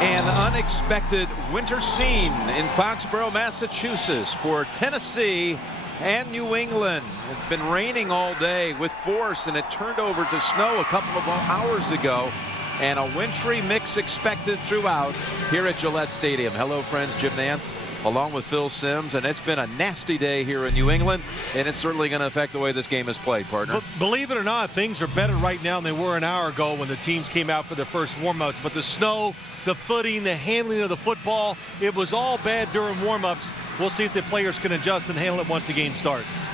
An unexpected winter scene in Foxborough, Massachusetts for Tennessee and New England. It's been raining all day with force, and it turned over to snow a couple of hours ago, and a wintry mix expected throughout here at Gillette Stadium. Hello friends, Jim Nance along with Phil Simms, and it's been a nasty day here in New England, and it's certainly going to affect the way this game is played, partner. But believe it or not, things are better right now than they were an hour ago when the teams came out for their first warm-ups. But the snow, the footing, the handling of the football, it was all bad during warm-ups. We'll see if the players can adjust and handle it once the game starts.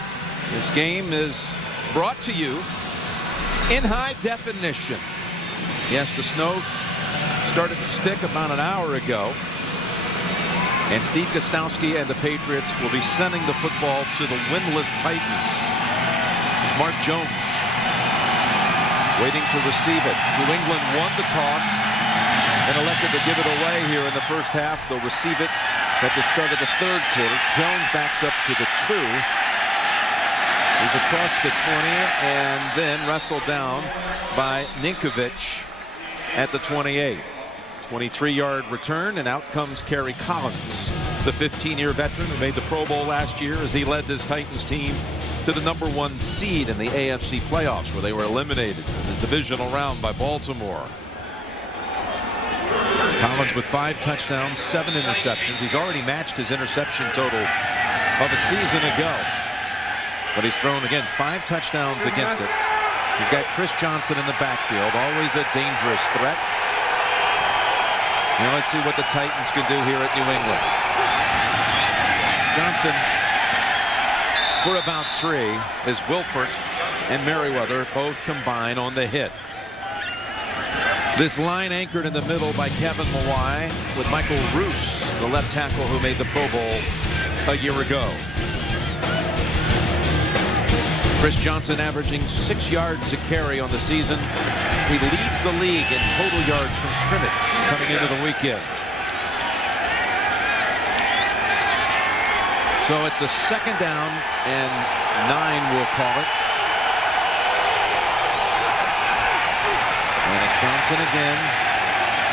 This game is brought to you in high definition. Yes, the snow started to stick about an hour ago. And Steve Gostowski and the Patriots will be sending the football to the winless Titans. It's Mark Jones waiting to receive it. New England won the toss and elected to give it away here in the first half. They'll receive it at the start of the third quarter. Jones backs up to the 2. He's across the 20 and then wrestled down by Ninkovich at the 28. 23-yard return, and out comes Kerry Collins, the 15-year veteran who made the Pro Bowl last year as he led this Titans team to the #1 seed in the AFC playoffs, where they were eliminated in the divisional round by Baltimore. Collins with 5 touchdowns, 7 interceptions. He's already matched his interception total of a season ago. But he's thrown, again, 5 touchdowns against it. He's got Chris Johnson in the backfield, always a dangerous threat. Now let's see what the Titans can do here at New England. Johnson for about 3 as Wilford and Merriweather both combine on the hit. This line anchored in the middle by Kevin Mawai with Michael Roos, the left tackle who made the Pro Bowl a year ago. Chris Johnson averaging 6 yards a carry on the season. He leads the league in total yards from scrimmage coming into the weekend. So it's a 2nd down and 9, we'll call it. And it's Johnson again,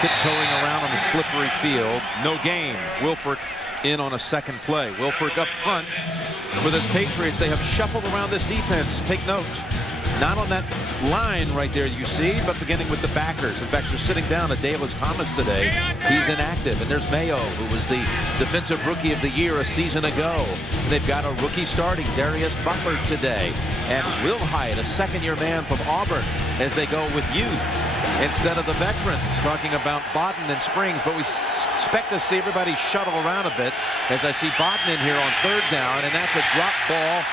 tiptoeing around on the slippery field. No gain. Wilford in on a 2nd play. Wilford up front. For this Patriots, they have shuffled around this defense. Take note. Not on that line right there you see, but beginning with the backers. In fact, they're sitting down at Dallas Thomas today. He's inactive. And there's Mayo, who was the Defensive Rookie of the Year a season ago. They've got a rookie starting, Darius Butler, today. And Will Hyatt, a 2nd-year man from Auburn, as they go with youth instead of the veterans, talking about Bodden and Springs. But we expect to see everybody shuttle around a bit, as I see Bodden in here on 3rd down, and that's a drop ball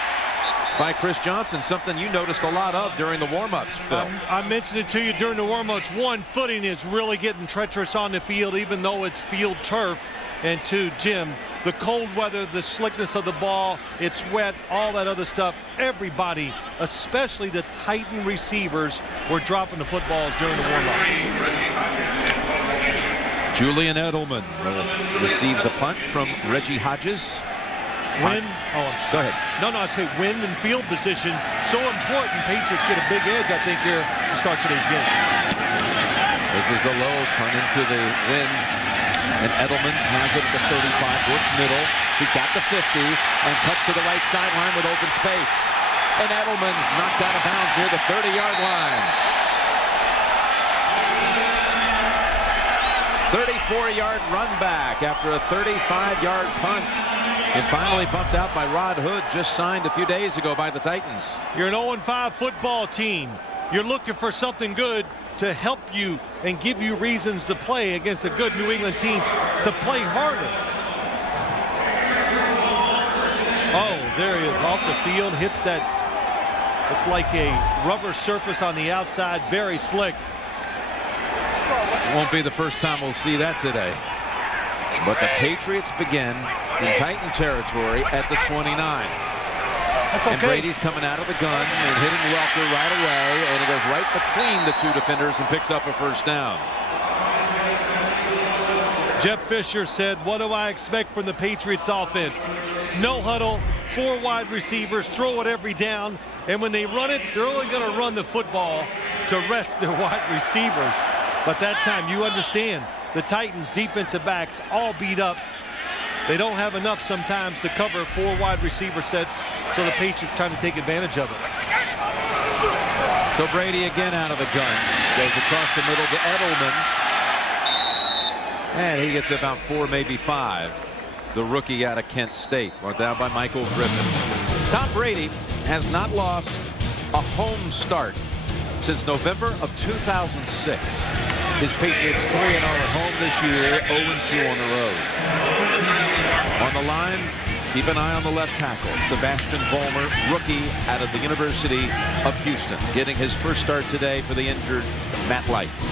by Chris Johnson, something you noticed a lot of during the warm-ups, Phil. I mentioned it to you during the warm-ups. 1, footing is really getting treacherous on the field, even though it's field turf. And 2, Jim, the cold weather, the slickness of the ball, it's wet, all that other stuff. Everybody, especially the Titan receivers, were dropping the footballs during the warm-up. Julian Edelman will receive the punt from Reggie Hodges. Win. Go ahead. No, I say win and field position. So important. Patriots get a big edge, I think, here to start today's game. This is a low punt into the wind. And Edelman has it at the 35, works middle. He's got the 50 and cuts to the right sideline with open space. And Edelman's knocked out of bounds near the 30-yard line. 34-yard run back after a 35-yard punt. And finally bumped out by Rod Hood, just signed a few days ago by the Titans. You're an 0-5 football team. You're looking for something good to help you and give you reasons to play against a good New England team to play harder. Oh, there he is off the field, hits that. It's like a rubber surface on the outside, very slick. It won't be the first time we'll see that today. But the Patriots begin in Titan territory at the 29. That's okay. And Brady's coming out of the gun and hitting Welker right away, and he goes right between the 2 defenders and picks up a 1st down. Jeff Fisher said, what do I expect from the Patriots offense? No huddle, 4 wide receivers, throw it every down, and when they run it, they're only going to run the football to rest their wide receivers. But that time, you understand, the Titans defensive backs all beat up. They don't have enough sometimes to cover 4 wide receiver sets, so the Patriots trying to take advantage of it. So Brady again out of the gun. Goes across the middle to Edelman. And he gets about 4, maybe 5. The rookie out of Kent State. Brought down by Michael Griffin. Tom Brady has not lost a home start since November of 2006. His Patriots 3-0 at home this year, 0-2 on the road. On the line, keep an eye on the left tackle, Sebastian Vollmer, rookie out of the University of Houston, getting his first start today for the injured Matt Lights.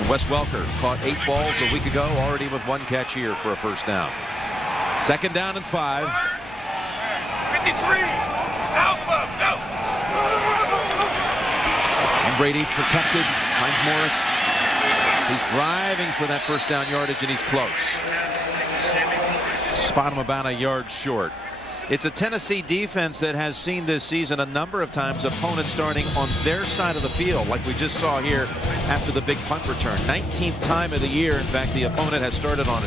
And Wes Welker caught 8 balls a week ago, already with 1 catch here for a first down. 2nd down and 5. 53. Alpha, go. And Brady protected, finds Morris. He's driving for that first down yardage, and he's close. Spot him about a yard short. It's a Tennessee defense that has seen this season a number of times opponents starting on their side of the field, like we just saw here after the big punt return. 19th time of the year. In fact, the opponent has started on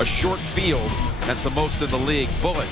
a short field. That's the most in the league. Bullock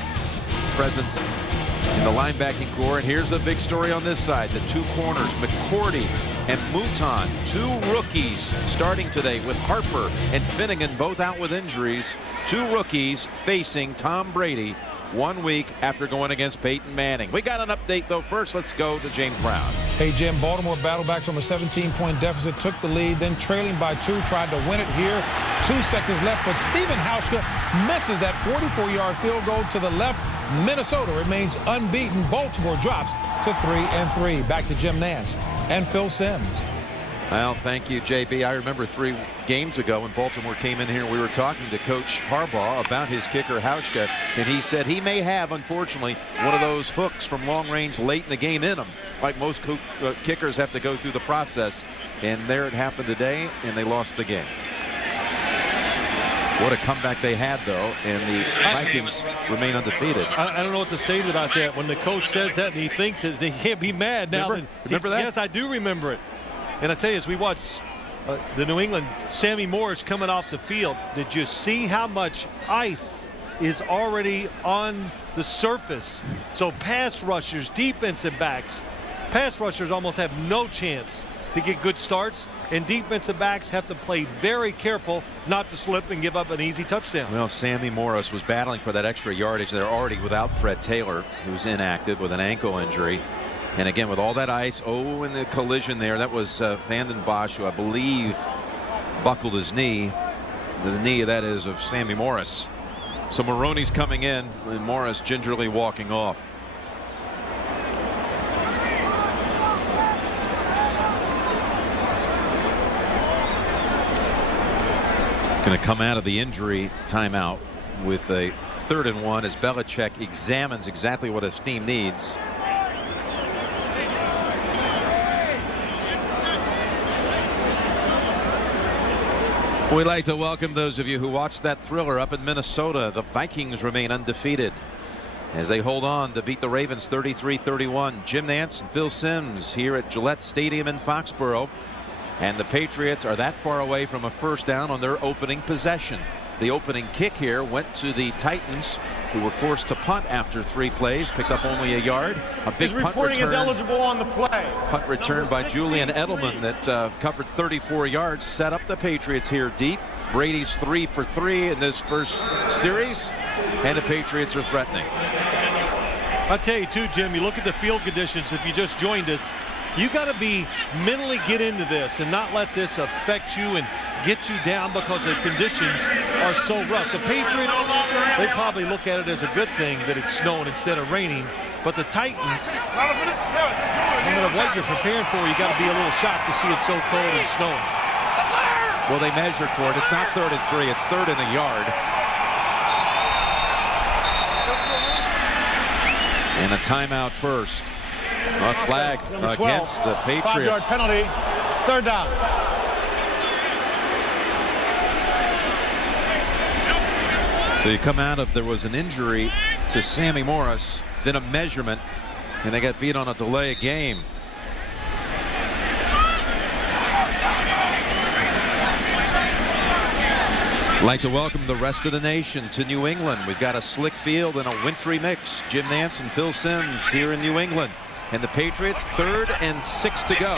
presence in the linebacking core. And here's the big story on this side. The 2 corners, McCourty and Mouton, 2 rookies starting today with Harper and Finnegan both out with injuries. 2 rookies facing Tom Brady 1 week after going against Peyton Manning. We got an update, though. First, let's go to James Brown. Hey, Jim, Baltimore battled back from a 17-point deficit, took the lead, then trailing by 2, tried to win it here. 2 seconds left, but Stephen Hauschka misses that 44-yard field goal to the left. Minnesota remains unbeaten. Baltimore drops to 3-3. Back to Jim Nantz and Phil Simms. Well, thank you, JB. I remember 3 games ago when Baltimore came in here, we were talking to Coach Harbaugh about his kicker, Hauschka, and he said he may have, unfortunately, one of those hooks from long range late in the game in him. Like most kickers have to go through the process, and there it happened today, and they lost the game. What a comeback they had, though, and the Vikings remain undefeated. I don't know what to say about that. When the coach says that and he thinks it, he can't be mad now. Remember that? Yes, I do remember it. And I tell you, as we watch the New England, Sammy Morris coming off the field, did you see how much ice is already on the surface? So pass rushers, defensive backs, pass rushers almost have no chance to get good starts, and defensive backs have to play very careful not to slip and give up an easy touchdown. Well, Sammy Morris was battling for that extra yardage. They're already without Fred Taylor, who's inactive with an ankle injury. And again, with all that ice, in the collision there, that was Vanden Bosch, who I believe buckled his knee. The knee, that is, of Sammy Morris. So Maroney's coming in, and Morris gingerly walking off. Going to come out of the injury timeout with a 3rd and 1 as Belichick examines exactly what his team needs. We'd like to welcome those of you who watched that thriller up in Minnesota. The Vikings remain undefeated as they hold on to beat the Ravens 33-31. Jim Nantz and Phil Simms here at Gillette Stadium in Foxborough. And the Patriots are that far away from a first down on their opening possession. The opening kick here went to the Titans, who were forced to punt after 3 plays, picked up only a yard. A big punt return. Is eligible on the play. Punt return by Julian Edelman that covered 34 yards, set up the Patriots here deep. Brady's 3 for 3 in this first series, and the Patriots are threatening. I'll tell you too, Jim, you look at the field conditions. If you just joined us, you got to be mentally get into this and not let this affect you and get you down because the conditions are so rough. The Patriots, they probably look at it as a good thing that it's snowing instead of raining. But the Titans, no matter what you're preparing for, you got to be a little shocked to see it so cold and snowing. Well, they measured for it. It's not 3rd and 3. It's 3rd and a yard. And a timeout first. A flag against the Patriots. 5-yard penalty. 3rd down. So you come out of, there was an injury to Sammy Morris, then a measurement, and they got beat on a delay of game. I'd like to welcome the rest of the nation to New England. We've got a slick field and a wintry mix. Jim Nantz and Phil Simms here in New England. And the Patriots 3rd and 6 to go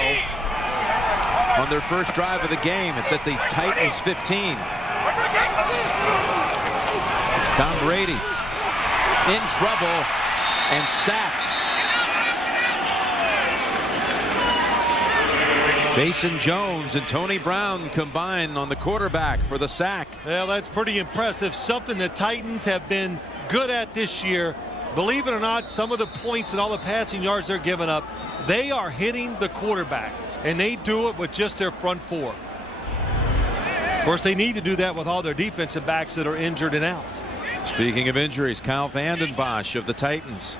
on their first drive of the game. It's at the Titans 15. Tom Brady in trouble and sacked. Jason Jones and Tony Brown combined on the quarterback for the sack. Well, that's pretty impressive. Something the Titans have been good at this year. Believe it or not, some of the points and all the passing yards they're giving up, they are hitting the quarterback, and they do it with just their front four. Of course, they need to do that with all their defensive backs that are injured and out. Speaking of injuries, Kyle Vanden Bosch of the Titans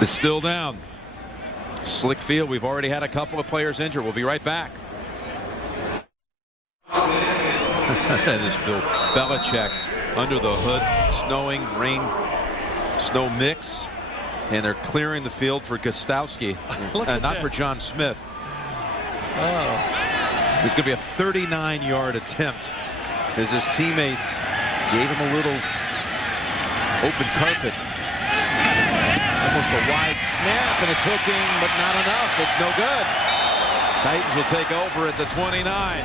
is still down. Slick field. We've already had a couple of players injured. We'll be right back. That is Bill Belichick under the hood. Snowing, rain, snow mix. And they're clearing the field for Gostowski, not for John Smith. Oh. It's going to be a 39-yard attempt as his teammates gave him a little open carpet. Almost a wide snap, and it's hooking, but not enough. It's no good. Titans will take over at the 29.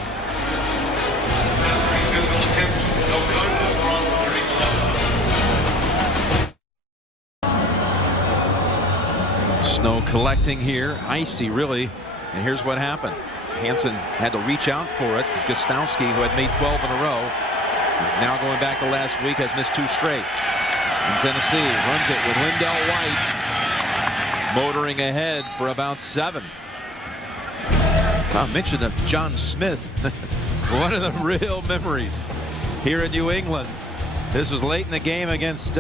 Snow collecting here, icy really, and here's what happened. Hansen had to reach out for it. Gostowski, who had made 12 in a row, now going back to last week, has missed 2 straight. And Tennessee runs it with Lindell White motoring ahead for about 7. I mentioned of John Smith. One of the real memories here in New England. This was late in the game against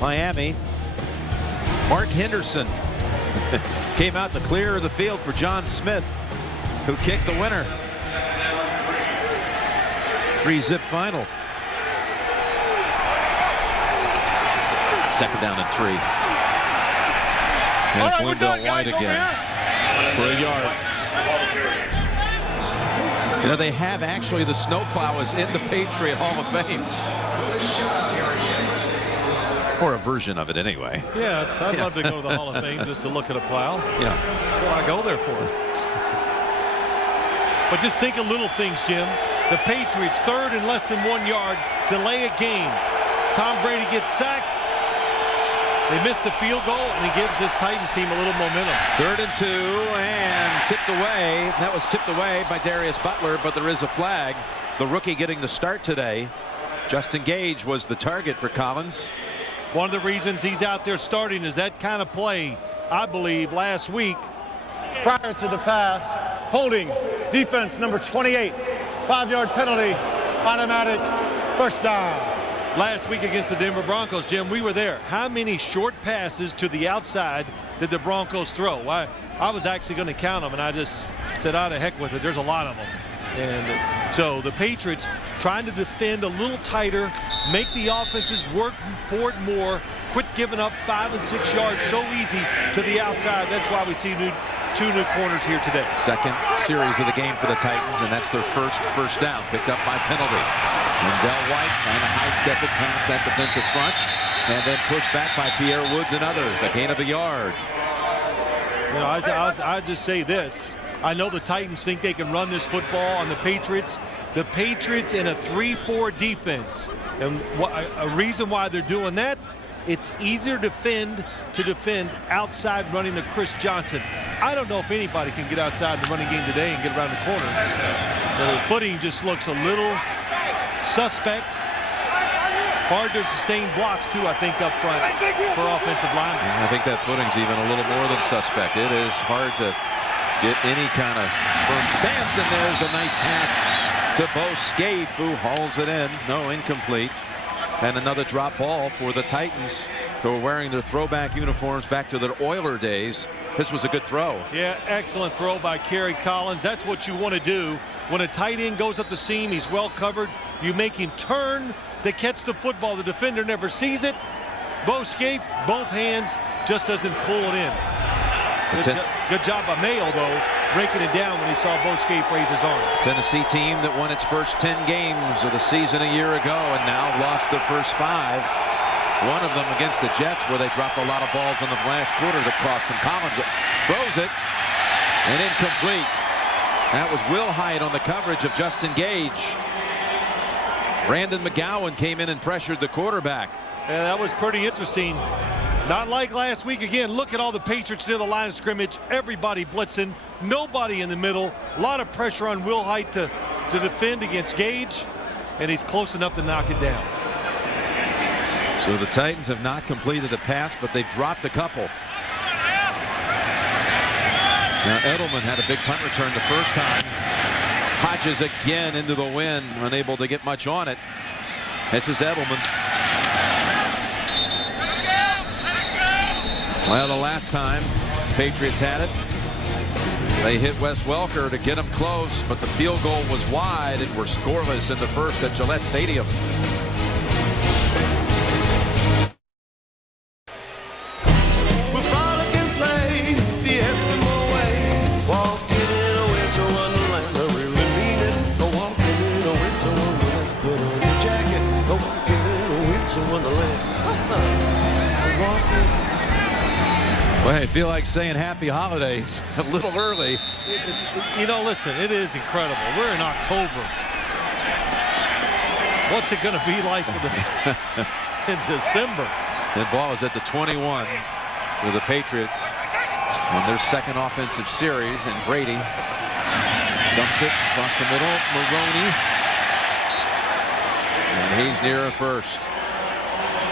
Miami. Mark Henderson came out to clear the field for John Smith, who kicked the winner. 3-zip final. 2nd down and 3. And it's Lindell White again for a yard. You know, they have actually, the snowplow is in the Patriot Hall of Fame. Or a version of it anyway. Yes, I'd love to go to the Hall of Fame just to look at a plow. Yeah. That's what I go there for. But just think of little things, Jim. The Patriots 3rd and less than 1 yard, delay a game. Tom Brady gets sacked. They missed the field goal, and he gives his Titans team a little momentum. 3rd and 2, and tipped away. That was tipped away by Darius Butler, but there is a flag. The rookie getting the start today. Justin Gage was the target for Collins. One of the reasons he's out there starting is that kind of play, I believe, last week. Prior to the pass, holding, defense number 28, 5-yard penalty, automatic, first down. Last week against the Denver Broncos, Jim, we were there. How many short passes to the outside did the Broncos throw? I was actually going to count them, and I just said, "Out of heck with it." There's a lot of them. And so the Patriots trying to defend a little tighter, make the offenses work for it more, quit giving up 5 and 6 yards so easy to the outside. That's why we see 2 new corners here today. Second series of the game for the Titans, and that's their first down, picked up by penalty. Lindell White trying to high-step it past that defensive front, and then pushed back by Pierre Woods and others. A gain of a yard. You know, I just say this. I know the Titans think they can run this football on the Patriots. The Patriots in a 3-4 defense. And a reason why they're doing that, it's easier to defend outside running to Chris Johnson. I don't know if anybody can get outside the running game today and get around the corner. The footing just looks a little suspect. Hard to sustain blocks, too, I think, up front for offensive linemen. I think that footing's even a little more than suspect. It is hard to get any kind of firm stance, and there's a nice pass to Bo Scaife, who hauls it in. No, incomplete. And another drop ball for the Titans, who are wearing their throwback uniforms back to their Oiler days. This was a good throw. Yeah, excellent throw by Kerry Collins. That's what you want to do. When a tight end goes up the seam, he's well covered. You make him turn to catch the football. The defender never sees it. Bo Scaife, both hands, just doesn't pull it in. Good job by Mayo, though, breaking it down when he saw Boskate raise his arms. Tennessee team that won its first 10 games of the season a year ago and now lost their first 5. One of them against the Jets, where they dropped a lot of balls in the last quarter that cost him. Collins throws it and incomplete. That was Will Hyatt on the coverage of Justin Gage. Brandon McGowan came in and pressured the quarterback. Yeah, that was pretty interesting. Not like last week. Again, look at all the Patriots near the line of scrimmage. Everybody blitzing. Nobody in the middle. A lot of pressure on Will Hyatt to defend against Gage. And he's close enough to knock it down. So the Titans have not completed a pass, but they've dropped a couple. Now Edelman had a big punt return the first time. Hodges again into the wind, unable to get much on it. This is Edelman. Well, the last time Patriots had it, they hit Wes Welker to get him close, but the field goal was wide and were scoreless in the first at Gillette Stadium. Well, I feel like saying happy holidays a little early. You know, listen, it is incredible. We're in October. What's it going to be like for in December? The ball is at the 21 with the Patriots on their second offensive series, and Brady dumps it across the middle. Maroney, and he's near a first.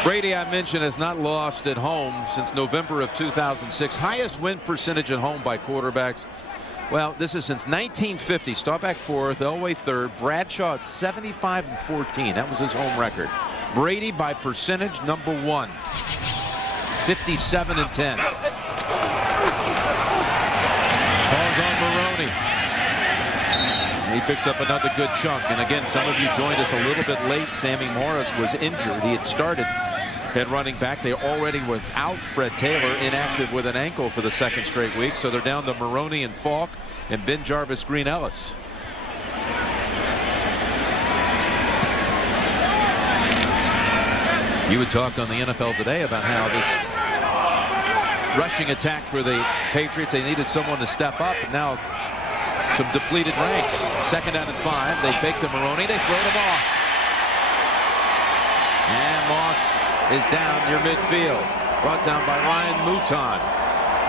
Brady, I mentioned, has not lost at home since November of 2006. Highest win percentage at home by quarterbacks. Well, this is since 1950. Staubach 4th, Elway 3rd, Bradshaw at 75-14. That was his home record. Brady by percentage number 1, 57-10. Falls on Maroney. He picks up another good chunk. And again, some of you joined us a little bit late. Sammy Morris was injured. He had started at running back. They already without Fred Taylor, inactive with an ankle for the second straight week. So they're down to Maroney and Falk and Ben Jarvis Green Ellis. You had talked on the NFL Today about how this rushing attack for the Patriots, they needed someone to step up, and now some depleted ranks. Second down and 5. They fake to Maroney. They throw to Moss. And Moss is down near midfield. Brought down by Ryan Mouton.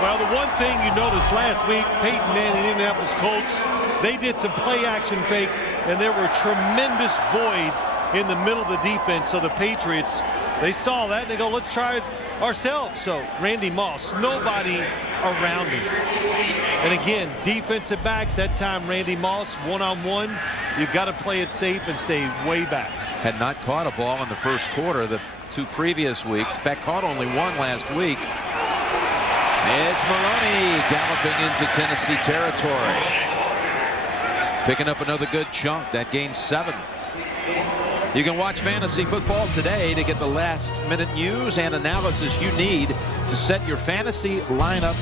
Well, the one thing you noticed last week, Peyton Manning, Indianapolis Colts, they did some play action fakes, and there were tremendous voids in the middle of the defense. So the Patriots, they saw that and they go, let's try it ourselves. So Randy Moss, nobody around him. And again, defensive backs, that time Randy Moss, one-on-one, you've got to play it safe and stay way back. Had not caught a ball in the first quarter the 2 previous weeks. In fact, caught only 1 last week. It's Maroney galloping into Tennessee territory. Picking up another good chunk. That gains 7. You can watch fantasy football today to get the last-minute news and analysis you need to set your fantasy lineup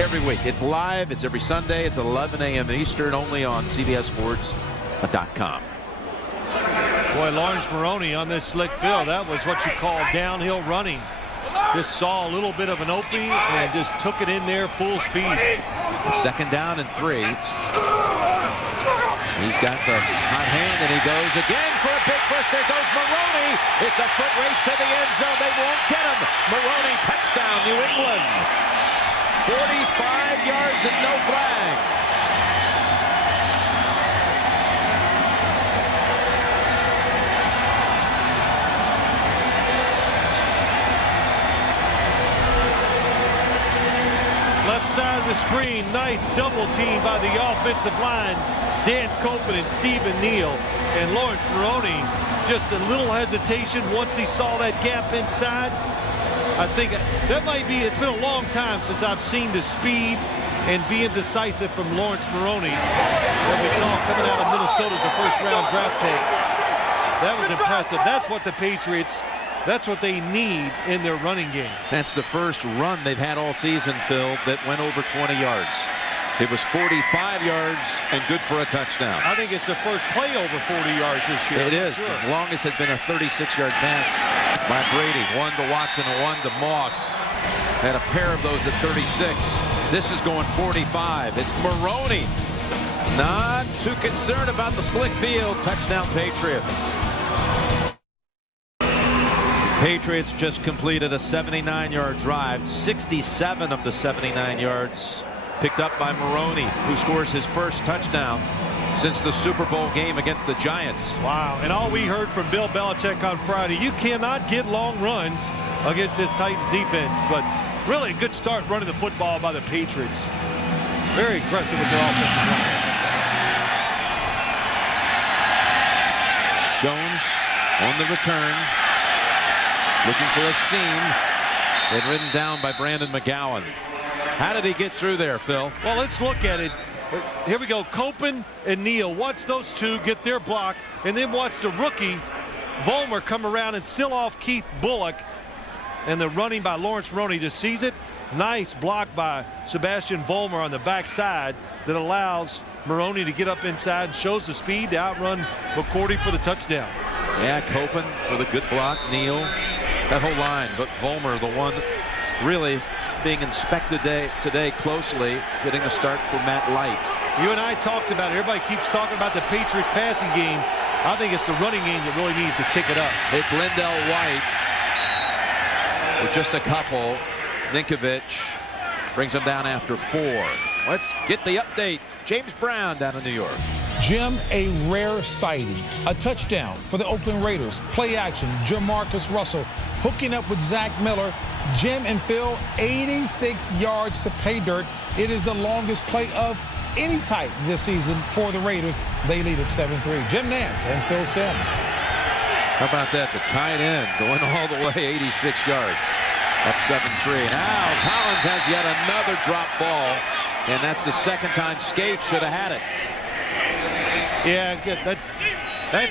every week. It's live. It's every Sunday. It's 11 a.m. Eastern, only on CBSSports.com. Boy, Lawrence Maroney on this slick field, that was what you call downhill running. Just saw a little bit of an opening and just took it in there full speed. Second down and 3. He's got the hot hand, and he goes again for a big push. There goes Maroney. It's a foot race to the end zone. They won't get him. Maroney, touchdown, New England. 45 yards and no flag. Left side of the screen, nice double team by the offensive line. Dan Copeland and Stephen Neal. And Lawrence Maroney, just a little hesitation once he saw that gap inside. I think that might be, it's been a long time since I've seen the speed and being decisive from Lawrence Maroney that we saw coming out of Minnesota as a first-round draft pick. That was impressive. That's what the Patriots, that's what they need in their running game. That's the first run they've had all season, Phil, that went over 20 yards. It was 45 yards and good for a touchdown. I think it's the first play over 40 yards this year. It is. Sure. The longest had been a 36-yard pass by Brady. One to Watson and one to Moss. Had a pair of those at 36. This is going 45. It's Maroney. Not too concerned about the slick field. Touchdown Patriots. Patriots just completed a 79-yard drive. 67 of the 79 yards picked up by Maroney, who scores his first touchdown since the Super Bowl game against the Giants. Wow. And all we heard from Bill Belichick on Friday, you cannot get long runs against this Titans defense. But really a good start running the football by the Patriots. Very aggressive with their offensive line. Jones on the return, looking for a seam. And ridden down by Brandon McGowan. How did he get through there, Phil? Well, let's look at it. Here we go. Copen and Neal. Watch those two get their block, and then watch the rookie Vollmer come around and seal off Keith Bullock. And the running by Lawrence Maroney just sees it. Nice block by Sebastian Vollmer on the backside that allows Maroney to get up inside and shows the speed to outrun McCourty for the touchdown. Yeah, Copen with a good block. Neal, that whole line, but Vollmer, the one really being inspected today closely, getting a start for Matt Light. You and I talked about it. Everybody keeps talking about the Patriots passing game. I think it's the running game that really needs to kick it up. It's Lindell White with just a couple. Ninkovich brings him down after 4. Let's get the update. James Brown down in New York. Jim, a rare sighting. A touchdown for the Oakland Raiders. Play action. Jamarcus Russell hooking up with Zach Miller. Jim and Phil, 86 yards to pay dirt. It is the longest play of any type this season for the Raiders. They lead at 7-3. Jim Nance and Phil Simms. How about that? The tight end going all the way, 86 yards. Up 7-3. Now Collins has yet another drop ball, and that's the second time Scaife should have had it. Yeah, that's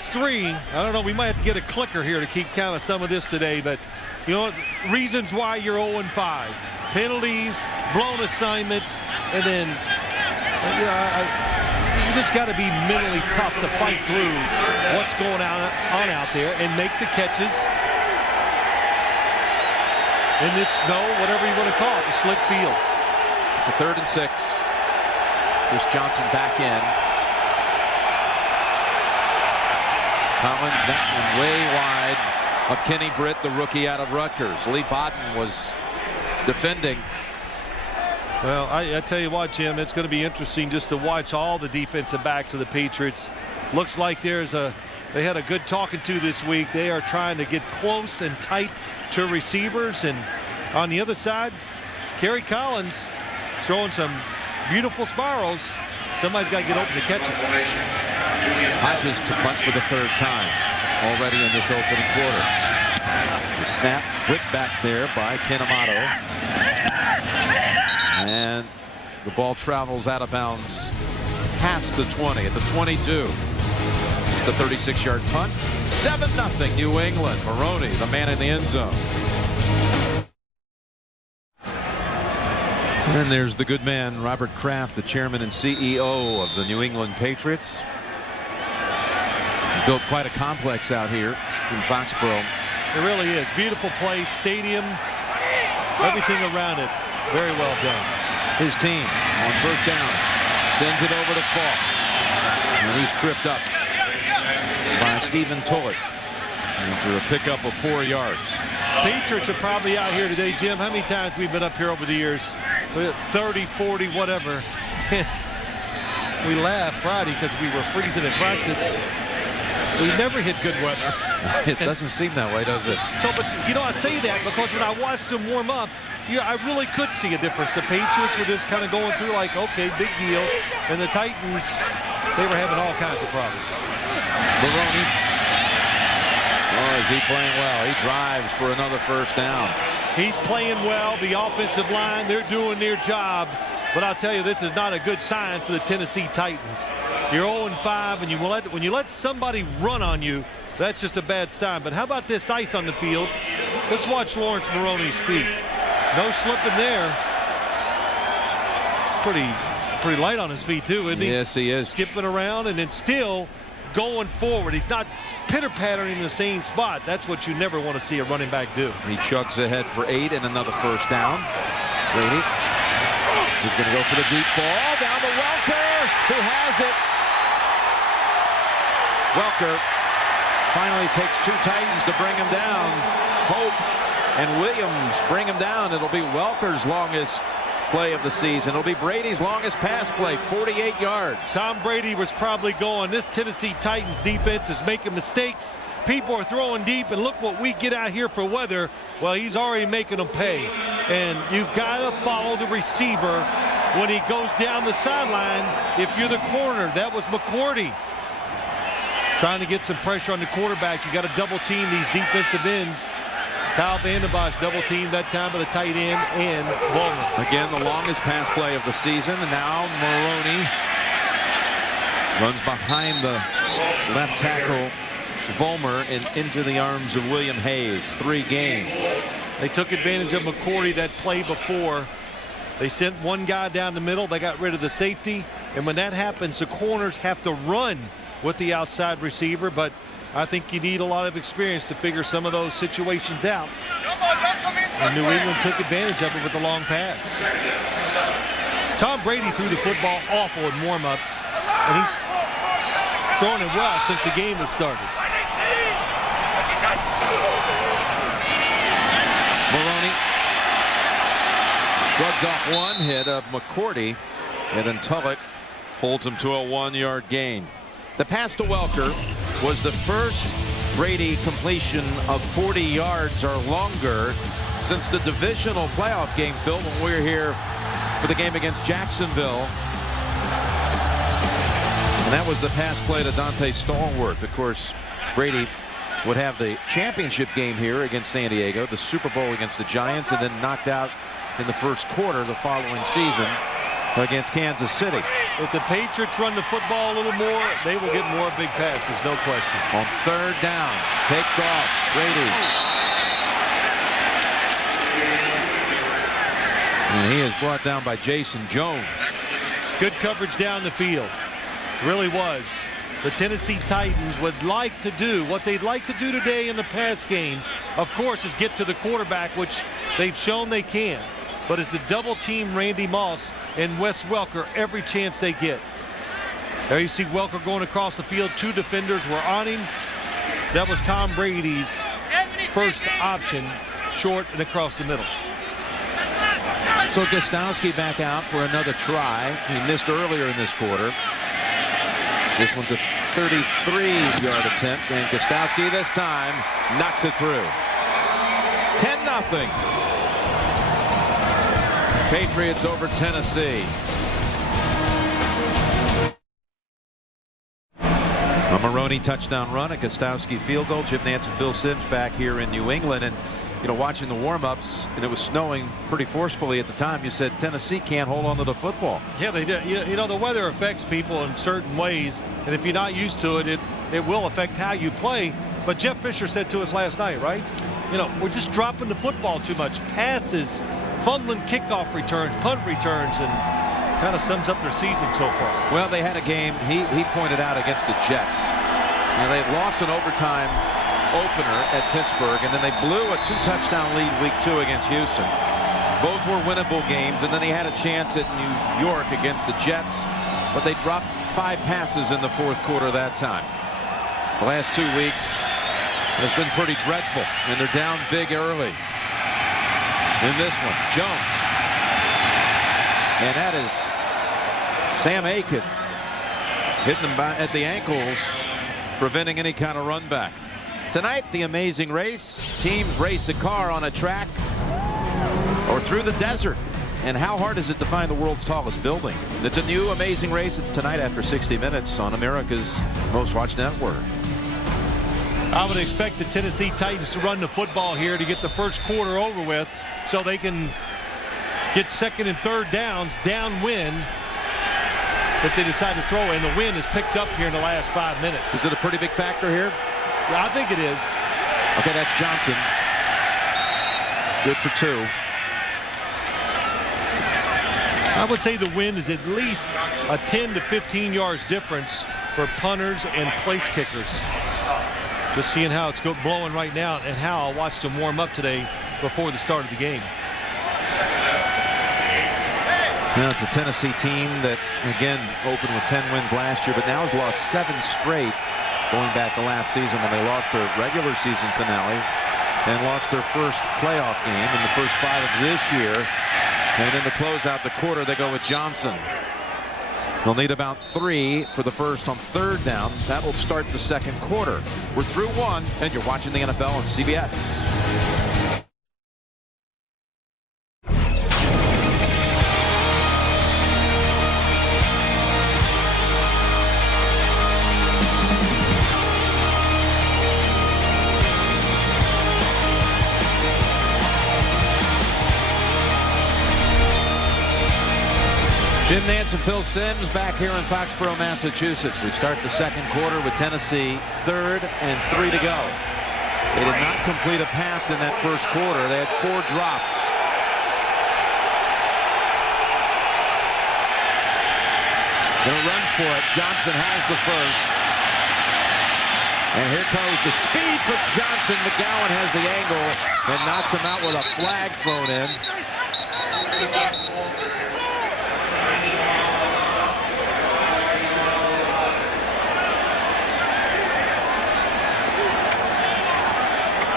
3. I don't know. We might have to get a clicker here to keep count of some of this today, but you know, reasons why you're 0-5. Penalties, blown assignments, and then you just got to be mentally tough to fight through what's going on out there and make the catches in this snow, whatever you want to call it, the slick field. It's a 3rd and 6. Chris Johnson back in. Collins, that one way wide of Kenny Britt, the rookie out of Rutgers. Lee Bodden was defending. Well, I tell you what, Jim, it's going to be interesting just to watch all the defensive backs of the Patriots. Looks like they had a good talking to this week. They are trying to get close and tight to receivers. And on the other side, Kerry Collins throwing some beautiful spirals. Somebody's got to get open to catch it. Hodges to punt for the 3rd time already in this opening quarter. The snap, quick back there by Ken Amato. And the ball travels out of bounds past the 20 at the 22. The 36-yard punt. 7-0 New England. Maroney, the man in the end zone. And there's the good man, Robert Kraft, the chairman and CEO of the New England Patriots. Built quite a complex out here in Foxborough. It really is. Beautiful place, stadium, everything around it. Very well done. His team on 1st down sends it over to Falk. And he's tripped up by Stephen Tullett into a pickup of 4 yards. Patriots are probably out here today, Jim. How many times we've been up here over the years? 30, 40, whatever. We laughed Friday because we were freezing in practice. We never hit good weather. It doesn't seem that way, does it? So, but you know, I say that because when I watched them warm up, I really could see a difference. The Patriots were just kind of going through like, okay, big deal. And the Titans, they were having all kinds of problems. Maroney. Oh, is he playing well? He drives for another 1st down. He's playing well. The offensive line, they're doing their job. But I'll tell you, this is not a good sign for the Tennessee Titans. You're 0-5, and when you let somebody run on you, that's just a bad sign. But how about this ice on the field? Let's watch Lawrence Maroney's feet. No slipping there. It's pretty pretty light on his feet too, isn't he? Yes, he is. Skipping around and then still going forward. He's not pitter-pattering in the same spot. That's what you never want to see a running back do. He chugs ahead for 8 and another first down. Brady. He's going to go for the deep ball. Down to Welker, who has it. Welker finally takes 2 Titans to bring him down. Hope and Williams bring him down. It'll be Welker's longest play of the season. It'll be Brady's longest pass play, 48 yards. Tom Brady was probably going, this Tennessee Titans defense is making mistakes. People are throwing deep, and look what we get out here for weather. Well, he's already making them pay. And you've got to follow the receiver when he goes down the sideline. If you're the corner, that was McCourty. Trying to get some pressure on the quarterback. You got to double team these defensive ends. Kyle Vanden Bosch double teamed that time by the tight end and Bowman. Again, the longest pass play of the season. And now Maroney runs behind the left tackle Vollmer and into the arms of William Hayes. 3 gain. They took advantage of McCourty that play before. They sent one guy down the middle. They got rid of the safety. And when that happens, the corners have to run with the outside receiver. But I think you need a lot of experience to figure some of those situations out. And New England took advantage of it with the long pass. Tom Brady threw the football awful in warm-ups, and he's throwing it well since the game has started. Maroney shrugs off one hit of McCourty, and then Tulloch holds him to a 1-yard gain. The pass to Welker was the first Brady completion of 40 yards or longer since the divisional playoff game, Phil, when we were here for the game against Jacksonville. And that was the pass play to Dante Stallworth. Of course, Brady would have the championship game here against San Diego, the Super Bowl against the Giants, and then knocked out in the first quarter the following season against Kansas City. If the Patriots run the football a little more, they will get more big passes, no question. On 3rd down, takes off Brady. And he is brought down by Jason Jones. Good coverage down the field. Really was. The Tennessee Titans would like to do what they'd like to do today in the pass game, of course, is get to the quarterback, which they've shown they can. But it's the double team Randy Moss and Wes Welker every chance they get. There you see Welker going across the field. 2 defenders were on him. That was Tom Brady's first option, short and across the middle. So Gostowski back out for another try. He missed earlier in this quarter. This one's a 33-yard attempt, and Gostowski this time knocks it through. 10-0. Patriots over Tennessee. A Maroney touchdown run, a Gostowski field goal. Jim Nance and Phil Simms back here in New England, and you know, watching the warm-ups, and it was snowing pretty forcefully at the time. You said Tennessee can't hold on to the football. Yeah, they did. You know, the weather affects people in certain ways, and if you're not used to it, it will affect how you play. But Jeff Fisher said to us last night, right? You know, we're just dropping the football too much. Passes, fumbling kickoff returns, punt returns, and kind of sums up their season so far. Well, they had a game, he pointed out, against the Jets. You know, they had lost an overtime opener at Pittsburgh, and then they blew a 2-touchdown lead week 2 against Houston. Both were winnable games, and then they had a chance at New York against the Jets, but they dropped 5 passes in the 4th quarter that time. The last 2 weeks has been pretty dreadful, and they're down big early. In this one, Jones. And that is Sam Aiken hitting them at the ankles, preventing any kind of run back. Tonight, the Amazing Race. Teams race a car on a track or through the desert. And how hard is it to find the world's tallest building? It's a new Amazing Race. It's tonight after 60 Minutes on America's most watched network. I would expect the Tennessee Titans to run the football here to get the first quarter over with so they can get 2nd and 3rd downs downwind if they decide to throw, and the wind is picked up here in the last 5 minutes. Is it a pretty big factor here? Yeah, I think it is. Okay, that's Johnson. Good for 2. I would say the wind is at least a 10 to 15 yards difference for punters and place kickers. Just seeing how it's blowing right now and how I watched them warm up today before the start of the game. Now it's a Tennessee team that, again, opened with 10 wins last year, but now has lost 7 straight going back to last season when they lost their regular season finale and lost their first playoff game in the first 5 of this year. And in the closeout the quarter, they go with Johnson. They'll need about 3 for the first on 3rd down. That will start the second quarter. We're through 1, and you're watching the NFL on CBS. Jim Nantz and Phil Simms back here in Foxborough, Massachusetts. We start the second quarter with Tennessee 3rd and 3 to go. They did not complete a pass in that first quarter. They had 4 drops. Gonna run for it. Johnson has the first. And here goes the speed for Johnson. McGowan has the angle and knocks him out with a flag thrown in.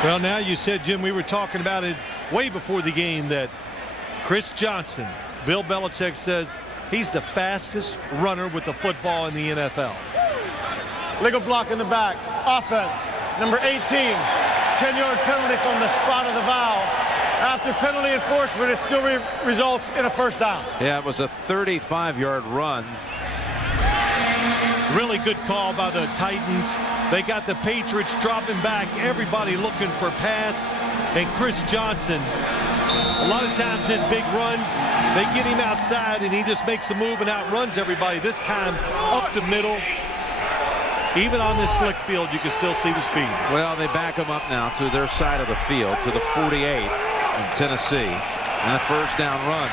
Well, now you said, Jim, we were talking about it way before the game that Chris Johnson, Bill Belichick says he's the fastest runner with the football in the NFL. Legal block in the back. Offense, number 18. 10-yard penalty from the spot of the foul. After penalty enforcement, it still results in a first down. Yeah, it was a 35-yard run. Really good call by the Titans. They got the Patriots dropping back. Everybody looking for pass. And Chris Johnson, a lot of times his big runs, they get him outside and he just makes a move and outruns everybody. This time up the middle. Even on this slick field, you can still see the speed. Well, they back him up now to their side of the field, to the 48 in Tennessee. And a first down run.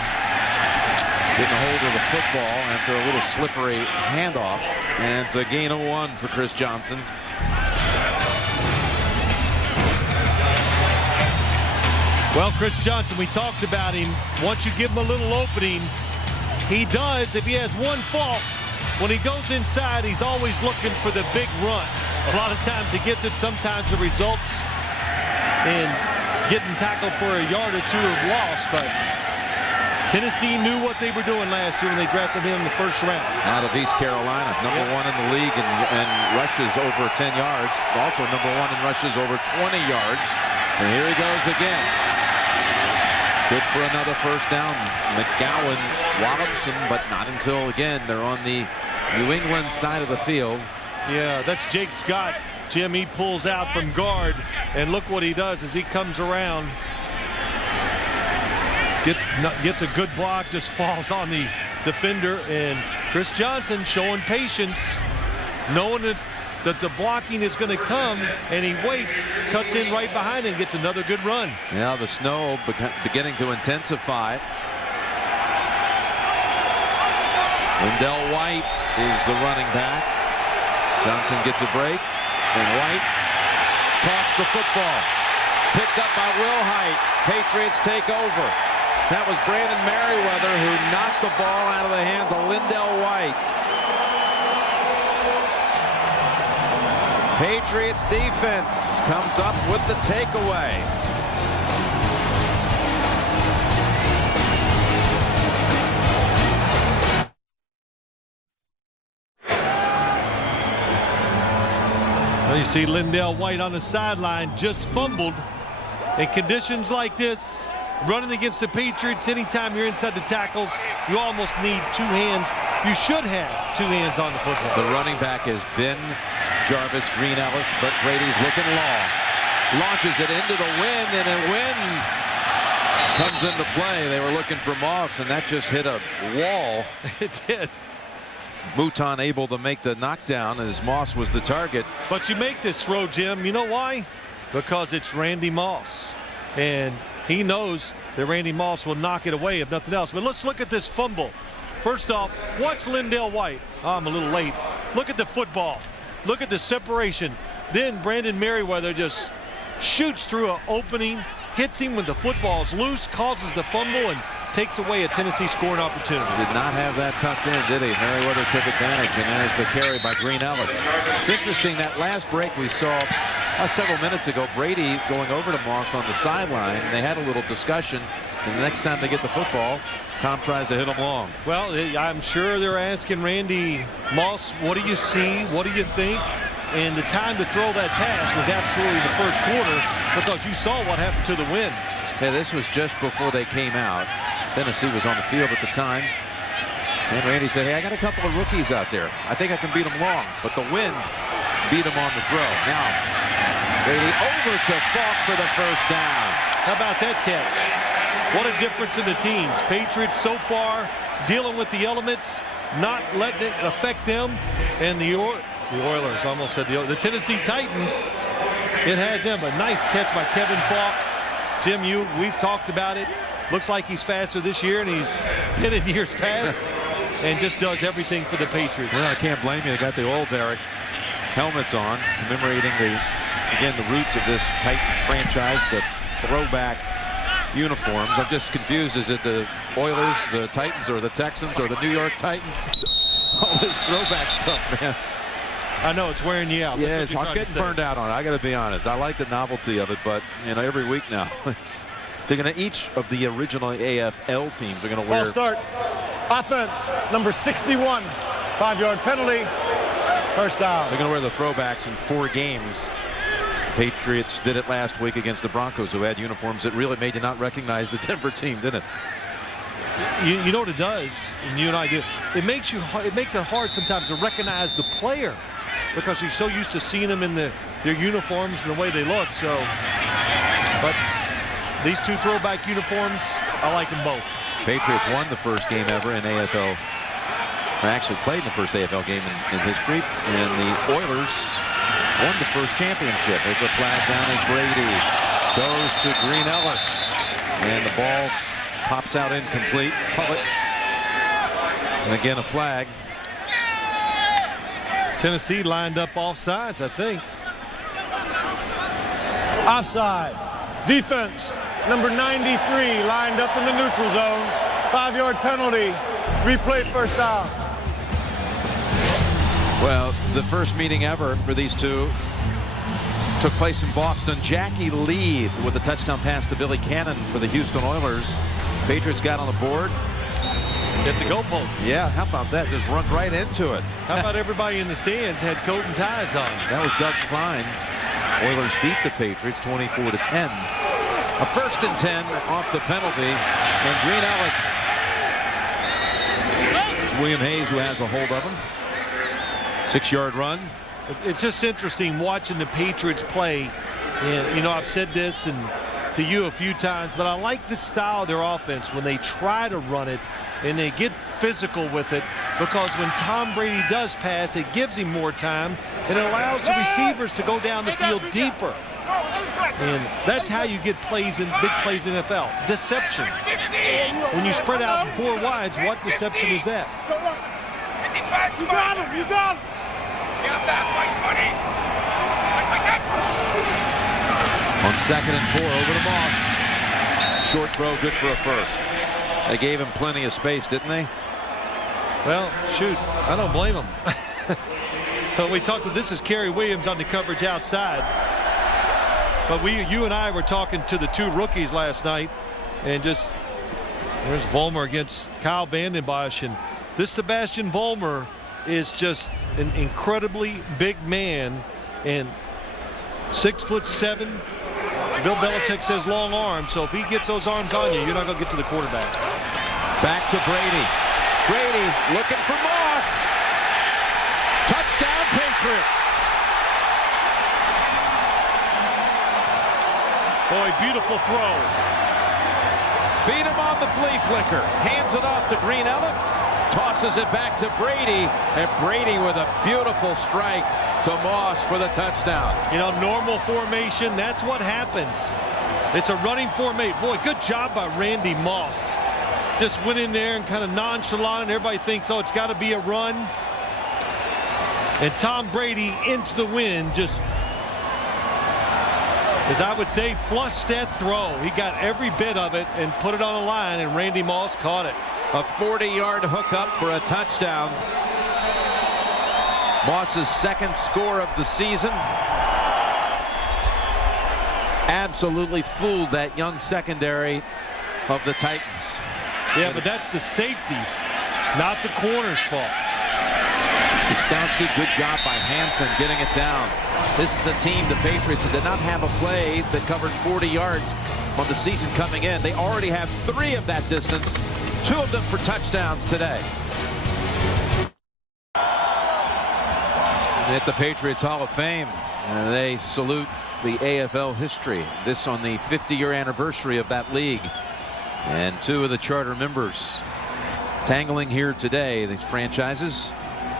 Getting a hold of the football after a little slippery handoff. And it's a gain of 1 for Chris Johnson. Well, Chris Johnson, we talked about him. Once you give him a little opening, he does. If he has one fault, when he goes inside, he's always looking for the big run. A lot of times he gets it. Sometimes it results in getting tackled for a yard or 2 of loss, but Tennessee knew what they were doing last year when they drafted him in the first round. Out of East Carolina, number 1 in the league in rushes over 10 yards. Also number 1 in rushes over 20 yards. And here he goes again. Good for another first down. McGowan wallops him, but not until, again, they're on the New England side of the field. Yeah, that's Jake Scott. Jim, he pulls out from guard, and look what he does as he comes around. Gets a good block, just falls on the defender, and Chris Johnson showing patience, knowing that the blocking is going to come, and he waits, cuts in right behind it, and gets another good run. Yeah, the snow beginning to intensify. Lindell White is the running back. Johnson gets a break, and White coughs the football. Picked up by Will Height. Patriots take over. That was Brandon Merriweather who knocked the ball out of the hands of Lindell White. Patriots defense comes up with the takeaway. Well, you see Lindell White on the sideline just fumbled. In conditions like this, running against the Patriots, anytime you're inside the tackles, you almost need 2 hands. You should have 2 hands on the football. The running back is Ben Jarvis, Green Ellis, but Brady's looking long. Launches it into the wind, and a wind comes into play. They were looking for Moss, and that just hit a wall. It did. Mouton able to make the knockdown as Moss was the target. But you make this throw, Jim. You know why? Because it's Randy Moss. And he knows that Randy Moss will knock it away if nothing else. But let's look at this fumble. First off, watch Lindell White. Oh, I'm a little late. Look at the football. Look at the separation. Then Brandon Merriweather just shoots through an opening, hits him when the football's loose, causes the fumble, and takes away a Tennessee scoring opportunity. Did not have that tucked in, did he? Merriweather took advantage, and there's the carry by Green Ellis. It's interesting, that last break we saw several minutes ago, Brady going over to Moss on the sideline, and they had a little discussion, and the next time they get the football, Tom tries to hit him long. Well, I'm sure they're asking Randy Moss, what do you see? What do you think? And the time to throw that pass was absolutely the first quarter, because you saw what happened to the wind. Yeah, this was just before they came out. Tennessee was on the field at the time. And Randy said, hey, I got a couple of rookies out there. I think I can beat them long. But the wind beat them on the throw. Now, Brady over to Falk for the first down. How about that catch? What a difference in the teams. Patriots so far dealing with the elements, not letting it affect them. And the Oilers, almost said the Tennessee Titans, it has them. A nice catch by Kevin Falk. Jim, we've talked about it. Looks like he's faster this year, and he's been in years past, and just does everything for the Patriots. Well, I can't blame you. They got the old Derek helmets on, commemorating the roots of this Titan franchise, the throwback uniforms. I'm just confused. Is it the Oilers, the Titans, or the Texans, or the New York Titans? All this throwback stuff, man. I know it's wearing you out. Yeah, I'm getting burned out on it. I got to be honest. I like the novelty of it, but every week now, they're going to, each of the original AFL teams are going to wear. Ball start. Offense, number 61. 5-yard penalty. First down. They're going to wear the throwbacks in 4 games. Patriots did it last week against the Broncos, who had uniforms that really made you not recognize the Denver team, didn't it? You know what it does, and you and I do. It makes it hard sometimes to recognize the player, because you're so used to seeing them in their uniforms and the way they look. So, but these 2 throwback uniforms, I like them both. Patriots won the first game ever in AFL. Or actually played in the first AFL game in history. And the Oilers won the first championship. There's a flag down as Brady goes to Green Ellis. And the ball pops out incomplete. Tullett. And again, a flag. Tennessee lined up offsides, I think. Offside. Defense, number 93, lined up in the neutral zone. 5-yard penalty. Replay first down. Well, the first meeting ever for these two took place in Boston. Jackie Leith with a touchdown pass to Billy Cannon for the Houston Oilers. Patriots got on the board. Hit the goalpost. Yeah, how about that? Just run right into it. How about everybody in the stands had coat and ties on? That was Doug Klein. Oilers beat the Patriots 24-10. A 1st and 10 off the penalty. And Green Ellis. William Hayes, who has a hold of him. 6-yard run. It's just interesting watching the Patriots play. And, I've said this to you a few times, but I like the style of their offense when they try to run it and they get physical with it, because when Tom Brady does pass, it gives him more time and it allows the receivers to go down the field deeper. And that's how you get plays in big plays in NFL. Deception. When you spread out in 4 wides, what deception is that? You got him. You got him. Get back, White 20. On 2nd and 4, over to Moss. Short throw, good for a first. They gave him plenty of space, didn't they? Well, shoot, I don't blame them. We talked to this is Kerry Williams on the coverage outside. But you and I were talking to the 2 rookies last night, and there's Vollmer against Kyle Vanden Bosch, and this Sebastian Vollmer is just an incredibly big man, and 6'7". Bill Belichick says long arms, so if he gets those arms on you, you're not going to get to the quarterback. Back to Brady. Brady looking for Moss. Touchdown, Patriots. Boy, beautiful throw. Beat him on the flea flicker. Hands it off to Green Ellis. Tosses it back to Brady. And Brady with a beautiful strike to Moss for the touchdown. Normal formation, that's what happens. It's a running formation. Boy, good job by Randy Moss. Just went in there and kind of nonchalant, and everybody thinks, oh, it's got to be a run. And Tom Brady into the wind, just, as I would say, flushed that throw. He got every bit of it and put it on the line, and Randy Moss caught it. A 40-yard hookup for a touchdown. Moss's second score of the season. Absolutely fooled that young secondary of the Titans. Yeah, but that's the safeties, not the corner's fault. Gostowski, good job by Hansen getting it down. This is a team, the Patriots, that did not have a play that covered 40 yards on the season coming in. They already have 3 of that distance, 2 of them for touchdowns today. At the Patriots Hall of Fame, and they salute the AFL history. This on the 50-year anniversary of that league. And 2 of the charter members tangling here today, these franchises.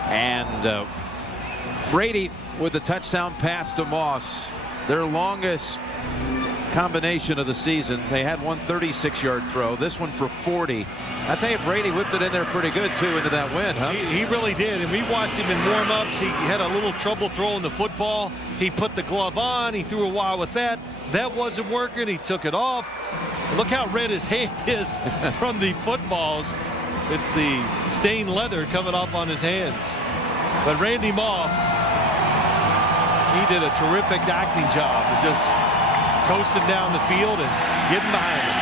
And Brady with the touchdown pass to Moss, their longest combination of the season. They had one 36-yard throw, this one for 40. I tell you, Brady whipped it in there pretty good too into that wind, huh? He really did, and we watched him in warm-ups. He had a little trouble throwing the football. He put the glove on, he threw a while with that. That wasn't working, he took it off. Look how red his hand is from the footballs. It's the stained leather coming off on his hands. But Randy Moss, he did a terrific acting job of just coasting down the field and getting behind him.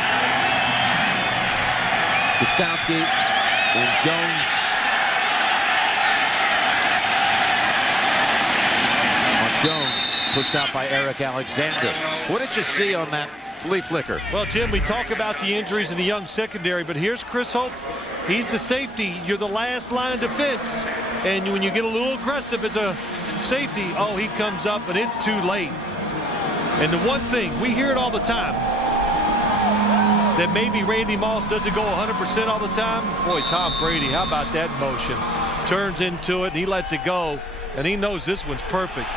Gostowski and Jones on Jones, pushed out by Eric Alexander. What did you see on that flea flicker? Well, Jim, we talk about the injuries in the young secondary, but here's Chris Hope. He's the safety. You're the last line of defense. And when you get a little aggressive as a safety, oh, he comes up and it's too late. And the one thing, we hear it all the time, that maybe Randy Moss doesn't go 100% all the time. Boy, Tom Brady, how about that motion? Turns into it, and he lets it go, and he knows this one's perfect.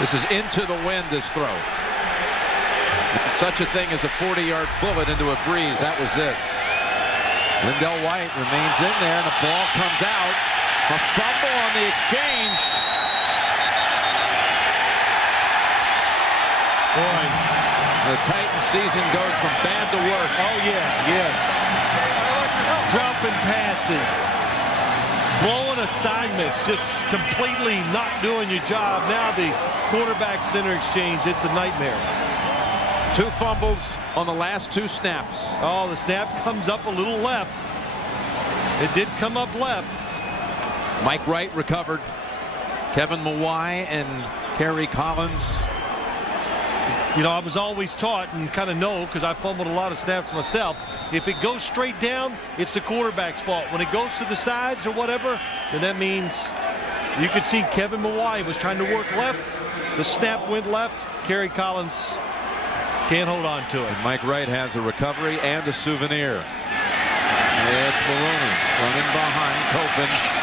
This is into the wind, this throw. It's such a thing as a 40-yard bullet into a breeze. That was it. Lindell White remains in there, and the ball comes out. A fumble on the exchange. Boy, the Titans season goes from bad to worse. Oh, yeah, yes. Dropping passes, blowing assignments, just completely not doing your job. Now the quarterback-center exchange, it's a nightmare. 2 fumbles on the last 2 snaps. Oh, the snap comes up a little left. It did come up left. Mike Wright recovered. Kevin Mawai and Kerry Collins. You know, I was always taught and kind of know, because I fumbled a lot of snaps myself, if it goes straight down, it's the quarterback's fault. When it goes to the sides or whatever, then that means you could see Kevin Mawai was trying to work left. The snap went left. Kerry Collins can't hold on to it. And Mike Wright has a recovery and a souvenir. It's Maroney running behind Copen.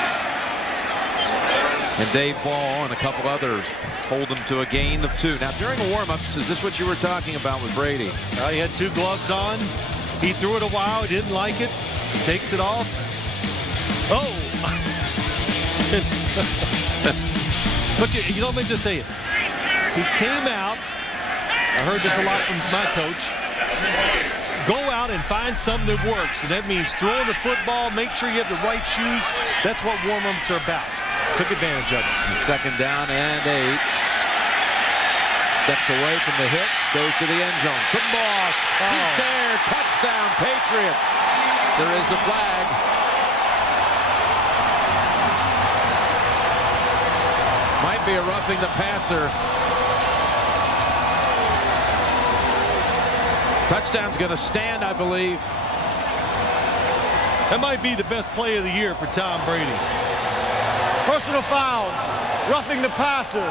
And Dave Ball and a couple others hold him to a gain of 2. Now, during the warm-ups, is this what you were talking about with Brady? He had 2 gloves on. He threw it a while. He didn't like it. Takes it off. Oh! But you don't mean to say it. He came out. I heard this a lot from my coach. Go out and find something that works. And that means throwing the football, make sure you have the right shoes. That's what warm-ups are about. Took advantage of it. Second down and 8. Steps away from the hit, goes to the end zone. To Moss. He's there. Touchdown, Patriots. There is a flag. Might be a roughing the passer. Touchdown's going to stand, I believe. That might be the best play of the year for Tom Brady. Personal foul, roughing the passer,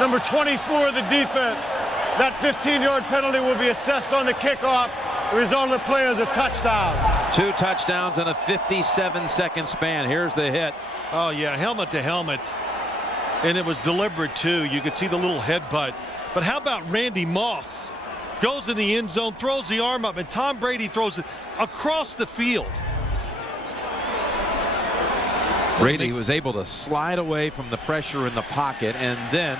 number 24 of the defense. That 15-yard penalty will be assessed on the kickoff. The result of the play is a touchdown. 2 touchdowns in a 57-second span. Here's the hit. Oh, yeah, helmet to helmet. And it was deliberate, too. You could see the little headbutt. But how about Randy Moss? goes in the end zone, throws the arm up, and Tom Brady throws it across the field. Brady was able to slide away from the pressure in the pocket and then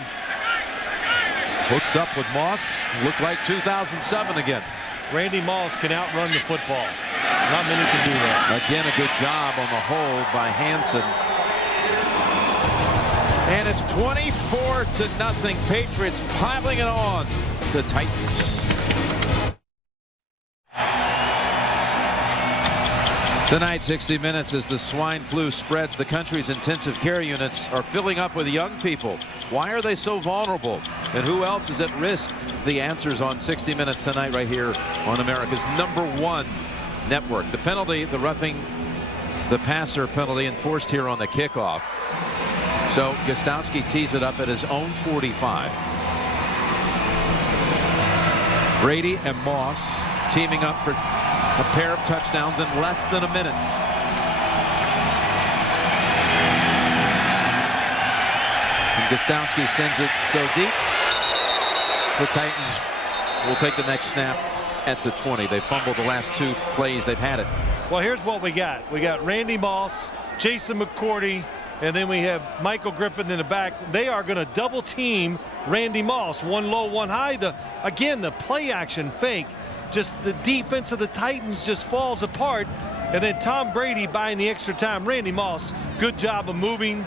hooks up with Moss. Looked like 2007 again. Randy Moss can outrun the football. Not many can do that. Again, a good job on the hold by Hansen. And it's 24-0. Patriots piling it on the Titans. Tonight, 60 Minutes, as the swine flu spreads, the country's intensive care units are filling up with young people. Why are they so vulnerable? And who else is at risk? The answers on 60 Minutes tonight right here on America's #1 network. The penalty, the roughing the passer penalty enforced here on the kickoff. So Gostowski tees it up at his own 45. Brady and Moss teaming up for a pair of touchdowns in less than a minute. And Gostowski sends it so deep. The Titans will take the next snap at the 20. They fumbled the last 2 plays they've had it. Well, here's what we got. We got Randy Moss, Jason McCourty, and then we have Michael Griffin in the back. They are going to double team Randy Moss. One low, one high. Again, the play action fake. Just the defense of the Titans just falls apart. And then Tom Brady buying the extra time. Randy Moss, good job of moving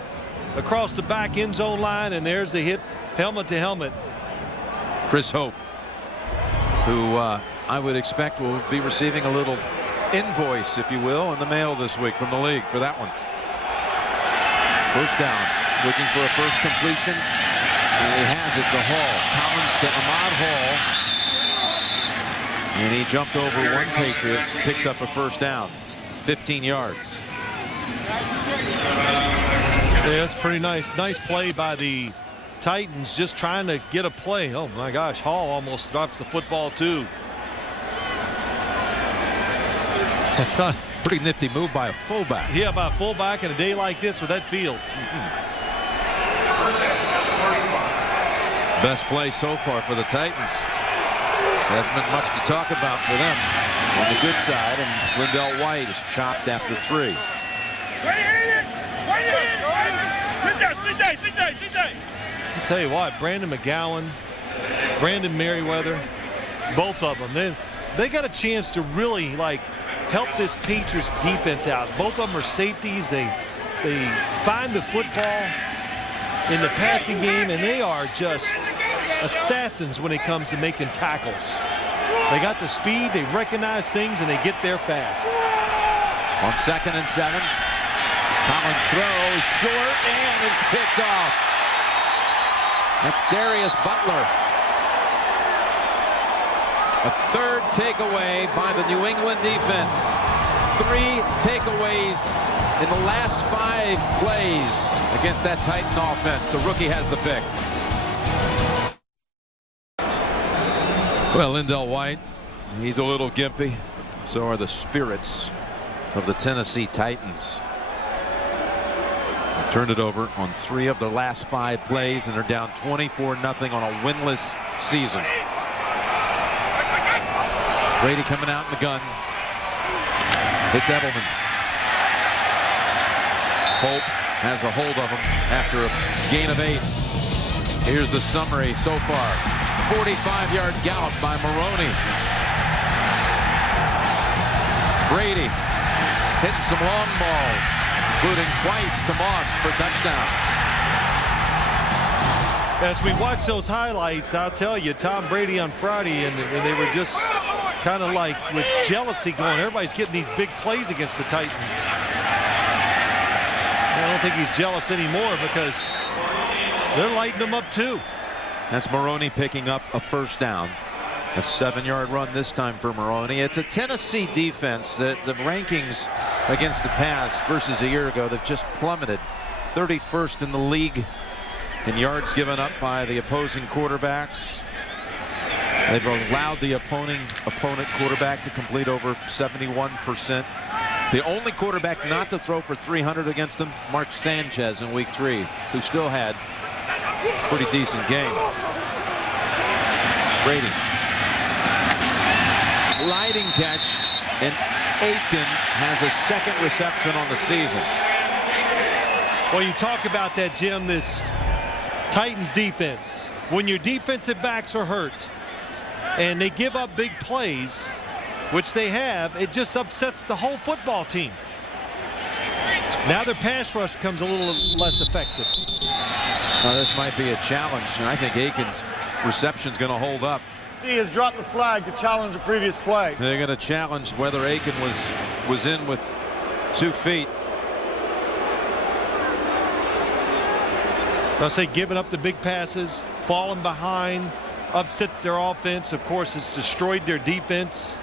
across the back end zone line. And there's the hit, helmet to helmet. Chris Hope, who I would expect will be receiving a little invoice, if you will, in the mail this week from the league for that one. First down, looking for a first completion. And he has it to Hall. Collins to Ahmad Hall. And he jumped over one Patriot, picks up a first down, 15 yards. Yeah, that's pretty nice. Nice play by the Titans, just trying to get a play. Oh my gosh, Hall almost drops the football too. That's not a pretty nifty move by a fullback. Yeah, by a fullback in a day like this with that field. Best play so far for the Titans. Hasn't been much to talk about for them on the good side, and Wendell White is chopped after 3. I'll tell you what, Brandon McGowan, Brandon Merriweather, both of them, they got a chance to really help this Patriots defense out. Both of them are safeties. They find the football in the passing game, and they are just assassins when it comes to making tackles. They got the speed, they recognize things, and they get there fast. On 2nd and 7, Collins throws short, and it's picked off. That's Darius Butler. A third takeaway by the New England defense. 3 takeaways in the last 5 plays against that Titan offense. The rookie has the pick. Well, Wendell White, he's a little gimpy. So are the spirits of the Tennessee Titans. They've turned it over on 3 of their last 5 plays, and they're down 24-0 on a winless season. Brady coming out in the gun. It's Edelman. Hope has a hold of him after a gain of 8. Here's the summary so far. 45-yard gallop by Maroney. Brady hitting some long balls, including twice to Moss for touchdowns. As we watch those highlights, I'll tell you, Tom Brady on Friday, and they were just kind of like with jealousy going. Everybody's getting these big plays against the Titans. I don't think he's jealous anymore because they're lighting them up too. That's Maroney picking up a first down. A 7-yard run this time for Maroney. It's a Tennessee defense that the rankings against the pass versus a year ago, they've just plummeted. 31st in the league in yards given up by the opposing quarterbacks. They've allowed the opponent quarterback to complete over 71%. The only quarterback not to throw for 300 against him, Mark Sanchez in week 3, who still had a pretty decent game. Brady sliding catch, and Aiken has a second reception on the season. Well, you talk about that, Jim, this Titans defense. When your defensive backs are hurt and they give up big plays, which they have, it just upsets the whole football team. Now their pass rush becomes a little less effective. Well, this might be a challenge, and I think Aiken's reception's going to hold up. C has dropped the flag to challenge the previous play. They're going to challenge whether Aiken was in with 2 feet. I'll say giving up the big passes, falling behind, upsets their offense. Of course, it's destroyed their defense.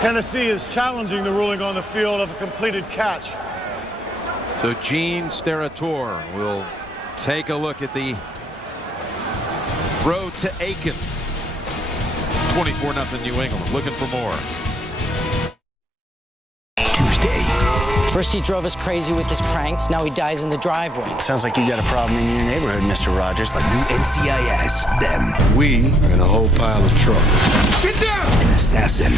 Tennessee is challenging the ruling on the field of a completed catch. So Gene Steratore will take a look at the throw to Aiken. 24-0 New England. Looking for more. Tuesday. First he drove us crazy with his pranks, now he dies in the driveway. Sounds like you got a problem in your neighborhood, Mr. Rogers. A new NCIS, them. We are in a whole pile of trouble. Get down! An assassin.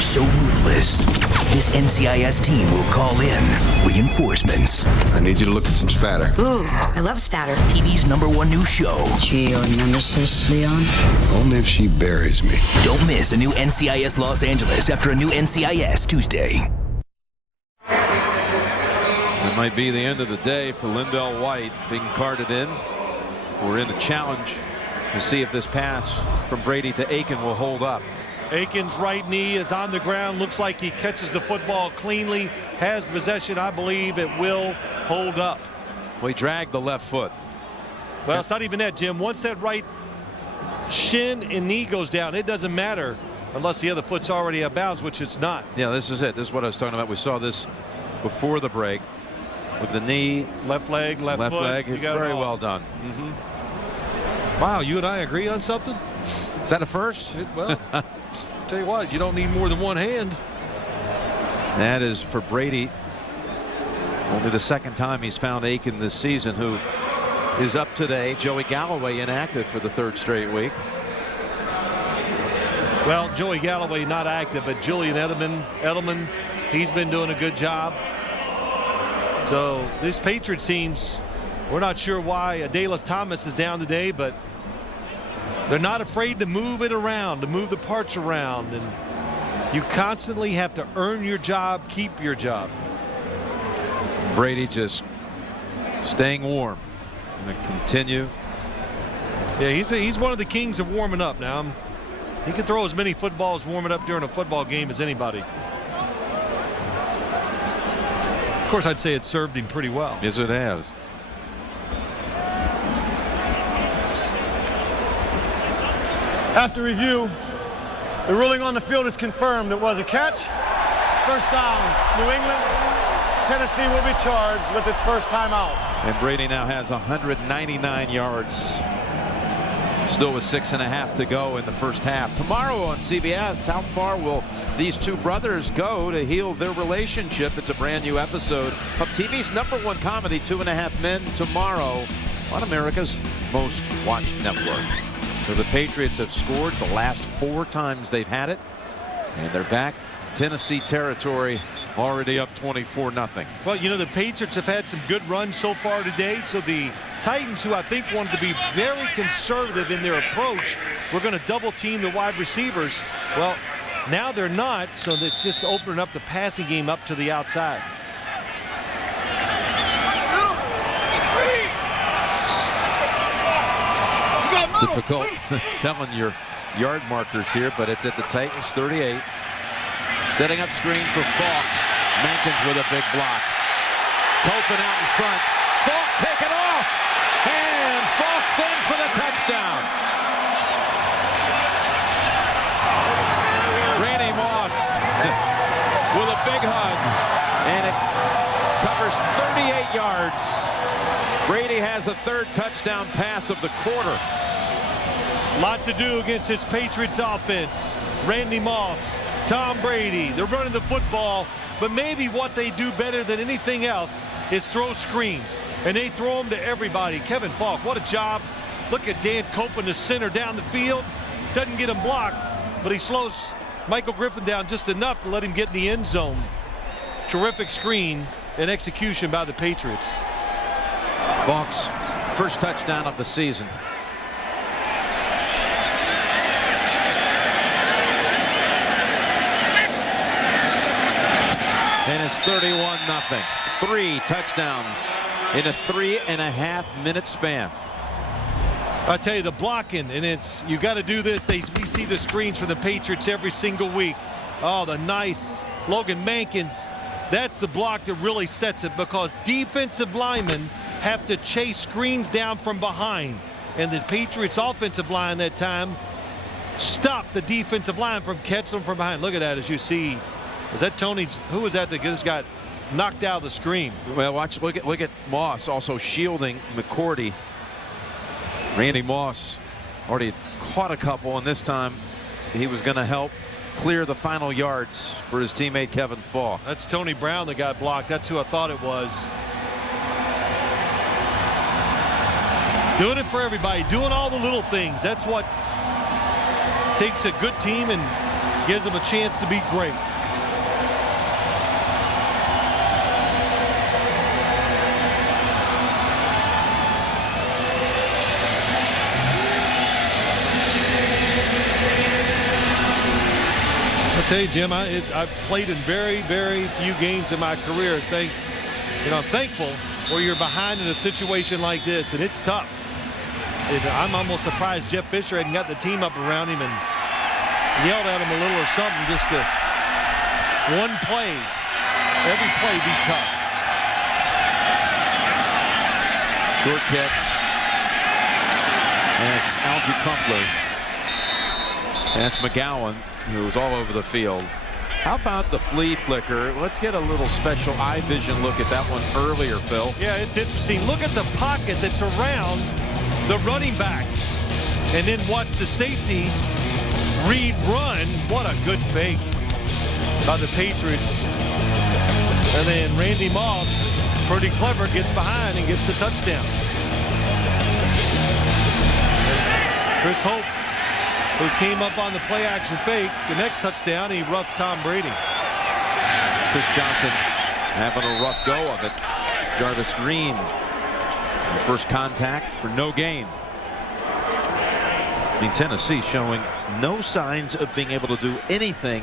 So ruthless. This NCIS team will call in reinforcements. I need you to look at some spatter. Ooh, I love spatter. TV's #1 news show. She your nemesis, Leon? Only if she buries me. Don't miss a new NCIS Los Angeles after a new NCIS Tuesday. It might be the end of the day for Lindell White being carted in. We're in a challenge to see if this pass from Brady to Aiken will hold up. Aiken's right knee is on the ground. Looks like he catches the football cleanly. Has possession. I believe it will hold up. Well, he dragged the left foot. Well, it's not even that, Jim. Once that right shin and knee goes down, it doesn't matter unless the other foot's already out of bounds, which it's not. Yeah, this is it. This is what I was talking about. We saw this before the break with the knee, left leg, left foot. leg. You got Very it all. well done. Wow, you and I agree on something? Is that a first? Well, tell you what, you don't need more than one hand. That is for Brady. Only the second time he's found Aiken this season, who is up today. Joey Galloway inactive for the 3rd straight week. Well, Joey Galloway not active, but Julian Edelman, he's been doing a good job. So this Patriots teams, we're not sure why Dallas Thomas is down today, but they're not afraid to move it around, to move the parts around, and you constantly have to earn your job, keep your job. Brady just staying warm. Going to continue. Yeah, he's one of the kings of warming up now. He can throw as many footballs warming up during a football game as anybody. Of course, I'd say it served him pretty well. Yes, it has. After review, the ruling on the field is confirmed. It was a catch. First down, New England. Tennessee will be charged with its first timeout. And Brady now has 199 yards. Still with 6.5 to go in the first half. Tomorrow on CBS, how far will these two brothers go to heal their relationship? It's a brand new episode of TV's #1 comedy, 2.5 Men, tomorrow on America's most watched network. So the Patriots have scored the last 4 times they've had it, and they're back Tennessee territory, already up 24-0. Well, you know, the Patriots have had some good runs so far today. So the Titans, who I think wanted to be very conservative in their approach, we're going to double team the wide receivers. Well, now they're not, so it's just opening up the passing game up to the outside. Difficult telling your yard markers here, but it's at the Titans 38. Setting up screen for Falk. Mankins with a big block. Copen out in front. Falk taken off. And Falk's in for the touchdown. Randy Moss with a big hug. And it covers 38 yards. Brady has a 3rd touchdown pass of the quarter. Lot to do against this Patriots offense. Randy Moss, Tom Brady, they're running the football, but maybe what they do better than anything else is throw screens, and they throw them to everybody. Kevin Falk, what a job Look at Dan Copeland, the center down the field. Doesn't get him blocked, but he slows Michael Griffin down just enough to let him get in the end zone. Terrific screen and execution by the Patriots. Falk's first touchdown of the season. And it's 31-0. 3 touchdowns in a 3.5-minute span. I tell you, the blocking, and it's, you got to do this. We see the screens for the Patriots every single week. Oh, the nice Logan Mankins. That's the block that really sets it, because defensive linemen have to chase screens down from behind. And the Patriots offensive line that time stopped the defensive line from catching them from behind. Look at that, as you see. Was that Tony? Who was that just got knocked out of the screen? Well, look at Moss also shielding McCourty. Randy Moss already caught a couple, and this time he was going to help clear the final yards for his teammate Kevin Falk. That's Tony Brown that got blocked. That's who I thought it was. Doing it for everybody, doing all the little things. That's what takes a good team and gives them a chance to be great. I'll tell you, Jim, I've played in very, very few games in my career. I'm thankful where you're behind in a situation like this, and it's tough. I'm almost surprised Jeff Fisher hadn't got the team up around him and yelled at him a little or something, just to one play, every play be tough. Short kick. And it's Algie Crumpler. That's McGowan, who was all over the field. How about the flea flicker? Let's get a little special eye vision look at that one earlier, Phil. Yeah, it's interesting. Look at the pocket that's around the running back. And then watch the safety read run. What a good fake by the Patriots. And then Randy Moss, pretty clever, gets behind and gets the touchdown. Chris Hope, who came up on the play action fake, the next touchdown, he roughed Tom Brady. Chris Johnson having a rough go of it. Jarvis Green, the first contact for no gain. I mean, Tennessee showing no signs of being able to do anything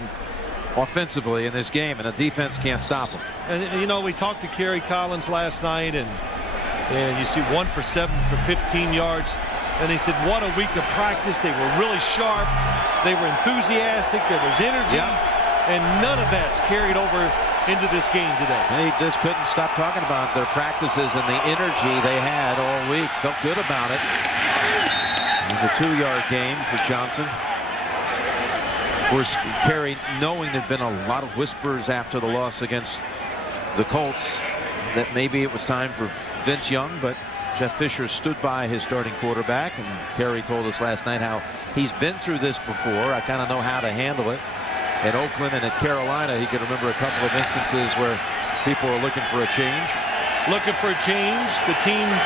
offensively in this game, and the defense can't stop them. And we talked to Kerry Collins last night, and you see 1 for 7 for 15 yards. And he said, what a week of practice. They were really sharp. They were enthusiastic. There was energy. Yep. And none of that's carried over into this game today. He just couldn't stop talking about their practices and the energy they had all week. Felt good about it. It was a 2-yard gain for Johnson. Of course, Kerry, knowing there'd been a lot of whispers after the loss against the Colts that maybe it was time for Vince Young, but Jeff Fisher stood by his starting quarterback, and Kerry told us last night how he's been through this before. I kind of know how to handle it. At Oakland and at Carolina, he could remember a couple of instances where people were looking for a change. Looking for a change. The teams,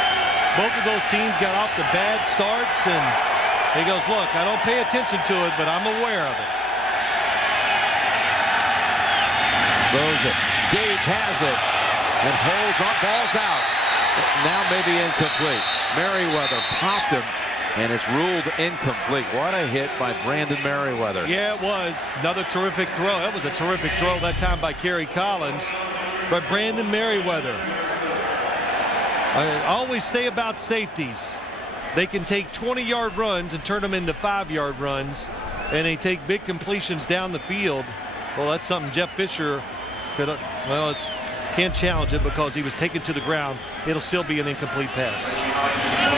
both of those teams got off the bad starts, and he goes, look, I don't pay attention to it, but I'm aware of it. Throws it. Gage has it and holds on. Ball's out. Now maybe incomplete. Merriweather popped him, and it's ruled incomplete. What a hit by Brandon Merriweather. Yeah, it was. Another terrific throw. That was a terrific throw that time by Kerry Collins. But Brandon Merriweather, I always say about safeties, they can take 20-yard runs and turn them into 5-yard runs, and they take big completions down the field. Well, that's something Jeff Fisher could, can't challenge it because he was taken to the ground. It'll still be an incomplete pass.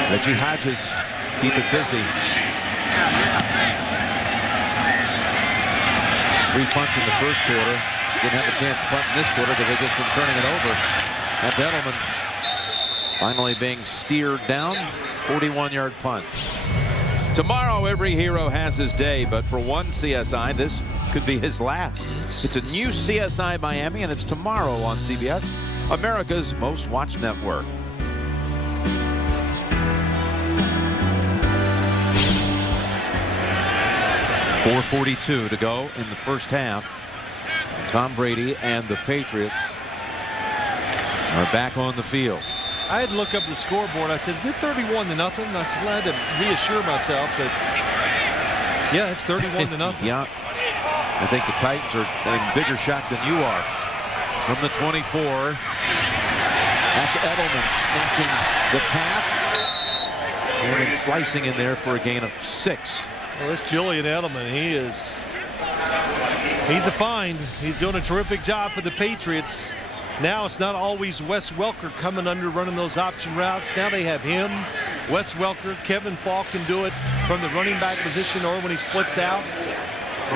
Reggie Hodges keep it busy. 3 punts in the first quarter. Didn't have a chance to punt in this quarter because they just been turning it over. That's Edelman finally being steered down. 41-yard punt. Tomorrow, every hero has his day, but for one CSI, this could be his last. It's a new CSI Miami, and it's tomorrow on CBS, America's most watched network. 4:42 to go in the first half. Tom Brady and the Patriots are back on the field. I had to look up the scoreboard. I said, is it 31-0? And I said, I had to reassure myself that, yeah, it's 31-0. Yeah. I think the Titans are in bigger shock than you are. From the 24. That's Edelman snatching the pass. And then slicing in there for a gain of 6. Well, this Julian Edelman, he's a find. He's doing a terrific job for the Patriots. Now it's not always Wes Welker coming under running those option routes. Now they have him, Wes Welker, Kevin Falk can do it from the running back position or when he splits out.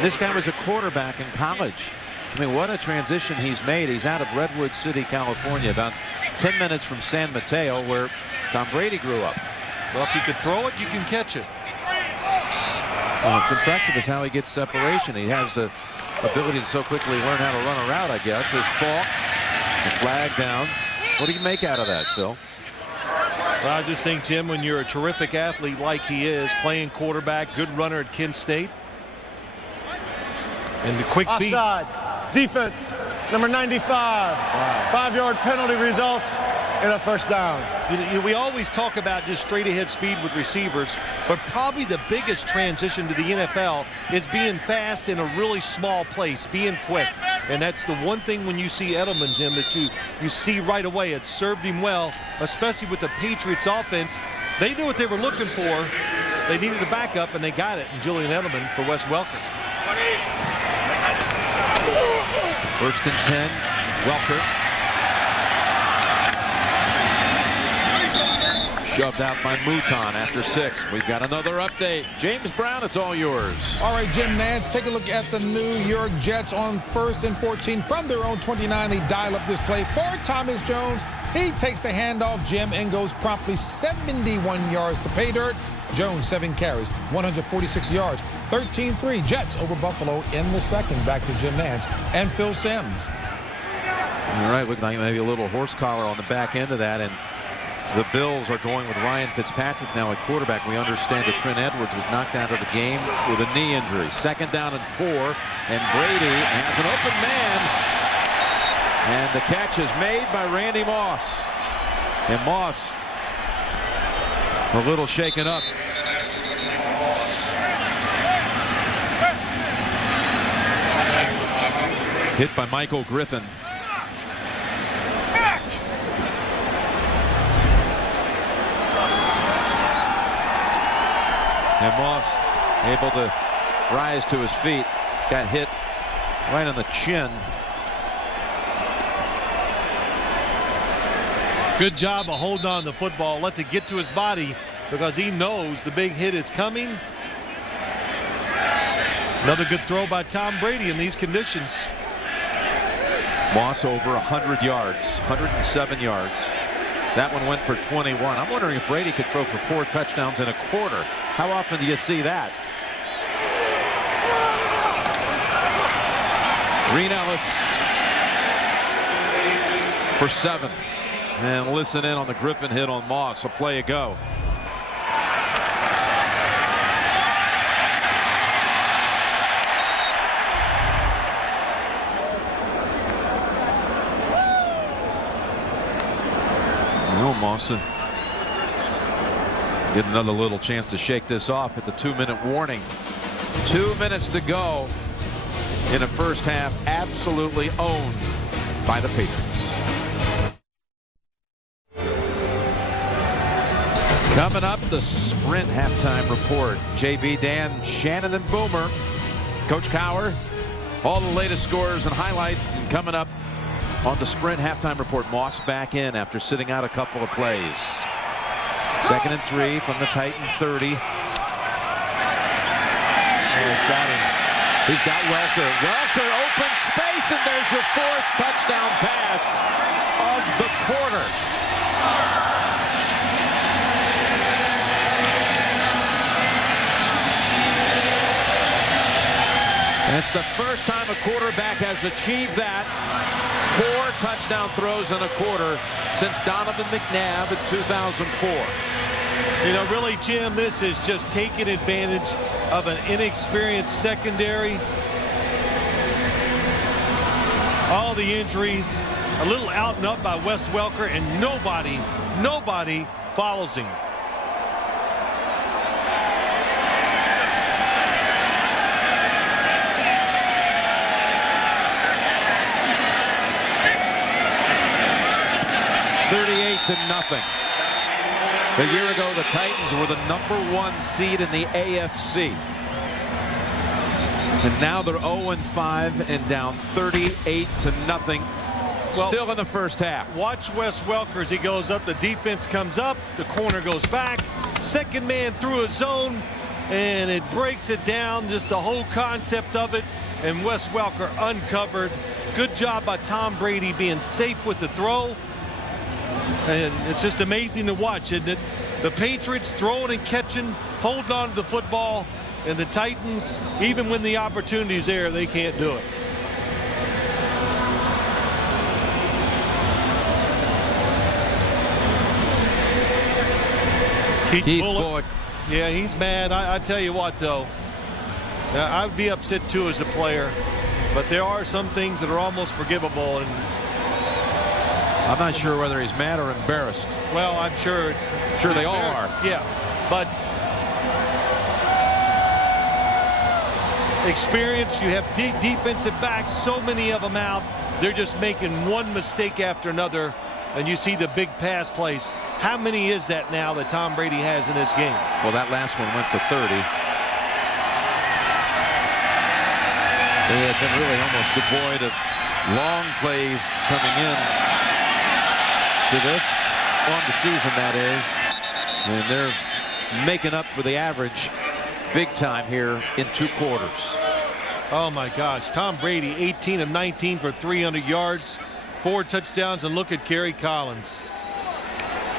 This guy was a quarterback in college. I mean, what a transition he's made. He's out of Redwood City, California, about 10 minutes from San Mateo, where Tom Brady grew up. Well, if you could throw it, you can catch it. Well, it's impressive is how he gets separation. He has the ability to so quickly learn how to run a route, I guess. His Falk, the flag down. What do you make out of that, Phil? Well, I just think, Jim, when you're a terrific athlete like he is, playing quarterback, good runner at Kent State, and the quick feet. Offside. Defense, number 95. 5-yard penalty results in a first down. We always talk about just straight ahead speed with receivers, but probably the biggest transition to the NFL is being fast in a really small place, being quick. And that's the one thing when you see Edelman, Jim, that you see right away. It served him well, especially with the Patriots offense. They knew what they were looking for. They needed a backup, and they got it in Julian Edelman for Wes Welker. First and 10, Welker. Shoved out by Mouton after 6. We've got another update. James Brown, it's all yours. All right, Jim Nance, take a look at the New York Jets on 1st and 14 from their own 29. They dial up this play for Thomas Jones. He takes the handoff, Jim, and goes promptly 71 yards to pay dirt. Jones, 7 carries, 146 yards, 13-3. Jets over Buffalo in the second. Back to Jim Nance and Phil Simms. All right, looking like maybe a little horse collar on the back end of that. And the Bills are going with Ryan Fitzpatrick now at quarterback. We understand that Trent Edwards was knocked out of the game with a knee injury. 2nd down and 4. And Brady has an open man. And the catch is made by Randy Moss. And Moss a little shaken up. Hit by Michael Griffin. And Moss able to rise to his feet. Got hit right on the chin. Good job of holding on to the football. Lets it get to his body because he knows the big hit is coming. Another good throw by Tom Brady in these conditions. Moss over 100 yards, 107 yards. That one went for 21. I'm wondering if Brady could throw for 4 touchdowns in a quarter. How often do you see that? Green Ellis for 7. And listen in on the Griffin hit on Moss. A play ago. No, Moss get another little chance to shake this off at the 2-minute warning. 2 minutes to go in the first half. Absolutely owned by the Patriots. Coming up, the Sprint halftime report. JB, Dan, Shannon, and Boomer. Coach Cowher, all the latest scores and highlights. And coming up on the Sprint halftime report, Moss back in after sitting out a couple of plays. 2nd and 3 from the Titan 30. He's got Welker. Welker, open space, and there's your 4th touchdown pass of the quarter. And it's the first time a quarterback has achieved that. 4 touchdown throws in a quarter since Donovan McNabb in 2004. You know, really, Jim, this is just taking advantage of an inexperienced secondary. All the injuries, a little out and up by Wes Welker, and nobody follows him. -0. A year ago, the Titans were the #1 seed in the AFC. And now they're 0-5 and down 38-0. Well, still in the first half. Watch Wes Welker as he goes up. The defense comes up. The corner goes back. Second man through a zone, and it breaks it down. Just the whole concept of it. And Wes Welker uncovered. Good job by Tom Brady being safe with the throw. And it's just amazing to watch, isn't it? The Patriots throwing and catching, holding on to the football, and the Titans, even when the opportunity is there, they can't do it. Keith Bullock. Yeah, he's mad. I tell you what, though, I'd be upset too as a player, but there are some things that are almost forgivable, and I'm not sure whether he's mad or embarrassed. well, I'm sure it's Sure they all are. Yeah, but experience, you have defensive backs, so many of them out. They're just making one mistake after another, and you see the big pass plays. How many is that now that Tom Brady has in this game? Well, that last one went for 30. They have been really almost devoid of long plays coming in to this, on the season, that is. And they're making up for the average big time here in 2 quarters. Oh my gosh, Tom Brady 18 of 19 for 300 yards, 4 touchdowns, and look at Kerry Collins.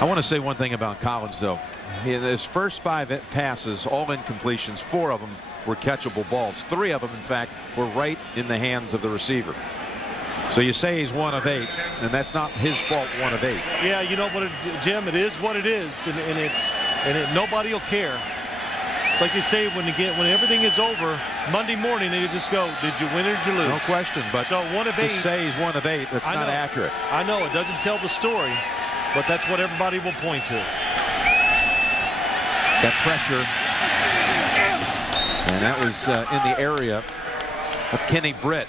I want to say one thing about Collins, though. His first 5 passes, all incompletions, 4 of them were catchable balls. 3 of them, in fact, were right in the hands of the receiver. So you say he's 1 of 8, and that's not his fault. 1 of 8. Yeah, you know what, Jim, it is what it is, and nobody will care. It's like you say when everything is over Monday morning, and you just go, did you win or did you lose? No question, but so 1 of 8. To say he's 1 of 8, that's not accurate. I know it doesn't tell the story, but that's what everybody will point to. That pressure, and that was in the area of Kenny Britt.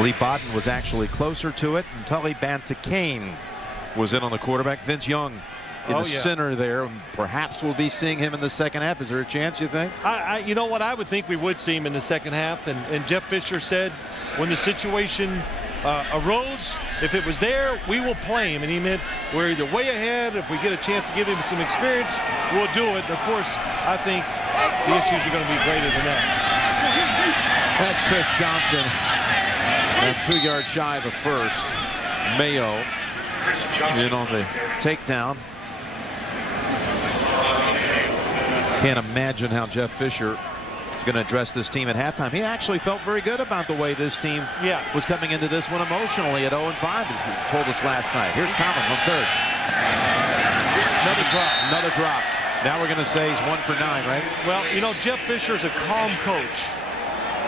Lee Bodden was actually closer to it, and Tully Bantakane was in on the quarterback. Vince Young in the center there, and perhaps we'll be seeing him in the second half. Is there a chance, you think? You know what, I would think we would see him in the second half, and Jeff Fisher said when the situation arose, if it was there, we will play him, and he meant we're either way ahead. If we get a chance to give him some experience, we'll do it. And of course, I think the issues are going to be greater than that. That's Chris Johnson, and 2 yards shy of a first. Mayo in on the takedown. Can't imagine how Jeff Fisher is going to address this team at halftime. He actually felt very good about the way this team was coming into this one emotionally at 0-5, as he told us last night. Here's Collins on 3rd. Another drop. Now we're going to say he's 1 for 9, right? Well, you know, Jeff Fisher's a calm coach.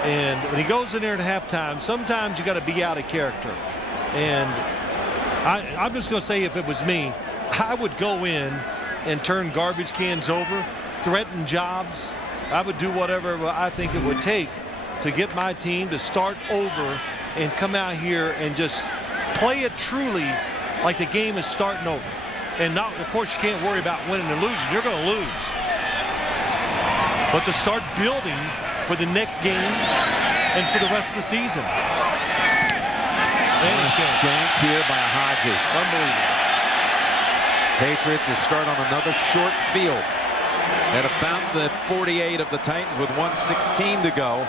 And when he goes in there at halftime, sometimes you got to be out of character. And I'm just going to say, if it was me, I would go in and turn garbage cans over, threaten jobs. I would do whatever I think it would take to get my team to start over and come out here and just play it truly like the game is starting over. And not, of course, you can't worry about winning or losing. You're going to lose. But to start building for the next game and for the rest of the season. Shank here by Hodges. Unbelievable. Patriots will start on another short field at about the 48 of the Titans with 1:16 to go.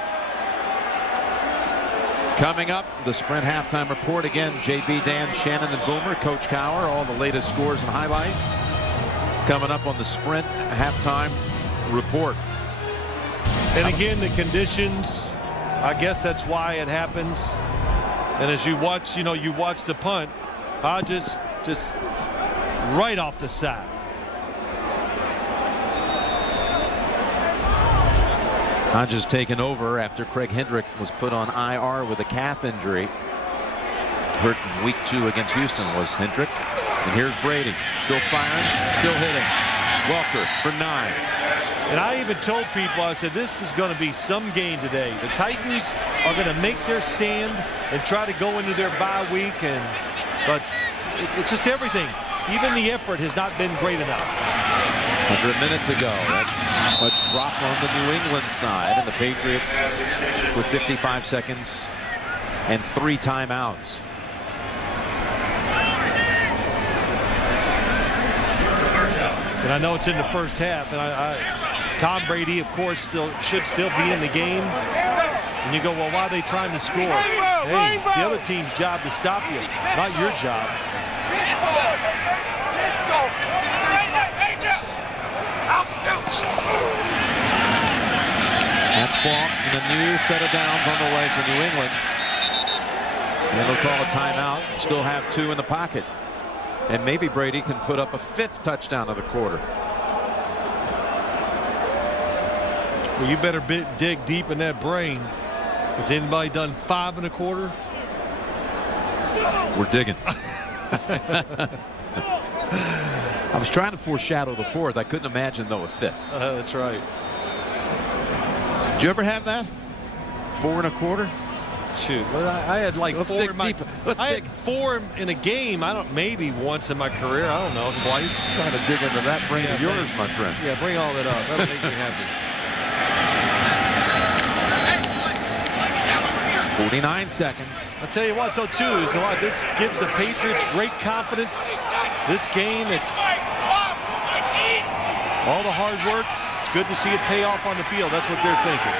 Coming up, the Sprint halftime report again. JB, Dan, Shannon, and Boomer, Coach Cowher, all the latest scores and highlights. Coming up on the Sprint halftime report. And again, the conditions, I guess that's why it happens. And as you watch, you watch the punt, Hodges just right off the side. Hodges taken over after Craig Hendrick was put on IR with a calf injury. Hurt in week 2 against Houston was Hendrick. And here's Brady, still firing, still hitting. Welker for 9. And I even told people, I said, this is going to be some game today. The Titans are going to make their stand and try to go into their bye week. But it's just everything. Even the effort has not been great enough. Under a minute to go. That's a drop on the New England side. And the Patriots with 55 seconds and 3 timeouts. And I know it's in the first half. And Tom Brady, of course, should still be in the game. And you go, well, why are they trying to score? Hey, it's the other team's job to stop you, not your job. That's Falk, and a new set of downs on the way for New England. And they'll call a timeout. Still have 2 in the pocket. And maybe Brady can put up a 5th touchdown of the quarter. Well, you better dig deep in that brain. Has anybody done 5 1/4? We're digging. I was trying to foreshadow the 4th. I couldn't imagine, though, a 5th. That's right. Did you ever have that? 4 1/4? Shoot, I had like Let's 4 dig in my. deep. Let's I dig. had 4 in a game. Maybe once in my career. I don't know, twice. Trying to dig into that brain of yours, my friend. Yeah, bring all that up. That'll make me happy. 49 seconds. I'll tell you what, though, too, is a lot. This gives the Patriots great confidence. This game, it's all the hard work. It's good to see it pay off on the field. That's what they're thinking.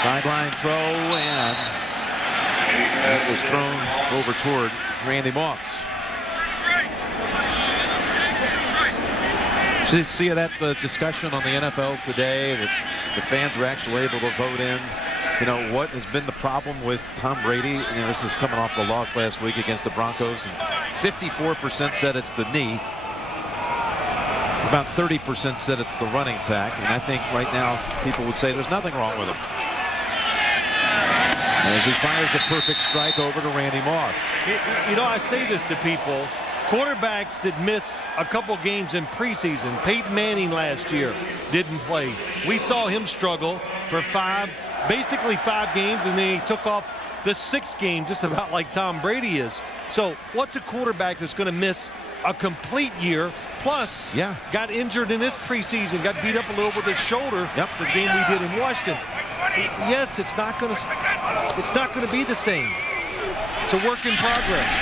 Sideline throw, and it was thrown over toward Randy Moss. Did you see that discussion on the NFL today that the fans were actually able to vote in? You know, what has been the problem with Tom Brady? You know, this is coming off the loss last week against the Broncos. And 54% said it's the knee. About 30% said it's the running attack. And I think right now people would say there's nothing wrong with him. As he fires a perfect strike over to Randy Moss. You know, I say this to people. Quarterbacks that miss a couple games in preseason. Peyton Manning last year didn't play. We saw him struggle for basically 5 games, and then he took off the 6th game, just about like Tom Brady is. So what's a quarterback that's going to miss a complete year, plus got injured in this preseason, got beat up a little with his shoulder, the game we did in Washington. Yes, it's not going to be the same. It's a work in progress.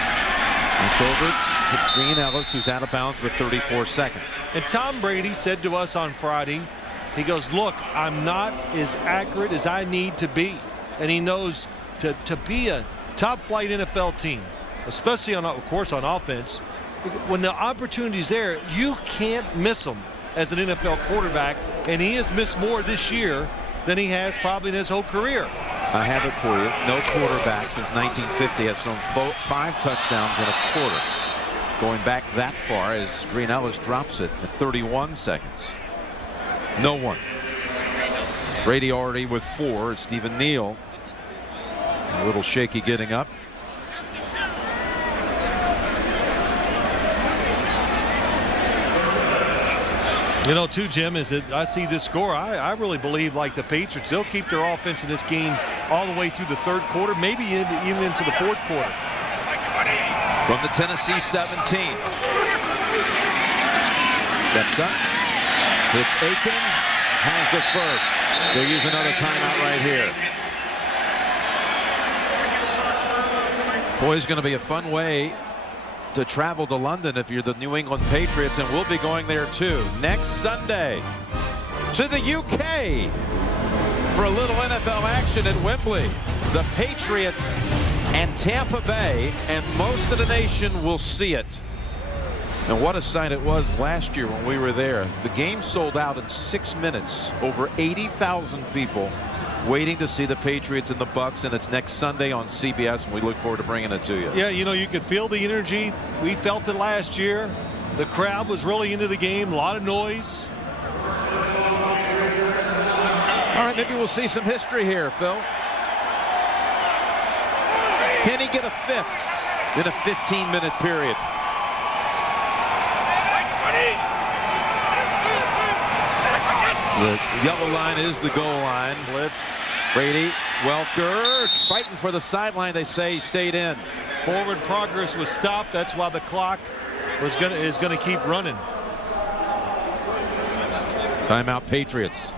It's over to Green Ellis, who's out of bounds with 34 seconds. And Tom Brady said to us on Friday, he goes, look, I'm not as accurate as I need to be. And he knows to be a top-flight NFL team, especially, of course, on offense, when the opportunity's there, you can't miss them as an NFL quarterback. And he has missed more this year than he has probably in his whole career. I have it for you. No quarterback since 1950 has thrown 5 touchdowns in a quarter. Going back that far as Green Ellis drops it at 31 seconds. No one. Brady already with 4. It's Stephen Neal. A little shaky getting up. You know, too, Jim, is that I see this score. I really believe, like the Patriots, they'll keep their offense in this game all the way through the 3rd quarter, maybe even into the 4th quarter. From the Tennessee 17. Steps up. Hits Aiken. Has the first. They'll use another timeout right here. Boy, it's going to be a fun way to travel to London if you're the New England Patriots, and we'll be going there too next Sunday to the UK for a little NFL action at Wembley. The Patriots and Tampa Bay, and most of the nation will see it. And what a sight it was last year when we were there. The game sold out in 6 minutes. Over 80,000 people waiting to see the Patriots and the Bucs, and it's next Sunday on CBS, and we look forward to bringing it to you. Yeah, you know, you could feel the energy. We felt it last year. The crowd was really into the game. A lot of noise. All right, maybe we'll see some history here, Phil. Can he get a fifth in a 15-minute period? The yellow line is the goal line. Blitz. Brady, Welker, fighting for the sideline. They say he stayed in. Forward progress was stopped. That's why the clock is going to keep running. Timeout, Patriots.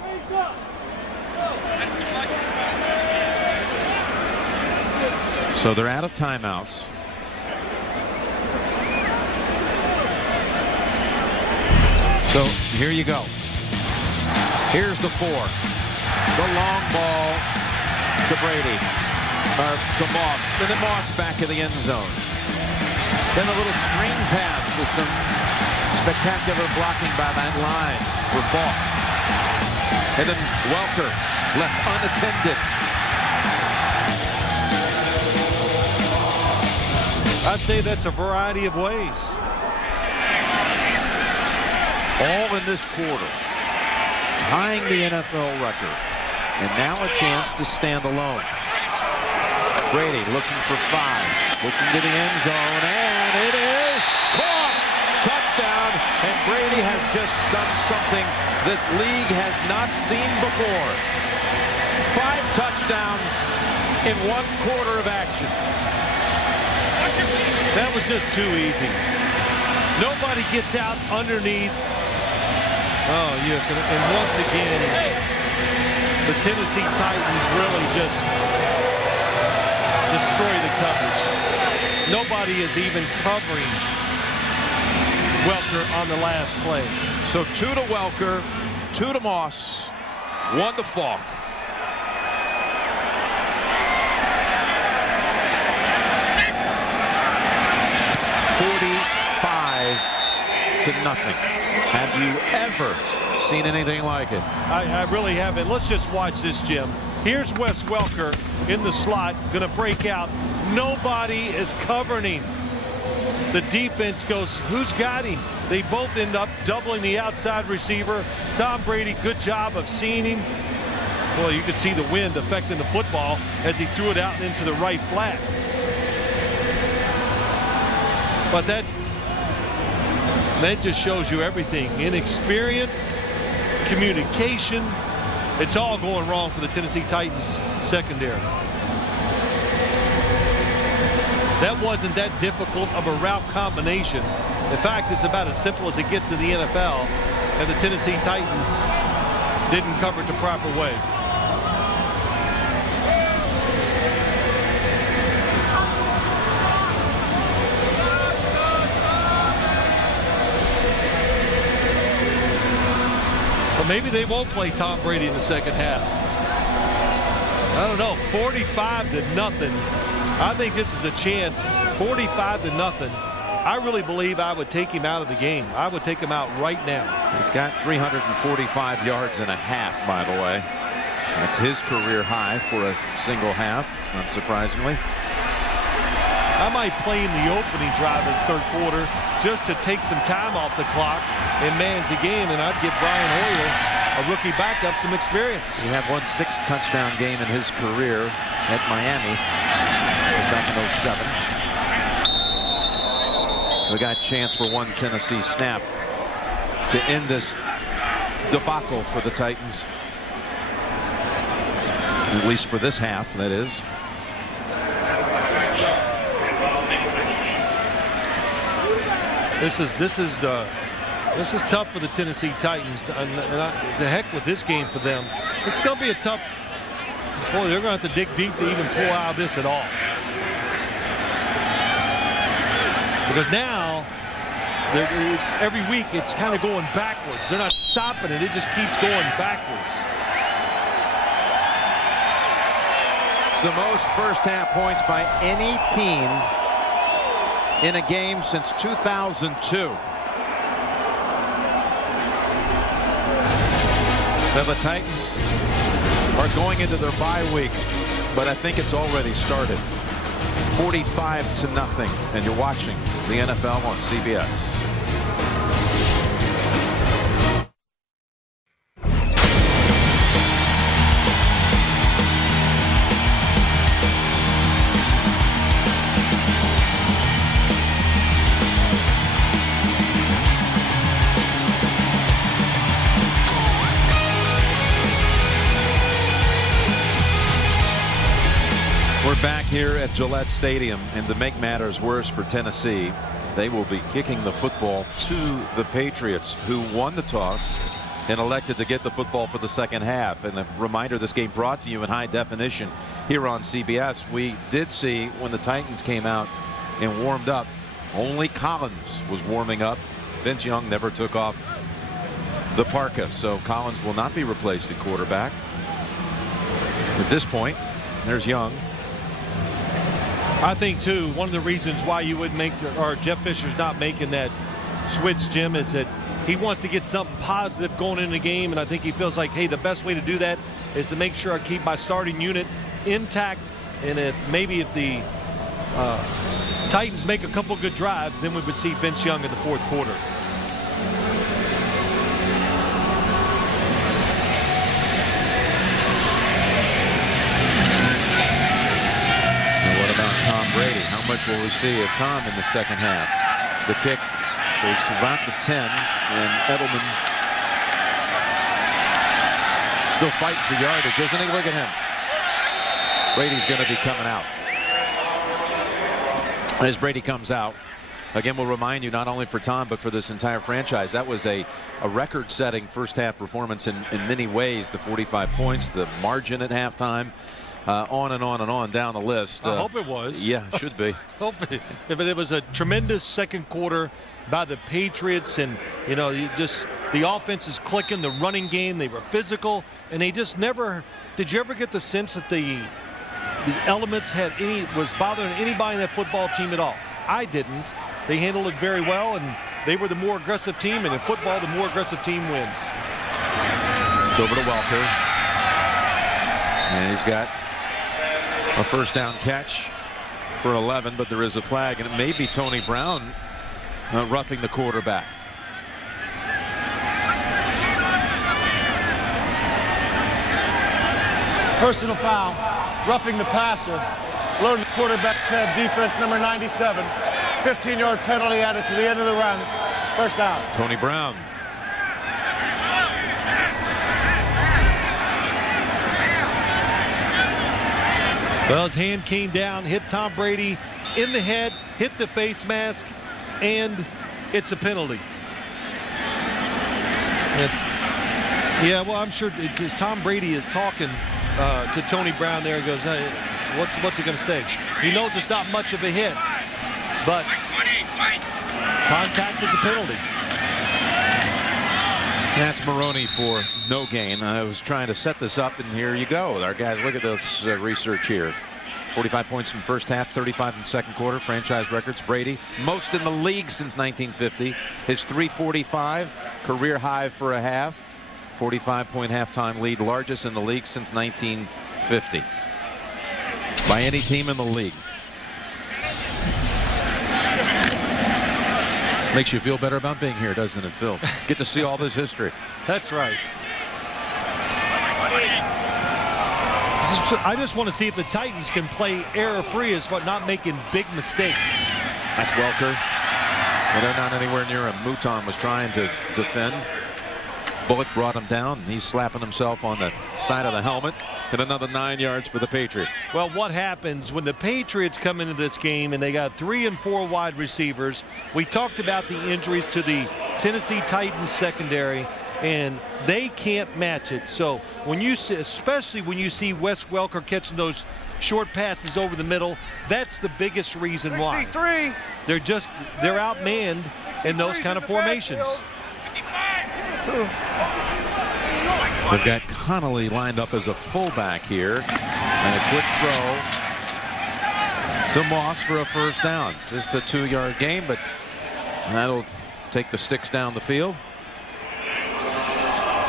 So they're out of timeouts. So here you go. Here's the 4. The long ball to Brady, or to Moss, and then Moss back in the end zone. Then a little screen pass with some spectacular blocking by that line for Falk. And then Welker left unattended. I'd say that's a variety of ways. All in this quarter. Tying the NFL record. And now a chance to stand alone. Brady looking for 5. Looking to the end zone. And it is caught. Touchdown. And Brady has just done something this league has not seen before. 5 touchdowns in 1 quarter of action. That was just too easy. Nobody gets out underneath. Oh, yes. And once again, the Tennessee Titans really just destroy the coverage. Nobody is even covering Welker on the last play. So 2 to Welker, 2 to Moss, 1 to Falk. To nothing. Have you ever seen anything like it? I really haven't. Let's just watch this, Jim. Here's Wes Welker in the slot, going to break out. Nobody is covering him. The defense goes, who's got him? They both end up doubling the outside receiver. Tom Brady, good job of seeing him. Well, you could see the wind affecting the football as he threw it out into the right flat. But that just shows you everything. Inexperience, communication. It's all going wrong for the Tennessee Titans secondary. That wasn't that difficult of a route combination. In fact, it's about as simple as it gets in the NFL, and the Tennessee Titans didn't cover it the proper way. But maybe they won't play Tom Brady in the second half. I don't know. 45-0. I think this is a chance. 45-0. I really believe I would take him out of the game. I would take him out right now. He's got 345 yards and a half, by the way. That's his career high for a single half, not surprisingly. I might play in the opening drive in the third quarter just to take some time off the clock and manage the game, and I'd give Brian Hoyer, a rookie backup, some experience. He had 1 6-touchdown game in his career at Miami. It was back in 07. We got a chance for 1 Tennessee snap to end this debacle for the Titans. At least for this half, that is. This is tough for the Tennessee Titans, and the heck with this game for them. It's going to be a tough. Boy, they're going to have to dig deep to even pull out of this at all. Because now, every week it's kind of going backwards. They're not stopping it; it just keeps going backwards. It's the most first-half points by any team in a game since 2002. Now the Titans are going into their bye week, but I think it's already started. 45-0, and you're watching the NFL on CBS. We're back here at Gillette Stadium, and to make matters worse for Tennessee, they will be kicking the football to the Patriots, who won the toss and elected to get the football for the second half. And a reminder, this game brought to you in high definition here on CBS. We did see when the Titans came out and warmed up, only Collins was warming up. Vince Young never took off the parka, so Collins will not be replaced at quarterback. At this point, there's Young. I think, too, one of the reasons why you would make, or Jeff Fisher's not making that switch, Jim, is that he wants to get something positive going into the game, and I think he feels like, hey, the best way to do that is to make sure I keep my starting unit intact, and if the Titans make a couple good drives, then we would see Vince Young in the fourth quarter. Tom Brady. How much will we see of Tom in the second half? As the kick goes to about the 10, and Edelman still fighting for yardage, isn't he? Look at him. Brady's going to be coming out. As Brady comes out, again, we'll remind you, not only for Tom, but for this entire franchise, that was a record-setting first-half performance in many ways. The 45 points, the margin at halftime. On and on and on down the list. I hope it was. Yeah, should be. If it was a tremendous second quarter by the Patriots, and the offense is clicking, the running game, they were physical, and they just never. Did you ever get the sense that the elements was bothering anybody in that football team at all? I didn't. They handled it very well, and they were the more aggressive team, and in football, the more aggressive team wins. It's over to Welker, and he's got a first down catch for 11, but there is a flag, and it may be Tony Brown roughing the quarterback. Personal foul, roughing the passer, loading the quarterback's head, defense number 97. 15-yard penalty added to the end of the run. First down. Tony Brown. Well, his hand came down, hit Tom Brady in the head, hit the face mask, and it's a penalty. Yeah, well, I'm sure Tom Brady is talking to Tony Brown there. He goes, hey, what's he going to say? He knows it's not much of a hit, but contact is a penalty. That's Maroney for no gain. I was trying to set this up, and here you go. Our guys, look at this research here. 45 points in first half, 35 in second quarter. Franchise records. Brady, most in the league since 1950. His 345, career high for a half. 45-point halftime lead, largest in the league since 1950. By any team in the league. Makes you feel better about being here, doesn't it, Phil? Get to see all this history. That's right. I just want to see if the Titans can play error-free as far not making big mistakes. That's Welker. Well, they're not anywhere near him. Mouton was trying to defend. Bullock brought him down. He's slapping himself on the side of the helmet. And another 9 yards for the Patriots. Well, what happens when the Patriots come into this game and they got 3 and 4 wide receivers? We talked about the injuries to the Tennessee Titans secondary, and they can't match it. So when you see, especially when you see Wes Welker catching those short passes over the middle, that's the biggest reason why. 63. They're outmanned in those kind of formations. They've got Connolly lined up as a fullback here. And a quick throw to Moss for a first down. Just a 2-yard gain, but that'll take the sticks down the field.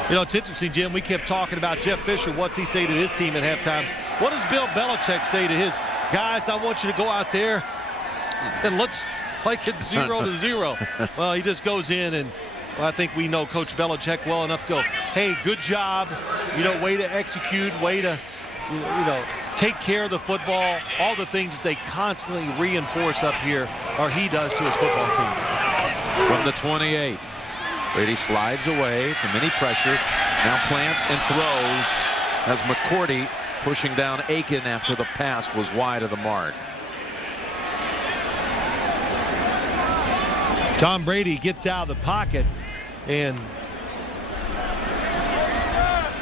You know, it's interesting, Jim. We kept talking about Jeff Fisher. What's he say to his team at halftime? What does Bill Belichick say to his guys? I want you to go out there and let's like it 0-0. Well, he just goes in and I think we know Coach Belichick well enough to go, hey, good job. Way to execute, way to, take care of the football. All the things they constantly reinforce up here, or he does to his football team. From the 28. Brady slides away from any pressure. Now plants and throws as McCourty pushing down Aiken after the pass was wide of the mark. Tom Brady gets out of the pocket, and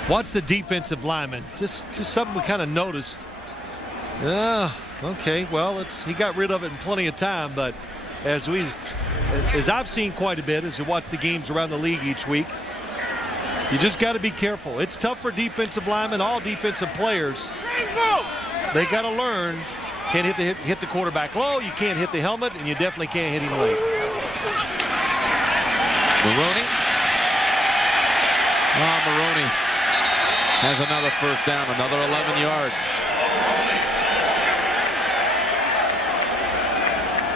what's the defensive lineman? Just something we kind of noticed. Okay, well, he got rid of it in plenty of time, but as I've seen quite a bit as you watch the games around the league each week, you just got to be careful. It's tough for defensive linemen, all defensive players. They got to learn. Can't hit the quarterback low. You can't hit the helmet, and you definitely can't hit him late. Maroney. Maroney has another first down, another 11 yards.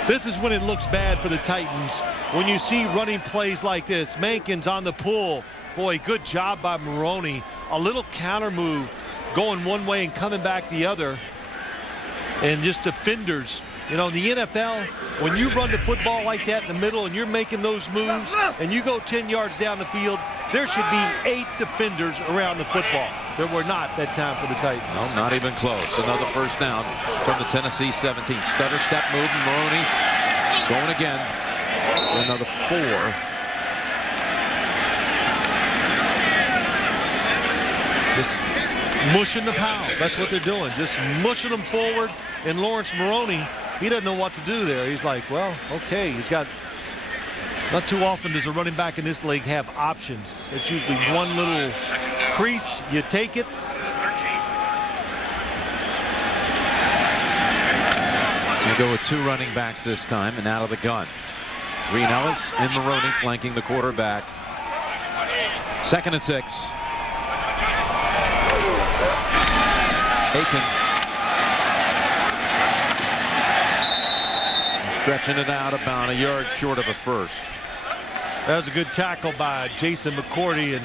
This is when it looks bad for the Titans. When you see running plays like this, Mankins on the pull. Boy, good job by Maroney. A little counter move going one way and coming back the other. And just defenders. You know, in the NFL, when you run the football like that in the middle and you're making those moves and you go 10 yards down the field, there should be 8 defenders around the football. There were not that time for the Titans. No, not even close. Another first down from the Tennessee 17. Stutter step move, and Maroney going again. Another 4. Just mushing the pound. That's what they're doing. Just mushing them forward. And Lawrence Maroney, he doesn't know what to do there. He's like, well, okay. He's got, not too often does a running back in this league have options. It's usually one little crease. You take it. They go with 2 running backs this time and out of the gun. Green Ellis and Maroney flanking the quarterback. 2nd and 6. Aiken stretching it out about a yard short of a first. That was a good tackle by Jason McCourty, and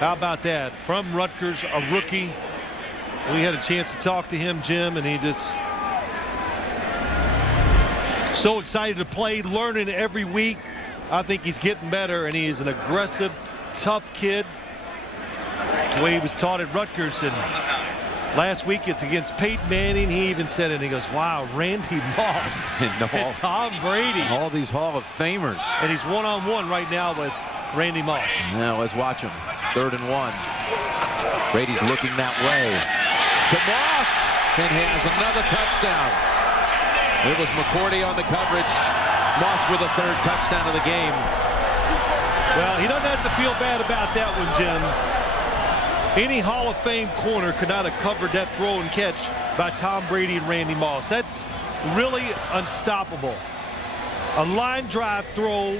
how about that? From Rutgers, a rookie. We had a chance to talk to him, Jim, and he just so excited to play, learning every week. I think he's getting better, and he is an aggressive, tough kid. The way he was taught at Rutgers, and last week it's against Peyton Manning. He even said it. He goes, wow, Randy Moss and Tom Brady. All these Hall of Famers. And he's one-on-one right now with Randy Moss. Now let's watch him. 3rd and 1. Brady's looking that way. To Moss. And he has another touchdown. It was McCourty on the coverage. Moss with a 3rd touchdown of the game. Well, he doesn't have to feel bad about that one, Jim. Any Hall of Fame corner could not have covered that throw and catch by Tom Brady and Randy Moss. That's really unstoppable. A line drive throw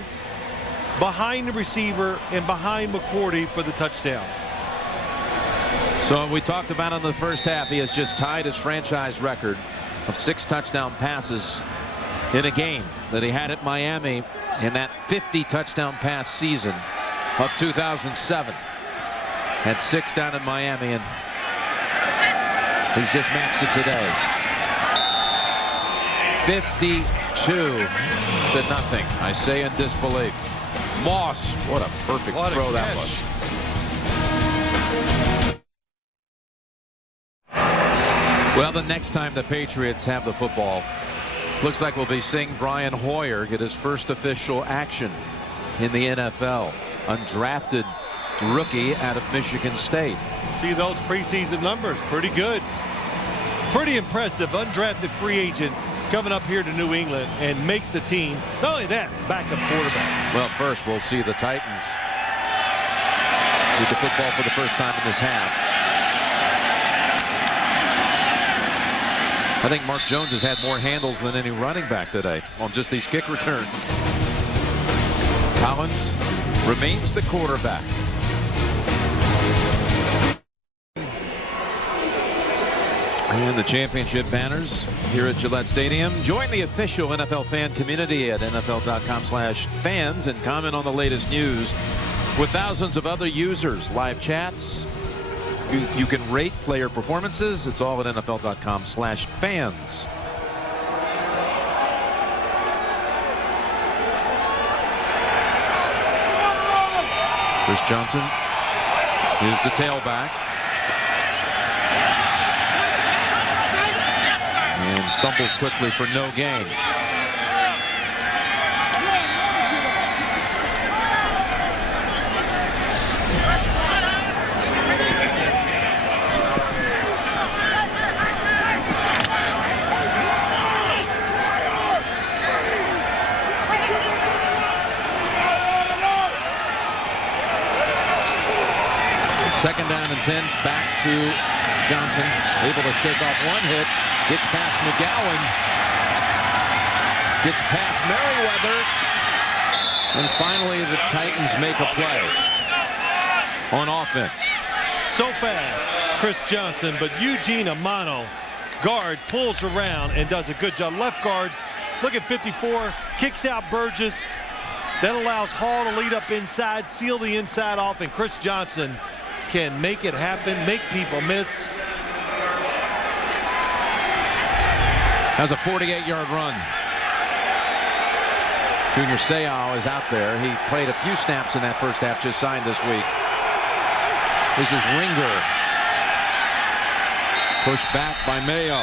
behind the receiver and behind McCourty for the touchdown. So we talked about in the first half, he has just tied his franchise record of 6 touchdown passes in a game that he had at Miami in that 50 touchdown pass season of 2007. Had 6 down in Miami, and he's just matched it today. 52 to nothing. I say in disbelief. Moss, what a perfect throw that was. Well, the next time the Patriots have the football, looks like we'll be seeing Brian Hoyer get his first official action in the NFL. Undrafted rookie out of Michigan State. See those preseason numbers, pretty good. Pretty impressive. Undrafted free agent coming up here to New England and makes the team. Not only that, backup quarterback. Well, first we'll see the Titans with the football for the first time in this half. I think Mark Jones has had more handles than any running back today on just these kick returns. Collins remains the quarterback. And the championship banners here at Gillette Stadium. Join the official NFL fan community at NFL.com/fans and comment on the latest news with thousands of other users. Live chats. You can rate player performances. It's all at NFL.com/fans. Chris Johnson is the tailback. And stumbles quickly for no gain. Second down and 10, back to Johnson, able to shake off one hit, gets past McGowan, gets past Merriweather, and finally the Titans make a play on offense. So fast, Chris Johnson, but Eugene Amano, guard, pulls around and does a good job. Left guard, look at 54, kicks out Burgess. That allows Hall to lead up inside, seal the inside off, and Chris Johnson can make it happen, make people miss. Has a 48-yard run. Junior Seau is out there. He played a few snaps in that first half, just signed this week. This is Ringer. Pushed back by Mayo.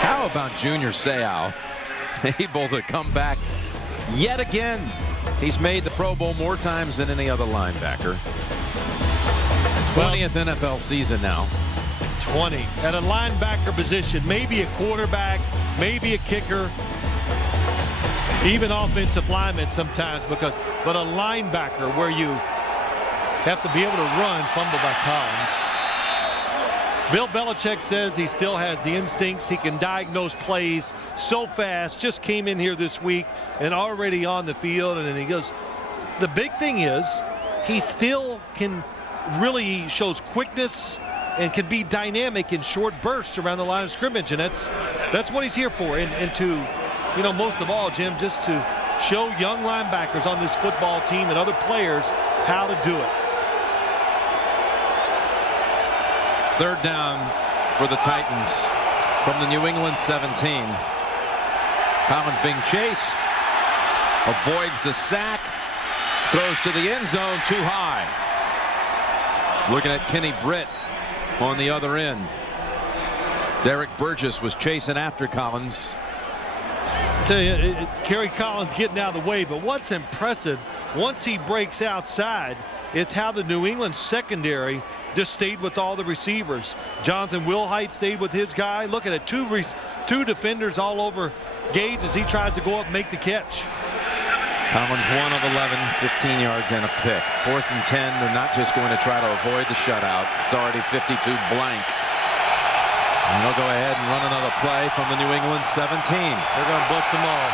How about Junior Seau? Able to come back yet again. He's made the Pro Bowl more times than any other linebacker. 20th NFL season now. 20 at a linebacker position, maybe a quarterback, maybe a kicker, even offensive lineman sometimes, but a linebacker where you have to be able to run, fumbled by Collins. Bill Belichick says he still has the instincts. He can diagnose plays so fast. Just came in here this week and already on the field. And then he goes, the big thing is he still can really shows quickness and can be dynamic in short bursts around the line of scrimmage. And that's what he's here for. And to, you know, most of all, Jim, just to show young linebackers on this football team and other players how to do it. Third down for the Titans from the New England 17. Collins being chased. Avoids the sack. Throws to the end zone too high. Looking at Kenny Britt on the other end. Derek Burgess was chasing after Collins. I tell you, Kerry Collins getting out of the way, but what's impressive, once he breaks outside, it's how the New England secondary just stayed with all the receivers. Jonathan Wilhite stayed with his guy. Look at it, two defenders all over Gage as he tries to go up and make the catch. Collins 1 of 11, 15 yards and a pick. 4th and 10. They're not just going to try to avoid the shutout. It's already 52 blank. And they'll go ahead and run another play from the New England 17. They're going to blitz them all.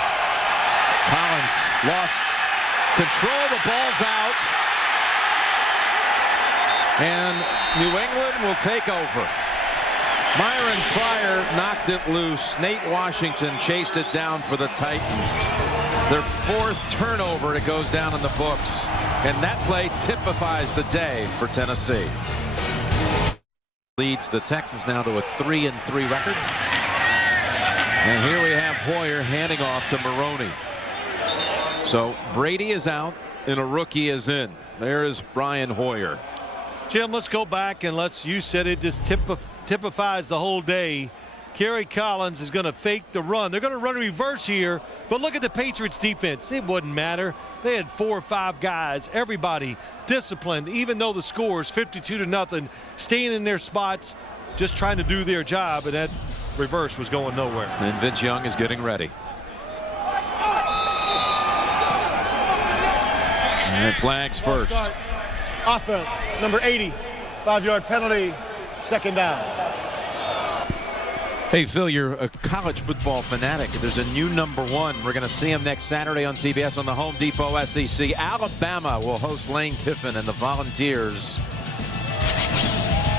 Collins lost control. The ball's out. And New England will take over. Myron Pryor knocked it loose. Nate Washington chased it down for the Titans. Their 4th turnover, it goes down in the books. And that play typifies the day for Tennessee. Leads the Texans now to a 3-3 record. And here we have Hoyer handing off to Maroney. So Brady is out and a rookie is in. There is Brian Hoyer. Jim, let's go back and you said it just typifies the whole day. Kerry Collins is going to fake the run. They're going to run a reverse here, but look at the Patriots defense. It wouldn't matter. They had 4 or 5 guys, everybody disciplined, even though the score is 52-0, staying in their spots, just trying to do their job, and that reverse was going nowhere. And Vince Young is getting ready. And flags first. Offense, number 80, 5-yard penalty, second down. Hey, Phil, you're a college football fanatic. There's a new number 1. We're going to see him next Saturday on CBS on the Home Depot SEC. Alabama will host Lane Kiffin and the Volunteers.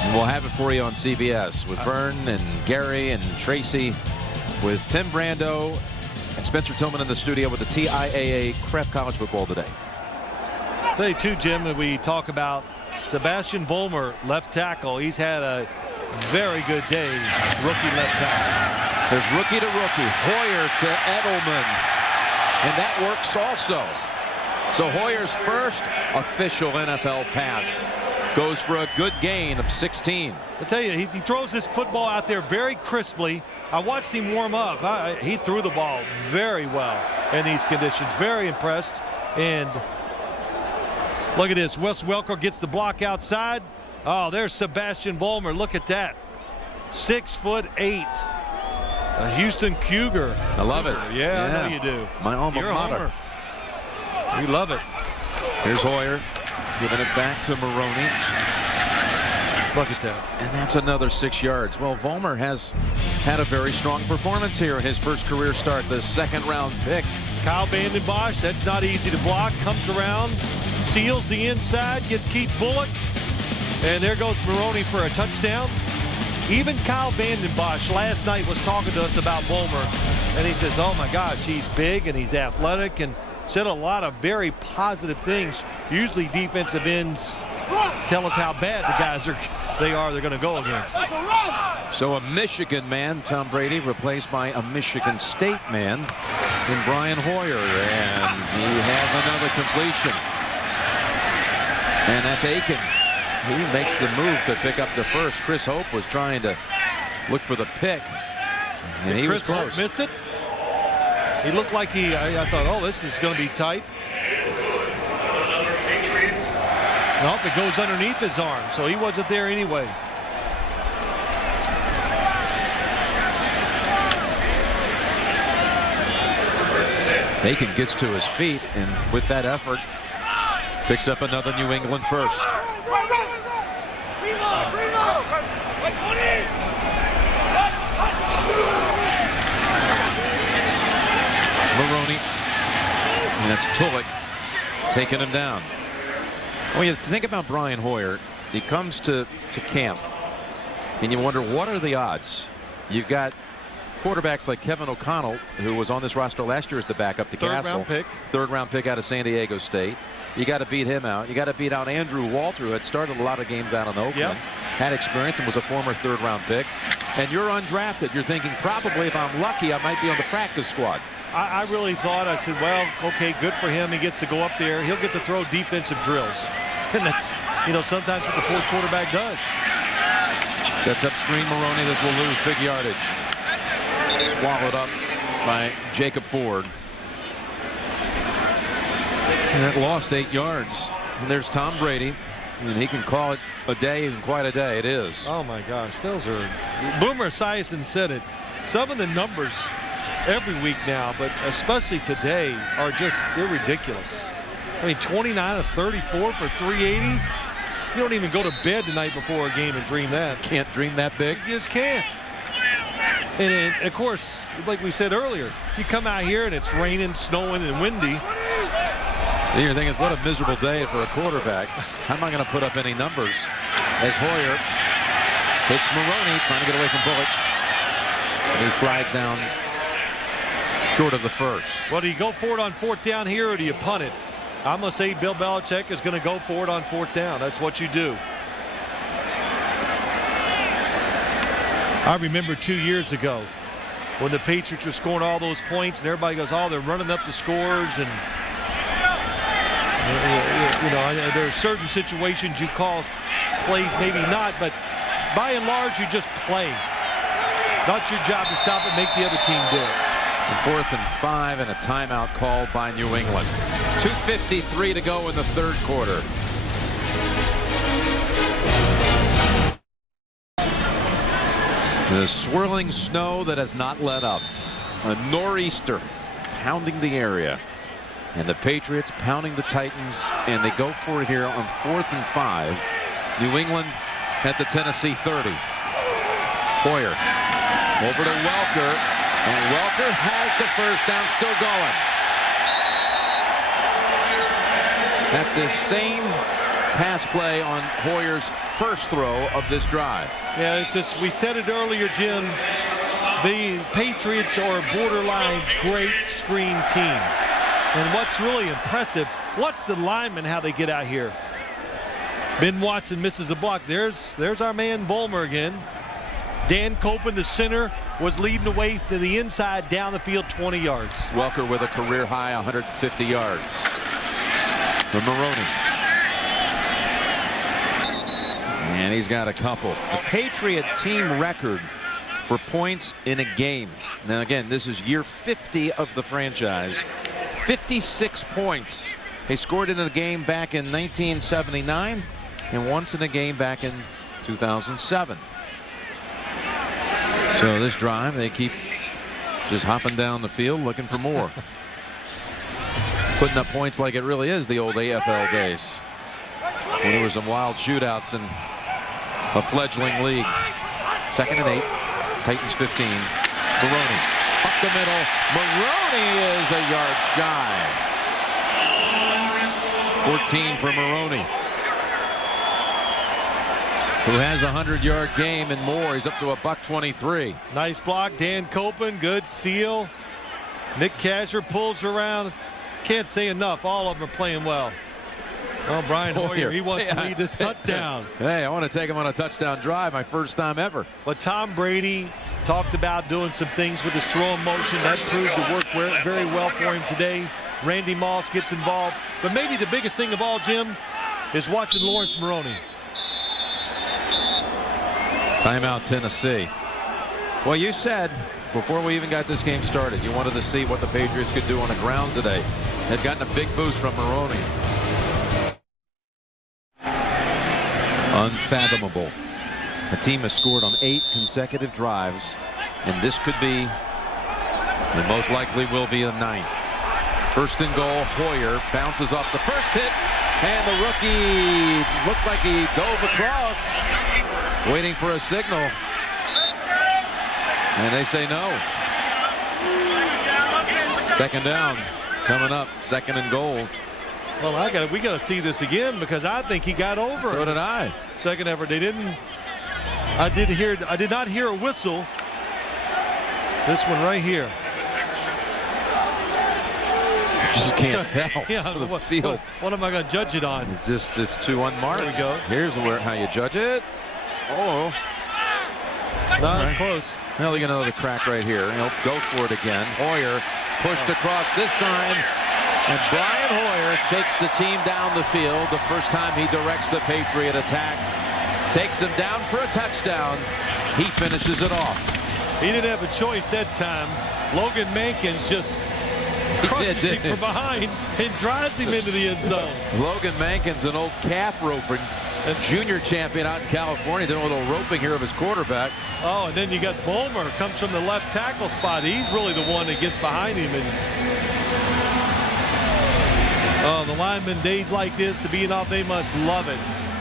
And we'll have it for you on CBS with Vern and Gary and Tracy, with Tim Brando and Spencer Tillman in the studio with the TIAA Craft College Football Today. I'll tell you too, Jim, that we talk about Sebastian Vollmer, left tackle. He's had a very good day, rookie left tackle. There's rookie to rookie, Hoyer to Edelman, and that works also. So Hoyer's first official NFL pass goes for a good gain of 16. I tell you, he throws this football out there very crisply. I watched him warm up. He threw the ball very well in these conditions. Very impressed. And look at this. Wes Welker gets the block outside. Oh, there's Sebastian Vollmer. Look at that. 6'8". A Houston Cougar. I love it. Yeah, I know you do. My alma You're a mater. homer. You love it. Here's Hoyer giving it back to Maroney. Look at that. And that's another 6 yards. Well, Vollmer has had a very strong performance here. His first career start, the second-round pick. Kyle Vanden Bosch, that's not easy to block. Comes around, seals the inside, gets Keith Bullock. And there goes Maroney for a touchdown. Even Kyle Vanden Bosch last night was talking to us about Vollmer. And he says, oh, my gosh, he's big and he's athletic, and said a lot of very positive things. Usually defensive ends tell us how bad the guys they're going to go against. So a Michigan man, Tom Brady, replaced by a Michigan State man in Brian Hoyer, and he has another completion. And that's Aiken. He makes the move to pick up the first. Chris Hope was trying to look for the pick, and he was close. Chris Hope miss it? He looked like I thought, oh, this is going to be tight. Nope, it goes underneath his arm, so he wasn't there anyway. Aiken gets to his feet, and with that effort, picks up another New England first. Maroney, and that's Tulloch taking him down. When you think about Brian Hoyer, he comes to camp, and you wonder, what are the odds? You've got quarterbacks like Kevin O'Connell, who was on this roster last year as the backup to Castle. Third-round pick out of San Diego State. You got to beat him out. You got to beat out Andrew Walter, who had started a lot of games out in Oakland, had experience, and was a former third-round pick. And you're undrafted. You're thinking, probably if I'm lucky, I might be on the practice squad. I really thought, I said, well, okay, good for him. He gets to go up there. He'll get to throw defensive drills. And that's, sometimes what the fourth quarterback does. Sets up screen Maroney. This will lose big yardage. Swallowed up by Jacob Ford. And that lost 8 yards. And there's Tom Brady. And he can call it a day, and quite a day it is. Oh, my gosh. Those are... Boomer Esiason said it. Some of the numbers every week now, but especially today, are just, they're ridiculous. I mean, 29 of 34 for 380. You don't even go to bed the night before a game and dream that. Can't dream that big. You just can't. And of course, like we said earlier, you come out here and it's raining, snowing, and windy. The other thing is, what a miserable day for a quarterback. How am I going to put up any numbers? As Hoyer hits Maroney, trying to get away from Bullock. And he slides down short of the first. Well, do you go for it on fourth down here, or do you punt it? I'm going to say Bill Belichick is going to go for it on fourth down. That's what you do. I remember 2 years ago when the Patriots were scoring all those points, and everybody goes, oh, they're running up the scores. And, there are certain situations you call plays, maybe not, but by and large, you just play. Not your job to stop it, make the other team do it. And 4th and 5 and a timeout called by New England. 2:53 to go in the third quarter. The swirling snow that has not let up. A nor'easter pounding the area. And the Patriots pounding the Titans, and they go for it here on 4th and 5. New England at the Tennessee 30. Hoyer over to Welker, and Welker has the first down, still going. That's the same pass play on Hoyer's first throw of this drive. Yeah, it's just, we said it earlier, Jim. The Patriots are a borderline great screen team. And what's really impressive, watch the linemen, how they get out here. Ben Watson misses the block. There's our man Vollmer again. Dan Copen, the center, was leading the way to the inside, down the field, 20 yards. Welker with a career high 150 yards. For Maroney. And he's got a couple. The Patriot team record for points in a game. Now again, this is year 50 of the franchise. 56 points. They scored in a game back in 1979 and once in a game back in 2007. So this drive, they keep just hopping down the field looking for more. Putting up points like it really is the old AFL days, when there were some wild shootouts in a fledgling league. 2nd and 8. Titans 15. Maroney up the middle. Maroney is a yard shy. 14 for Maroney, who has a 100-yard game and more. He's up to $123. Nice block. Dan Copen, good seal. Nick Kasher pulls around. Can't say enough. All of them are playing well. Oh, Brian Hoyer, he wants to lead this touchdown. Hey, I want to take him on a touchdown drive, my first time ever. But Tom Brady talked about doing some things with his throwing motion. That proved to work very well for him today. Randy Moss gets involved. But maybe the biggest thing of all, Jim, is watching Lawrence Maroney. Timeout, Tennessee. Well, you said before we even got this game started, you wanted to see what the Patriots could do on the ground today. They'd gotten a big boost from Maroney. Unfathomable. The team has scored on 8 consecutive drives, and this could be, and most likely will be, a 9th. 1st and goal. Hoyer bounces off the first hit, and the rookie looked like he dove across, waiting for a signal, and they say no. 2nd down coming up. 2nd and goal. Well, we got to see this again, because I think he got over. So did I. Second effort, they didn't. I did not hear a whistle. This one right here. You just can't tell. Yeah, the field. What am I going to judge it on? It's too unmarked. There we go. Here's how you judge it. Oh. No, it's close. Well, they get another crack right here. He'll go for it again. Hoyer pushed across this time. And Brian Hoyer takes the team down the field. The first time he directs the Patriot attack. Takes him down for a touchdown. He finishes it off. He didn't have a choice that time. Logan Mankins just crushes him from behind and drives him into the end zone. Logan Mankins, an old calf roper, a junior champion out in California, doing a little roping here of his quarterback. Oh, and then you got Bulmer, comes from the left tackle spot. He's really the one that gets behind him. And oh, the linemen, days like this, to be off, they must love it.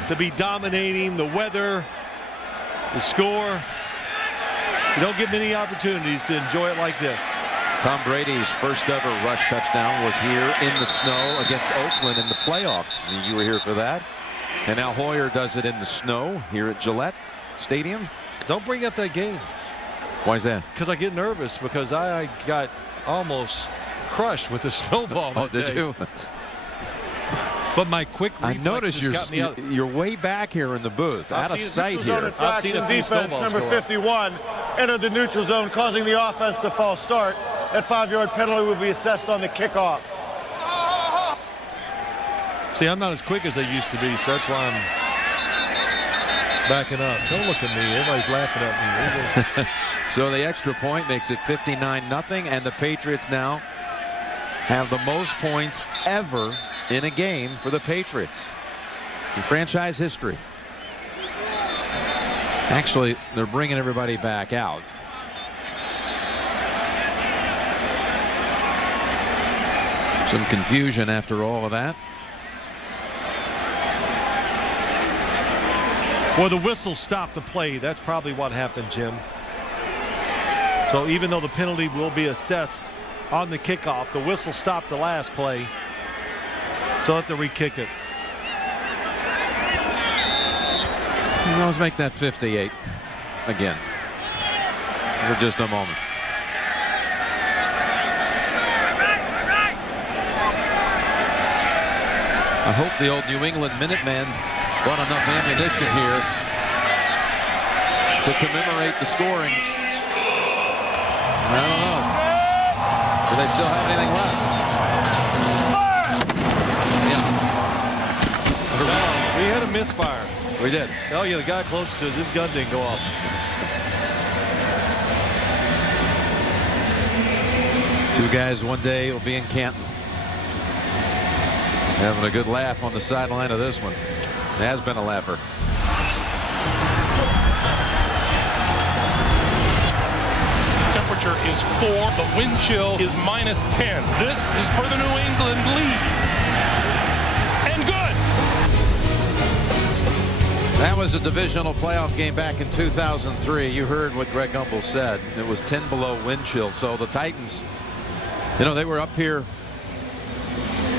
To be dominating the weather, the score. You don't get many opportunities to enjoy it like this. Tom Brady's first ever rush touchdown was here in the snow against Oakland in the playoffs. You were here for that. And now Hoyer does it in the snow here at Gillette Stadium. Don't bring up that game. Why is that? Because I get nervous, because I got almost crushed with the snowball. Oh, did you? But my quick reflexes I noticed you're way back here in the booth, out of sight here. I've seen defense number 51 entered the neutral zone, causing the offense to false start. That 5-yard penalty will be assessed on the kickoff. See, I'm not as quick as I used to be, so that's why I'm backing up. Don't look at me. Everybody's laughing at me. So the extra point makes it 59-0, and the Patriots now have the most points ever in a game for the Patriots in franchise history. Actually, they're bringing everybody back out. Some confusion after all of that. Well, the whistle stopped the play. That's probably what happened, Jim. So even though the penalty will be assessed on the kickoff, the whistle stopped the last play. So have to re-kick it. Let's make that 58 again for just a moment. I hope the old New England Minutemen brought enough ammunition here to commemorate the scoring. I don't know. Do they still have anything left? Yeah. We had a misfire. We did. Oh, yeah, the guy close to his gun didn't go off. Two guys one day will be in Canton. Having a good laugh on the sideline of this one. Has been a laugher. Temperature is 4. The wind chill is -10. This is for the New England lead. And good. That was a divisional playoff game back in 2003. You heard what Greg Gumbel said. It was 10 below wind chill. So the Titans, you know, they were up here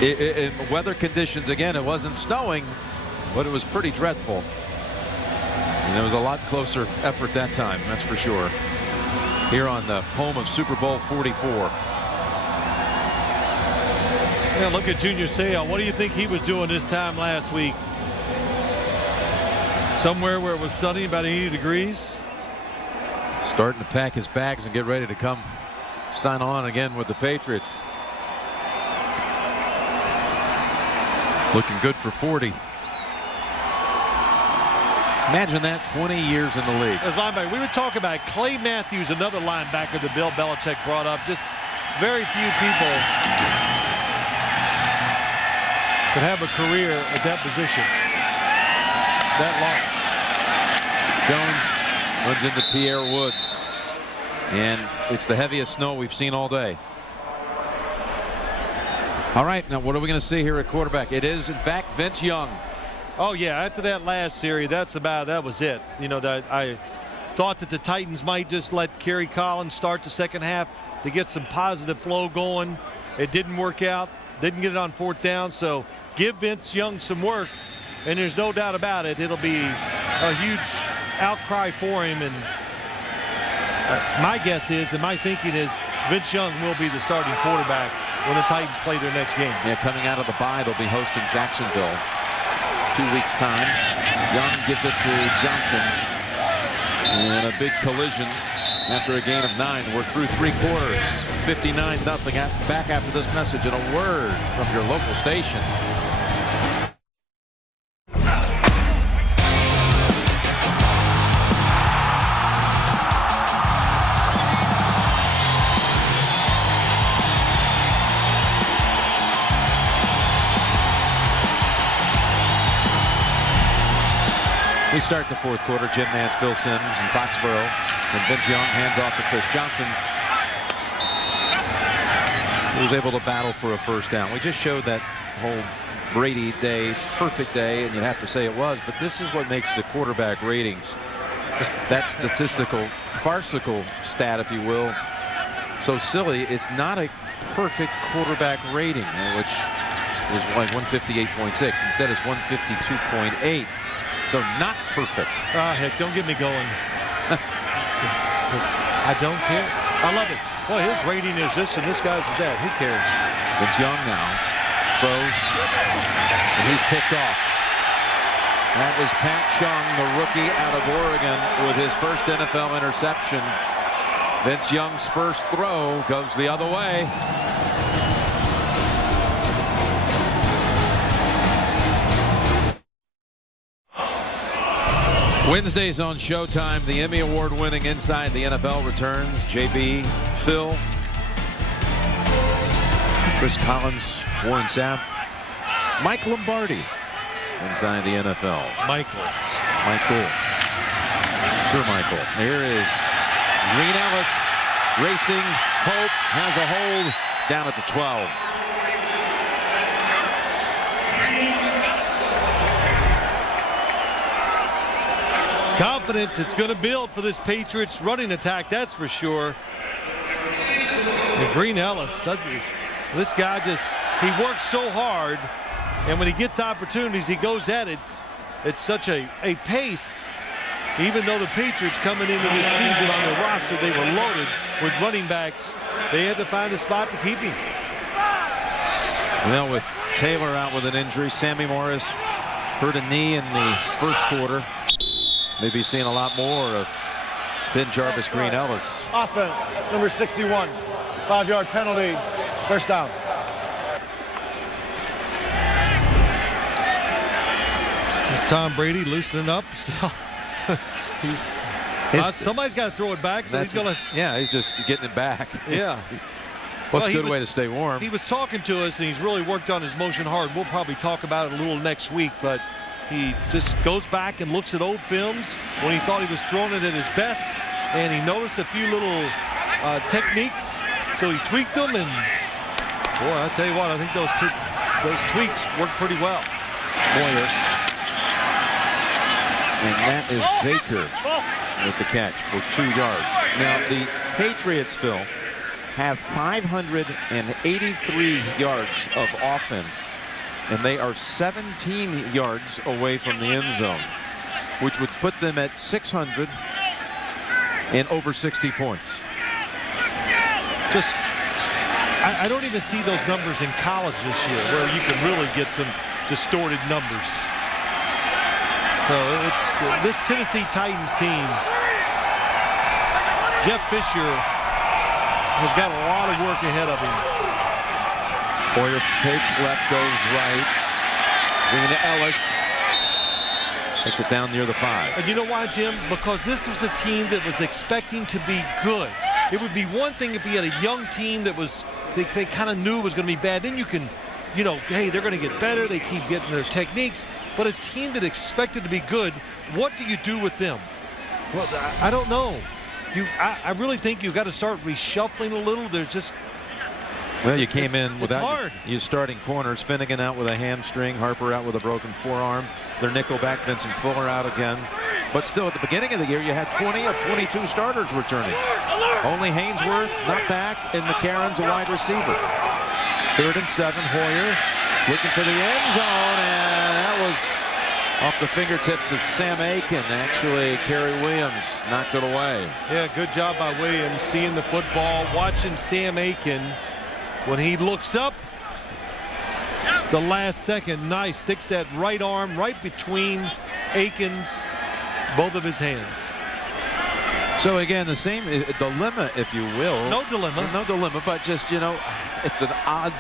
in weather conditions. Again, it wasn't snowing, but it was pretty dreadful. And it was a lot closer effort that time, that's for sure. Here on the home of Super Bowl 44. Yeah, look at Junior Seau. What do you think he was doing this time last week? Somewhere where it was sunny, about 80 degrees. Starting to pack his bags and get ready to come sign on again with the Patriots. Looking good for 40. Imagine that 20 years in the league. As linebacker, we were talking about Clay Matthews, another linebacker that Bill Belichick brought up. Just very few people could have a career at that position that long. Jones runs into Pierre Woods, and it's the heaviest snow we've seen all day. All right, now what are we going to see here at quarterback? It is, in fact, Vince Young. Oh, yeah, after that last series, that was it. You know, that I thought that the Titans might just let Kerry Collins start the second half to get some positive flow going. It didn't work out. Didn't get it on 4th down. So give Vince Young some work, and there's no doubt about it. It'll be a huge outcry for him. And my guess is, and my thinking is, Vince Young will be the starting quarterback when the Titans play their next game. Yeah, coming out of the bye, they'll be hosting Jacksonville. 2 weeks time. Young gives it to Johnson. And a big collision after a gain of 9. We're through 3 quarters. 59-0. Back after this message and a word from your local station. We start the 4th quarter. Jim Nance, Bill Sims, and Foxborough. And Vince Young hands off to Chris Johnson. He was able to battle for a first down. We just showed that whole Brady day, perfect day, and you'd have to say it was, but this is what makes the quarterback ratings, that statistical, farcical stat, if you will, so silly. It's not a perfect quarterback rating, which is like 158.6. Instead, it's 152.8. So not perfect. Ah, heck, don't get me going. I don't care. I love it. Boy, his rating is this and this guy's is that. Who cares? It's Young now. Throws. And he's picked off. That is Pat Chung, the rookie out of Oregon, with his first NFL interception. Vince Young's first throw goes the other way. Wednesdays on Showtime, the Emmy Award-winning Inside the NFL returns. JB, Phil, Chris Collins, Warren Sapp, Mike Lombardi, Inside the NFL. Michael. Sir Michael. Here is Green Ellis racing. Hope has a hold down at the 12. Confidence, it's going to build for this Patriots running attack, that's for sure. And Green Ellis, this guy he works so hard, and when he gets opportunities, he goes at it. It's such a pace. Even though the Patriots coming into this season on their roster, they were loaded with running backs. They had to find a spot to keep him. Well, with Taylor out with an injury, Sammy Morris hurt a knee in the first quarter. Maybe seeing a lot more of Ben Jarvis, Green Ellis. Offense, number 61. 5-yard penalty, first down. Tom Brady loosening up. Somebody's got to throw it back. So he's just getting it back. Yeah. Well, it's a good way to stay warm. He was talking to us, and he's really worked on his motion hard. We'll probably talk about it a little next week, but he just goes back and looks at old films when he thought he was throwing it at his best, and he noticed a few little techniques, so he tweaked them, and boy, I tell you what, I think those tweaks work pretty well. Moyer. And that is Baker with the catch for 2 yards. Now, the Patriots, Phil, have 583 yards of offense, and they are 17 yards away from the end zone, which would put them at 600 and over 60 points. I don't even see those numbers in college this year where you can really get some distorted numbers. So it's this Tennessee Titans team. Jeff Fisher has got a lot of work ahead of him. Hoyer takes left, goes right. Bringing to Ellis. Takes it down near the 5. And you know why, Jim? Because this was a team that was expecting to be good. It would be one thing if you had a young team that was they kind of knew was going to be bad. Then you can, hey, they're going to get better. They keep getting their techniques. But a team that expected to be good, what do you do with them? Well, I don't know. I really think you've got to start reshuffling a little. There's just... Well, you came in without hard. your starting corners. Finnegan out with a hamstring. Harper out with a broken forearm. Their nickel back, Vincent Fuller, out again. But still, at the beginning of the year, you had 20 of 22 starters returning. Only Hainsworth not back, and McCarron's a wide receiver. 3rd and 7, Hoyer looking for the end zone, and that was off the fingertips of Sam Aiken. Actually, Kerry Williams knocked it away. Yeah, good job by Williams seeing the football, watching Sam Aiken. When he looks up, the last second, nice, sticks that right arm right between Aiken's, both of his hands. So again, the same dilemma, if you will. No dilemma. No dilemma, but just, it's an odd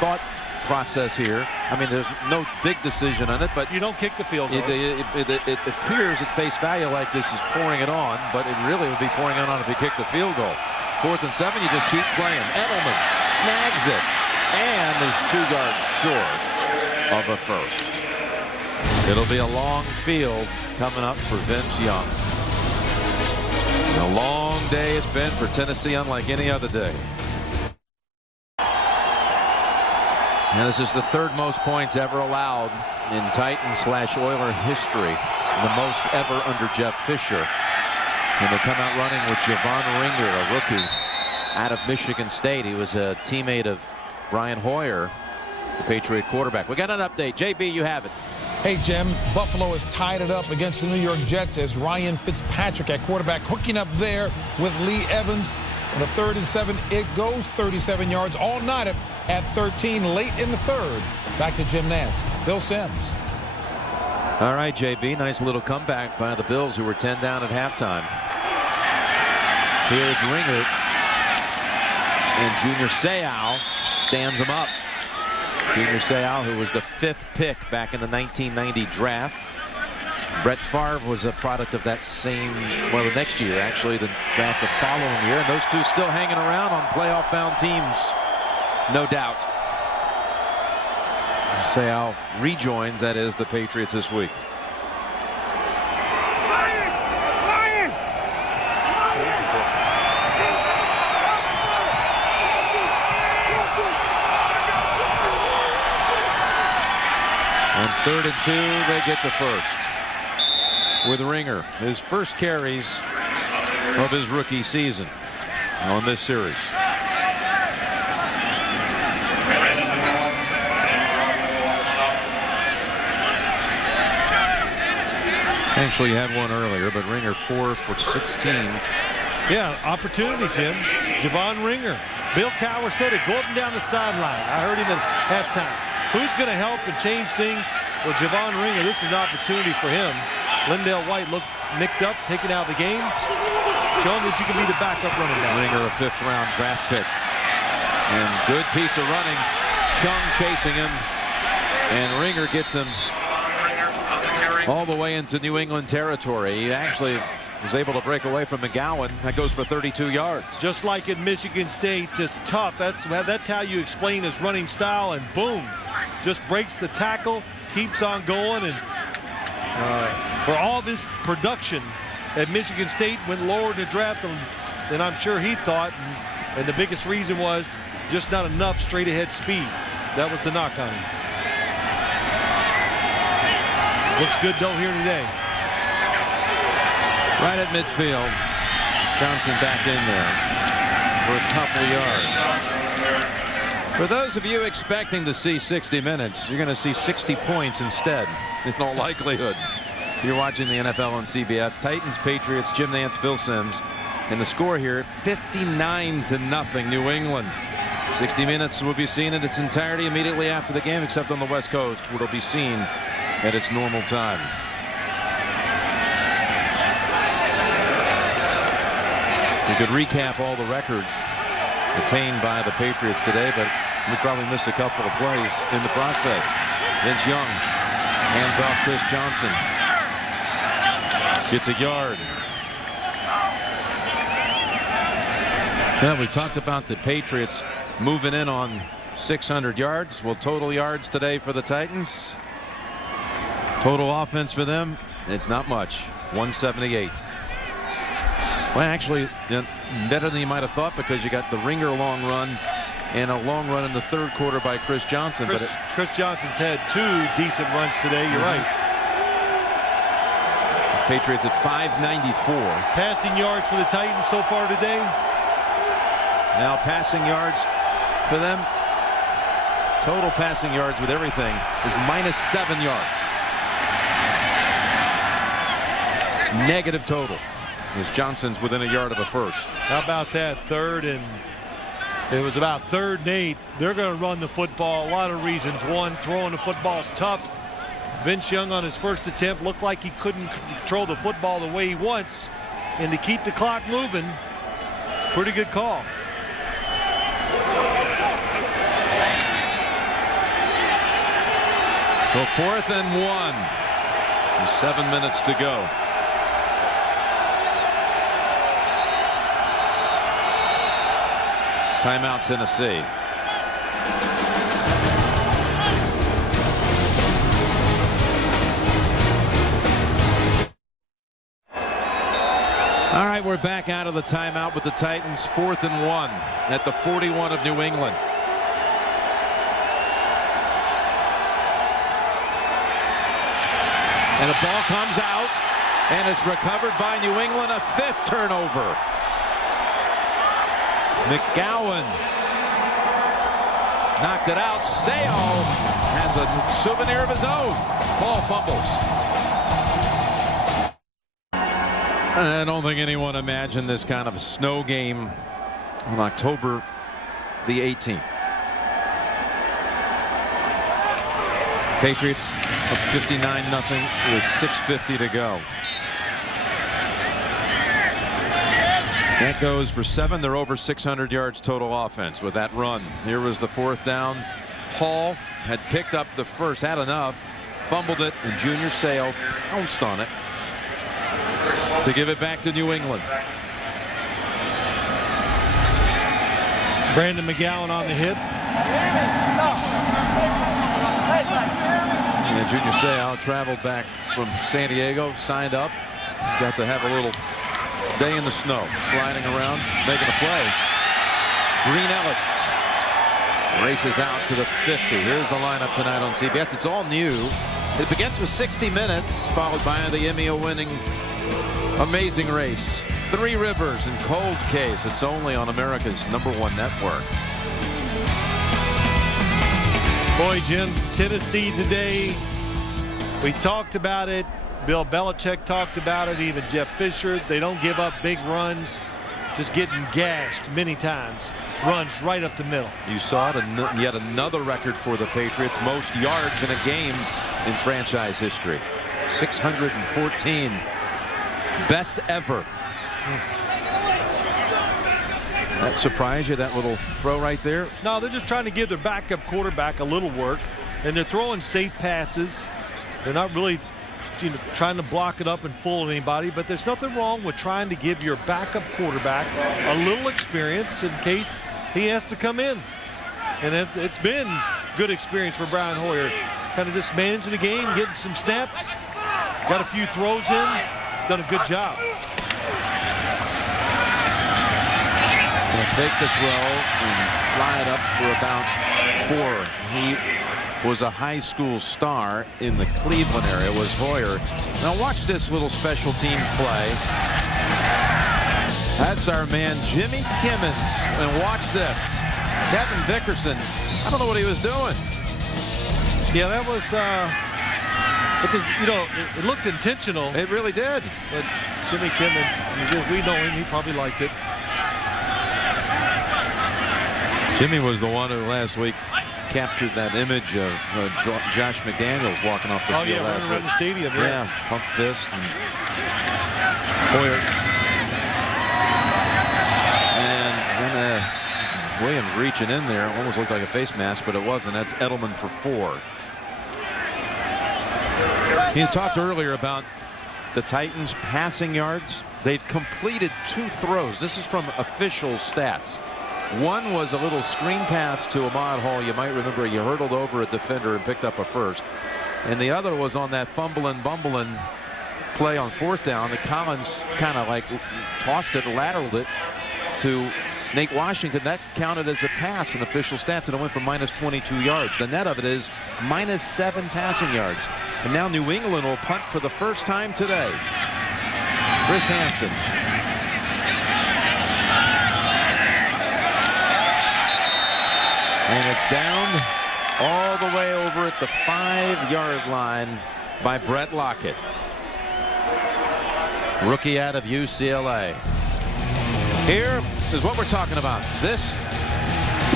thought process here. I mean, there's no big decision on it, but you don't kick the field goal. It appears at face value like this is pouring it on, but it really would be pouring it on if you kick the field goal. 4th and 7, you just keep playing. Edelman snags it and is 2 yards short of a first. It'll be a long field coming up for Vince Young. A long day it's been for Tennessee, unlike any other day. And this is the 3rd most points ever allowed in Titan/Oiler history, the most ever under Jeff Fisher. And they come out running with Javon Ringer, a rookie out of Michigan State. He was a teammate of Brian Hoyer, the Patriot quarterback. We got an update. JB, you have it. Hey, Jim, Buffalo has tied it up against the New York Jets as Ryan Fitzpatrick at quarterback hooking up there with Lee Evans. On a 3rd and 7, it goes 37 yards all night at 13 late in the 3rd. Back to Jim Nantz. Phil Simms. All right, JB, nice little comeback by the Bills, who were 10 down at halftime. Here's Ringer, and Junior Seau stands him up. Junior Seau, who was the 5th pick back in the 1990 draft. Brett Favre was a product of that same, well, the next year, actually, the draft the following year. And those two still hanging around on playoff-bound teams, no doubt. Seau rejoins, that is, the Patriots this week. On 3rd and 2, they get the first. With Ringer, his first carries of his rookie season on this series. Actually had one earlier, but Ringer 4 for 16. Yeah, opportunity, Jim. Javon Ringer. Bill Cowher said it, go up and down the sideline. I heard him at halftime. Who's going to help and change things? Well, Javon Ringer, this is an opportunity for him. Lindell White looked nicked up, taken out of the game. Show him that you can be the backup running back. Ringer, a 5th-round draft pick. And good piece of running. Chung chasing him. And Ringer gets him all the way into New England territory. He actually was able to break away from McGowan. That goes for 32 yards. Just like at Michigan State, just tough. That's how you explain his running style, and boom, just breaks the tackle, keeps on going, and for all of his production at Michigan State, went lower in the draft than I'm sure he thought, and the biggest reason was just not enough straight ahead speed. That was the knock on him. Looks good though here today. Right at midfield. Johnson back in there for a couple yards. For those of you expecting to see 60 minutes, you're going to see 60 points instead, in all likelihood. You're watching the NFL on CBS. Titans, Patriots, Jim Nantz, Phil Simms. And the score here, 59-0, New England. 60 minutes will be seen in its entirety immediately after the game, except on the West Coast, where it'll be seen at its normal time. We could recap all the records attained by the Patriots today, but we probably miss a couple of plays in the process. Vince Young hands off Chris Johnson. Gets a yard. Well, we talked about the Patriots moving in on 600 yards. Well, total yards today for the Titans. Total offense for them, it's not much. 178. Well, actually, better than you might have thought, because you got the ringer long run and a long run in the third quarter by Chris Johnson. Chris Johnson's had 2 decent runs today. You're right. Patriots at 594. Passing yards for the Titans so far today. Now passing yards for them. Total passing yards with everything is -7 yards. Negative total. As Johnson's within a yard of a first. How about that? Third, and it was about 3rd and 8. They're going to run the football. A lot of reasons. One, throwing the football is tough. Vince Young on his first attempt looked like he couldn't control the football the way he wants. And to keep the clock moving, pretty good call. So 4th and 1. There's 7 minutes to go. Timeout, Tennessee. All right, we're back out of the timeout with the Titans. 4th and 1 at the 41 of New England. And the ball comes out, and it's recovered by New England. A 5th turnover. McGowan knocked it out. Seo has a souvenir of his own. Ball fumbles. I don't think anyone imagined this kind of a snow game on October the 18th. Patriots up 59-0 with 6:50 to go. That goes for 7. They're over 600 yards total offense with that run. Here was the 4th down. Hall had picked up the first, had enough, fumbled it, and Junior Seau pounced on it to give it back to New England. Brandon McGowan on the hit. And Junior Seau traveled back from San Diego, signed up, got to have a little day in the snow, sliding around, making a play. Green Ellis races out to the 50. Here's the lineup tonight on CBS. It's all new. It begins with 60 Minutes, followed by the Emmy-winning Amazing Race. 3 Rivers and Cold Case. It's only on America's #1 network. Boy, Jim, Tennessee today, we talked about it. Bill Belichick talked about it, even Jeff Fisher. They don't give up big runs, just getting gashed many times. Runs right up the middle. You saw it, yet another record for the Patriots. Most yards in a game in franchise history. 614. Best ever. That surprised you, that little throw right there? No, they're just trying to give their backup quarterback a little work, and they're throwing safe passes. They're not really trying to block it up and fool anybody, but there's nothing wrong with trying to give your backup quarterback a little experience in case he has to come in. And it's been good experience for Brian Hoyer. Kind of just managing the game, getting some snaps, got a few throws in. He's done a good job. Gonna fake the throw and slide up for about 4. He was a high school star in the Cleveland area, was Hoyer. Now watch this little special teams play. That's our man Jimmy Kimmons. And watch this. Kevin Vickerson, I don't know what he was doing. Yeah, that was, it looked intentional. It really did. But Jimmy Kimmons, we know him, he probably liked it. Jimmy was the one who last week captured that image of Josh McDaniels walking off the field last week. Around the stadium, yes. Yeah, pump fist. And Hoyer. And then Williams reaching in there. Almost looked like a face mask, but it wasn't. That's Edelman for 4. He talked earlier about the Titans' passing yards. They've completed 2 throws. This is from official stats. One was a little screen pass to Ahmad Hall. You might remember he hurdled over a defender and picked up a first. And the other was on that bumbling play on 4th down that Collins kind of like tossed it, lateraled it to Nate Washington. That counted as a pass in official stats, and it went for minus 22 yards. The net of it is minus 7 passing yards. And now New England will punt for the first time today. Chris Hansen. And it's down all the way over at the 5-yard line by Brett Lockett. Rookie out of UCLA. Here is what we're talking about. This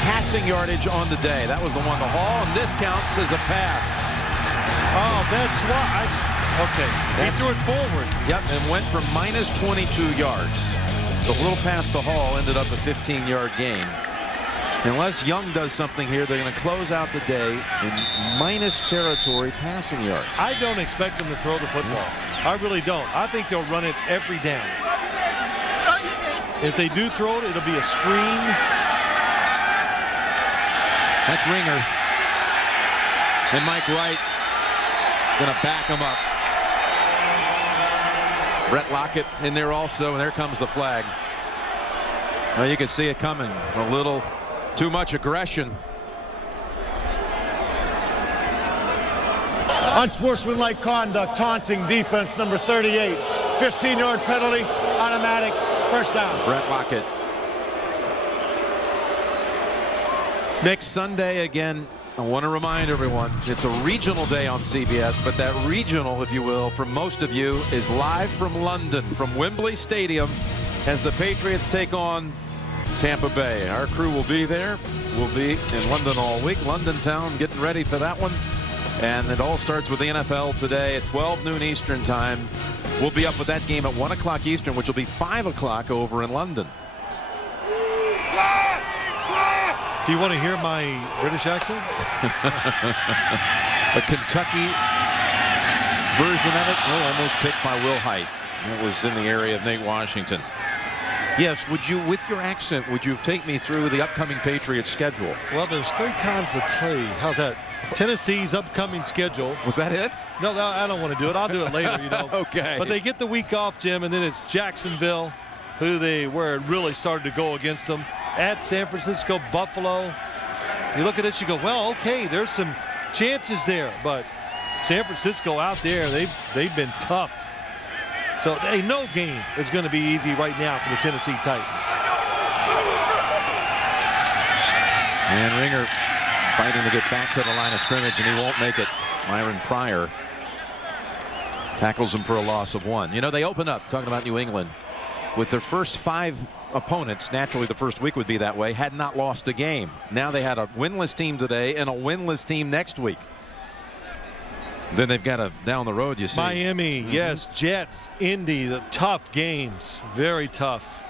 passing yardage on the day. That was the one to Hall, and this counts as a pass. Oh, that's why. Okay. He threw it forward. Yep, and went for minus 22 yards. The little pass to Hall ended up a 15-yard gain. Unless Young does something here, they're going to close out the day in minus territory passing yards. I don't expect them to throw the football. I really don't. I think they'll run it every down. If they do throw it, it'll be a screen. That's Ringer. And Mike Wright going to back him up. Brett Lockett in there also, and there comes the flag. Well, you can see it coming. A little too much aggression. Unsportsmanlike conduct, taunting defense, number 38. 15-yard penalty, automatic, first down. Brett Lockett. Next Sunday again, I want to remind everyone, it's a regional day on CBS, but that regional, if you will, for most of you, is live from London, from Wembley Stadium, as the Patriots take on Tampa Bay. Our crew will be there. We'll be in London all week. London town getting ready for that one. And it all starts with the NFL today at 12 noon Eastern time. We'll be up with that game at 1 o'clock Eastern, which will be 5 o'clock over in London. Do you want to hear my British accent? A Kentucky version of it. Oh, almost picked by Will Height. It was in the area of Nate Washington. Yes, would you, with your accent, would you take me through the upcoming Patriots schedule? Well, there's 3 cons of tea. How's that? Tennessee's upcoming schedule. Was that it? No, I don't want to do it. I'll do it later, you know. Okay. But they get the week off, Jim, and then it's Jacksonville, where it really started to go against them. At San Francisco, Buffalo. You look at this, you go, well, okay, there's some chances there. But San Francisco out there, they've been tough. So no game is going to be easy right now for the Tennessee Titans. And Ringer fighting to get back to the line of scrimmage, and he won't make it. Myron Pryor tackles him for a loss of 1. You know, they open up, talking about New England, with their first 5 opponents. Naturally, the first week would be that way, had not lost a game. Now they had a winless team today and a winless team next week. Then they've got a down the road, you see. Miami, yes, Jets, Indy, the tough games, very tough.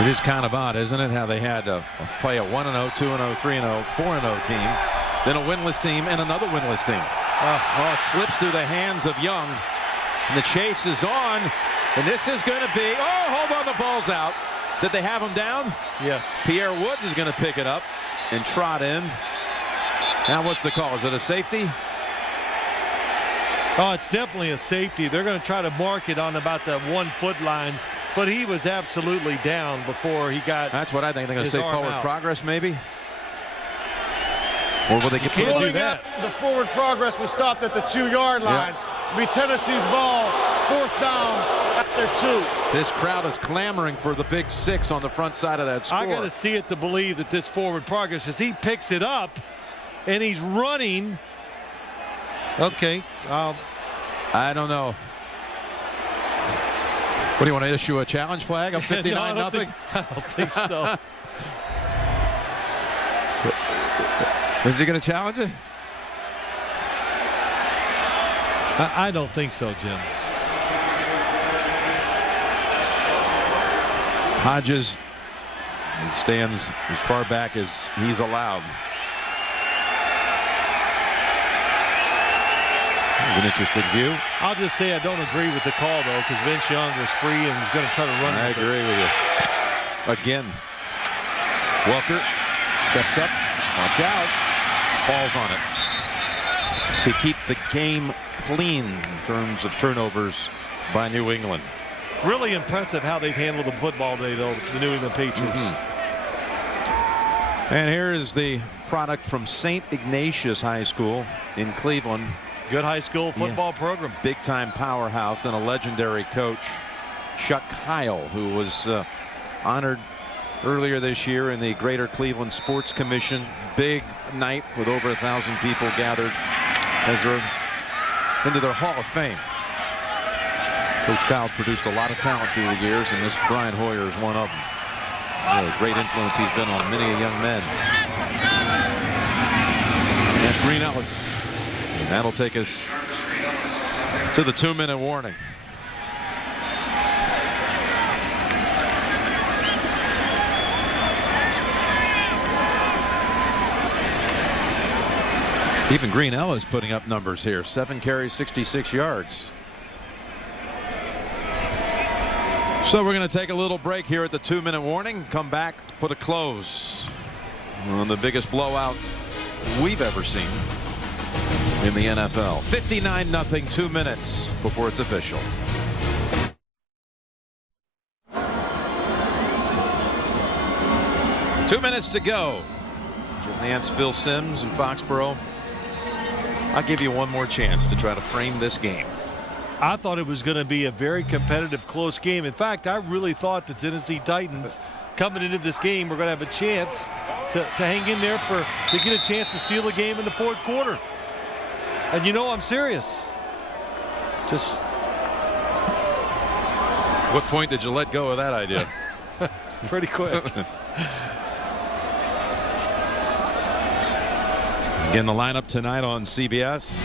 It is kind of odd, isn't it, how they had to play a 1-0, 2-0, 3-0, 4-0 team, then a winless team, and another winless team. Slips through the hands of Young, and the chase is on, and this is going to be, hold on, the ball's out. Did they have him down? Yes. Pierre Woods is going to pick it up and trot in. Now what's the call? Is it a safety? Oh, it's definitely a safety. They're going to try to mark it on about the 1 foot line, but he was absolutely down before he got. That's what I think. They're going to say forward out. Progress, maybe? Or will they get can't to do that? The forward progress was stopped at the 2-yard line. It'll be Tennessee's ball, 4th down after 2. This crowd is clamoring for the big 6 on the front side of that score. I got to see it to believe that this forward progress, as he picks it up and he's running. Okay. I don't know. What do you want to issue a challenge flag? I'm 59-0. I don't think so. Is he going to challenge it? I don't think so, Jim. Hodges stands as far back as he's allowed. An interesting view. I'll just say I don't agree with the call, though, because Vince Young was free and was going to try to run it. I agree with you. Again, Welker steps up. Watch out. Falls on it. To keep the game clean in terms of turnovers by New England. Really impressive how they've handled the football today, though, the New England Patriots. And here is the product from St. Ignatius High School in Cleveland. Good high school football program. Big-time powerhouse and a legendary coach, Chuck Heil, who was honored earlier this year in the Greater Cleveland Sports Commission. Big night with over 1,000 people gathered as they're into their Hall of Fame. Coach Kyle's produced a lot of talent through the years, and this Brian Hoyer is one of them. What a great influence he's been on many young men. And that's Green Ellis. And that'll take us to the 2-minute warning. Even Green Ellis putting up numbers here. 7 carries, 66 yards. So we're going to take a little break here at the 2-minute warning. Come back to put a close on the biggest blowout we've ever seen in the NFL. 59-0, 2 minutes before it's official. Two minutes to go. Jim Nantz, Phil Simms in Foxborough. I'll give you one more chance to try to frame this game. I thought it was going to be a very competitive, close game. In fact, I really thought the Tennessee Titans coming into this game were going to have a chance to hang in there to get a chance to steal the game in the 4th quarter. And you know I'm serious. Just. What point did you let go of that idea? Pretty quick. Again, the lineup tonight on CBS.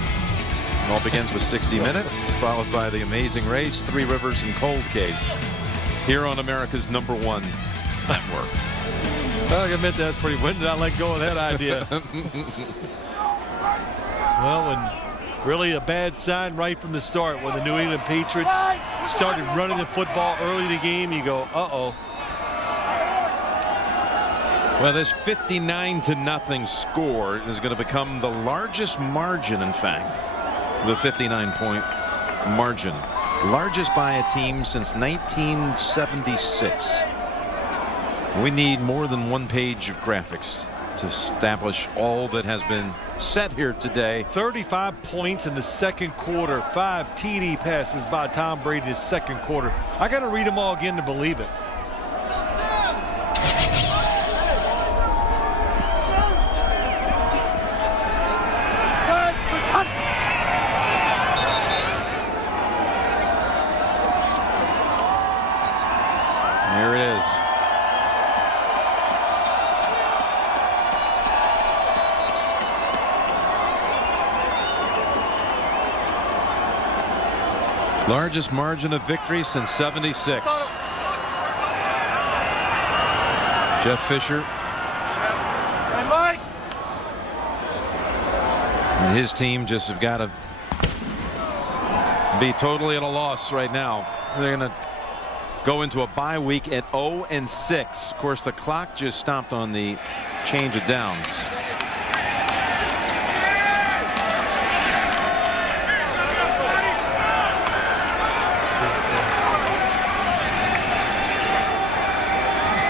It all begins with 60 Minutes, followed by The Amazing Race, Three Rivers, and Cold Case. Here on America's #1 network. I admit that's pretty. When did I let go of that idea? Well, and really a bad sign right from the start when the New England Patriots started running the football early in the game. You go, uh-oh. Well, this 59-0 score is going to become the largest margin, in fact, the 59-point margin. Largest by a team since 1976. We need more than one page of graphics to establish all that has been said here today. 35 points in the 2nd quarter. 5 TD passes by Tom Brady in his 2nd quarter. I got to read them all again to believe it. There it is. Largest margin of victory since '76. Jeff Fisher. Hey, Mike. And his team just have got to be totally at a loss right now. They're going to go into a bye week at 0-6. Of course, the clock just stopped on the change of downs.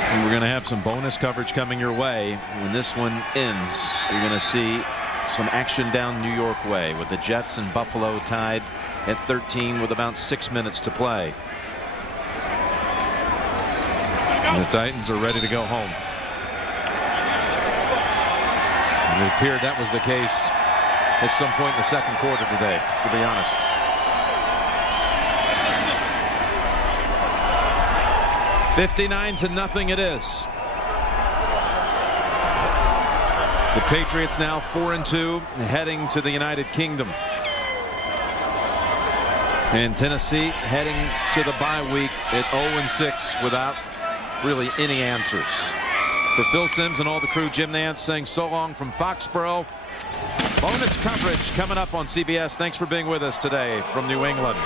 And we're going to have some bonus coverage coming your way. When this one ends, you're going to see some action down New York way with the Jets and Buffalo tied at 13 with about 6 minutes to play. And the Titans are ready to go home. And it appeared that was the case at some point in the second quarter today, to be honest. $59-0 it is. The Patriots now 4-2, heading to the United Kingdom. And Tennessee heading to the bye week at 0-6 without really any answers. For Phil Simms and all the crew, Jim Nantz saying so long from Foxborough. Bonus coverage coming up on CBS. Thanks for being with us today from New England.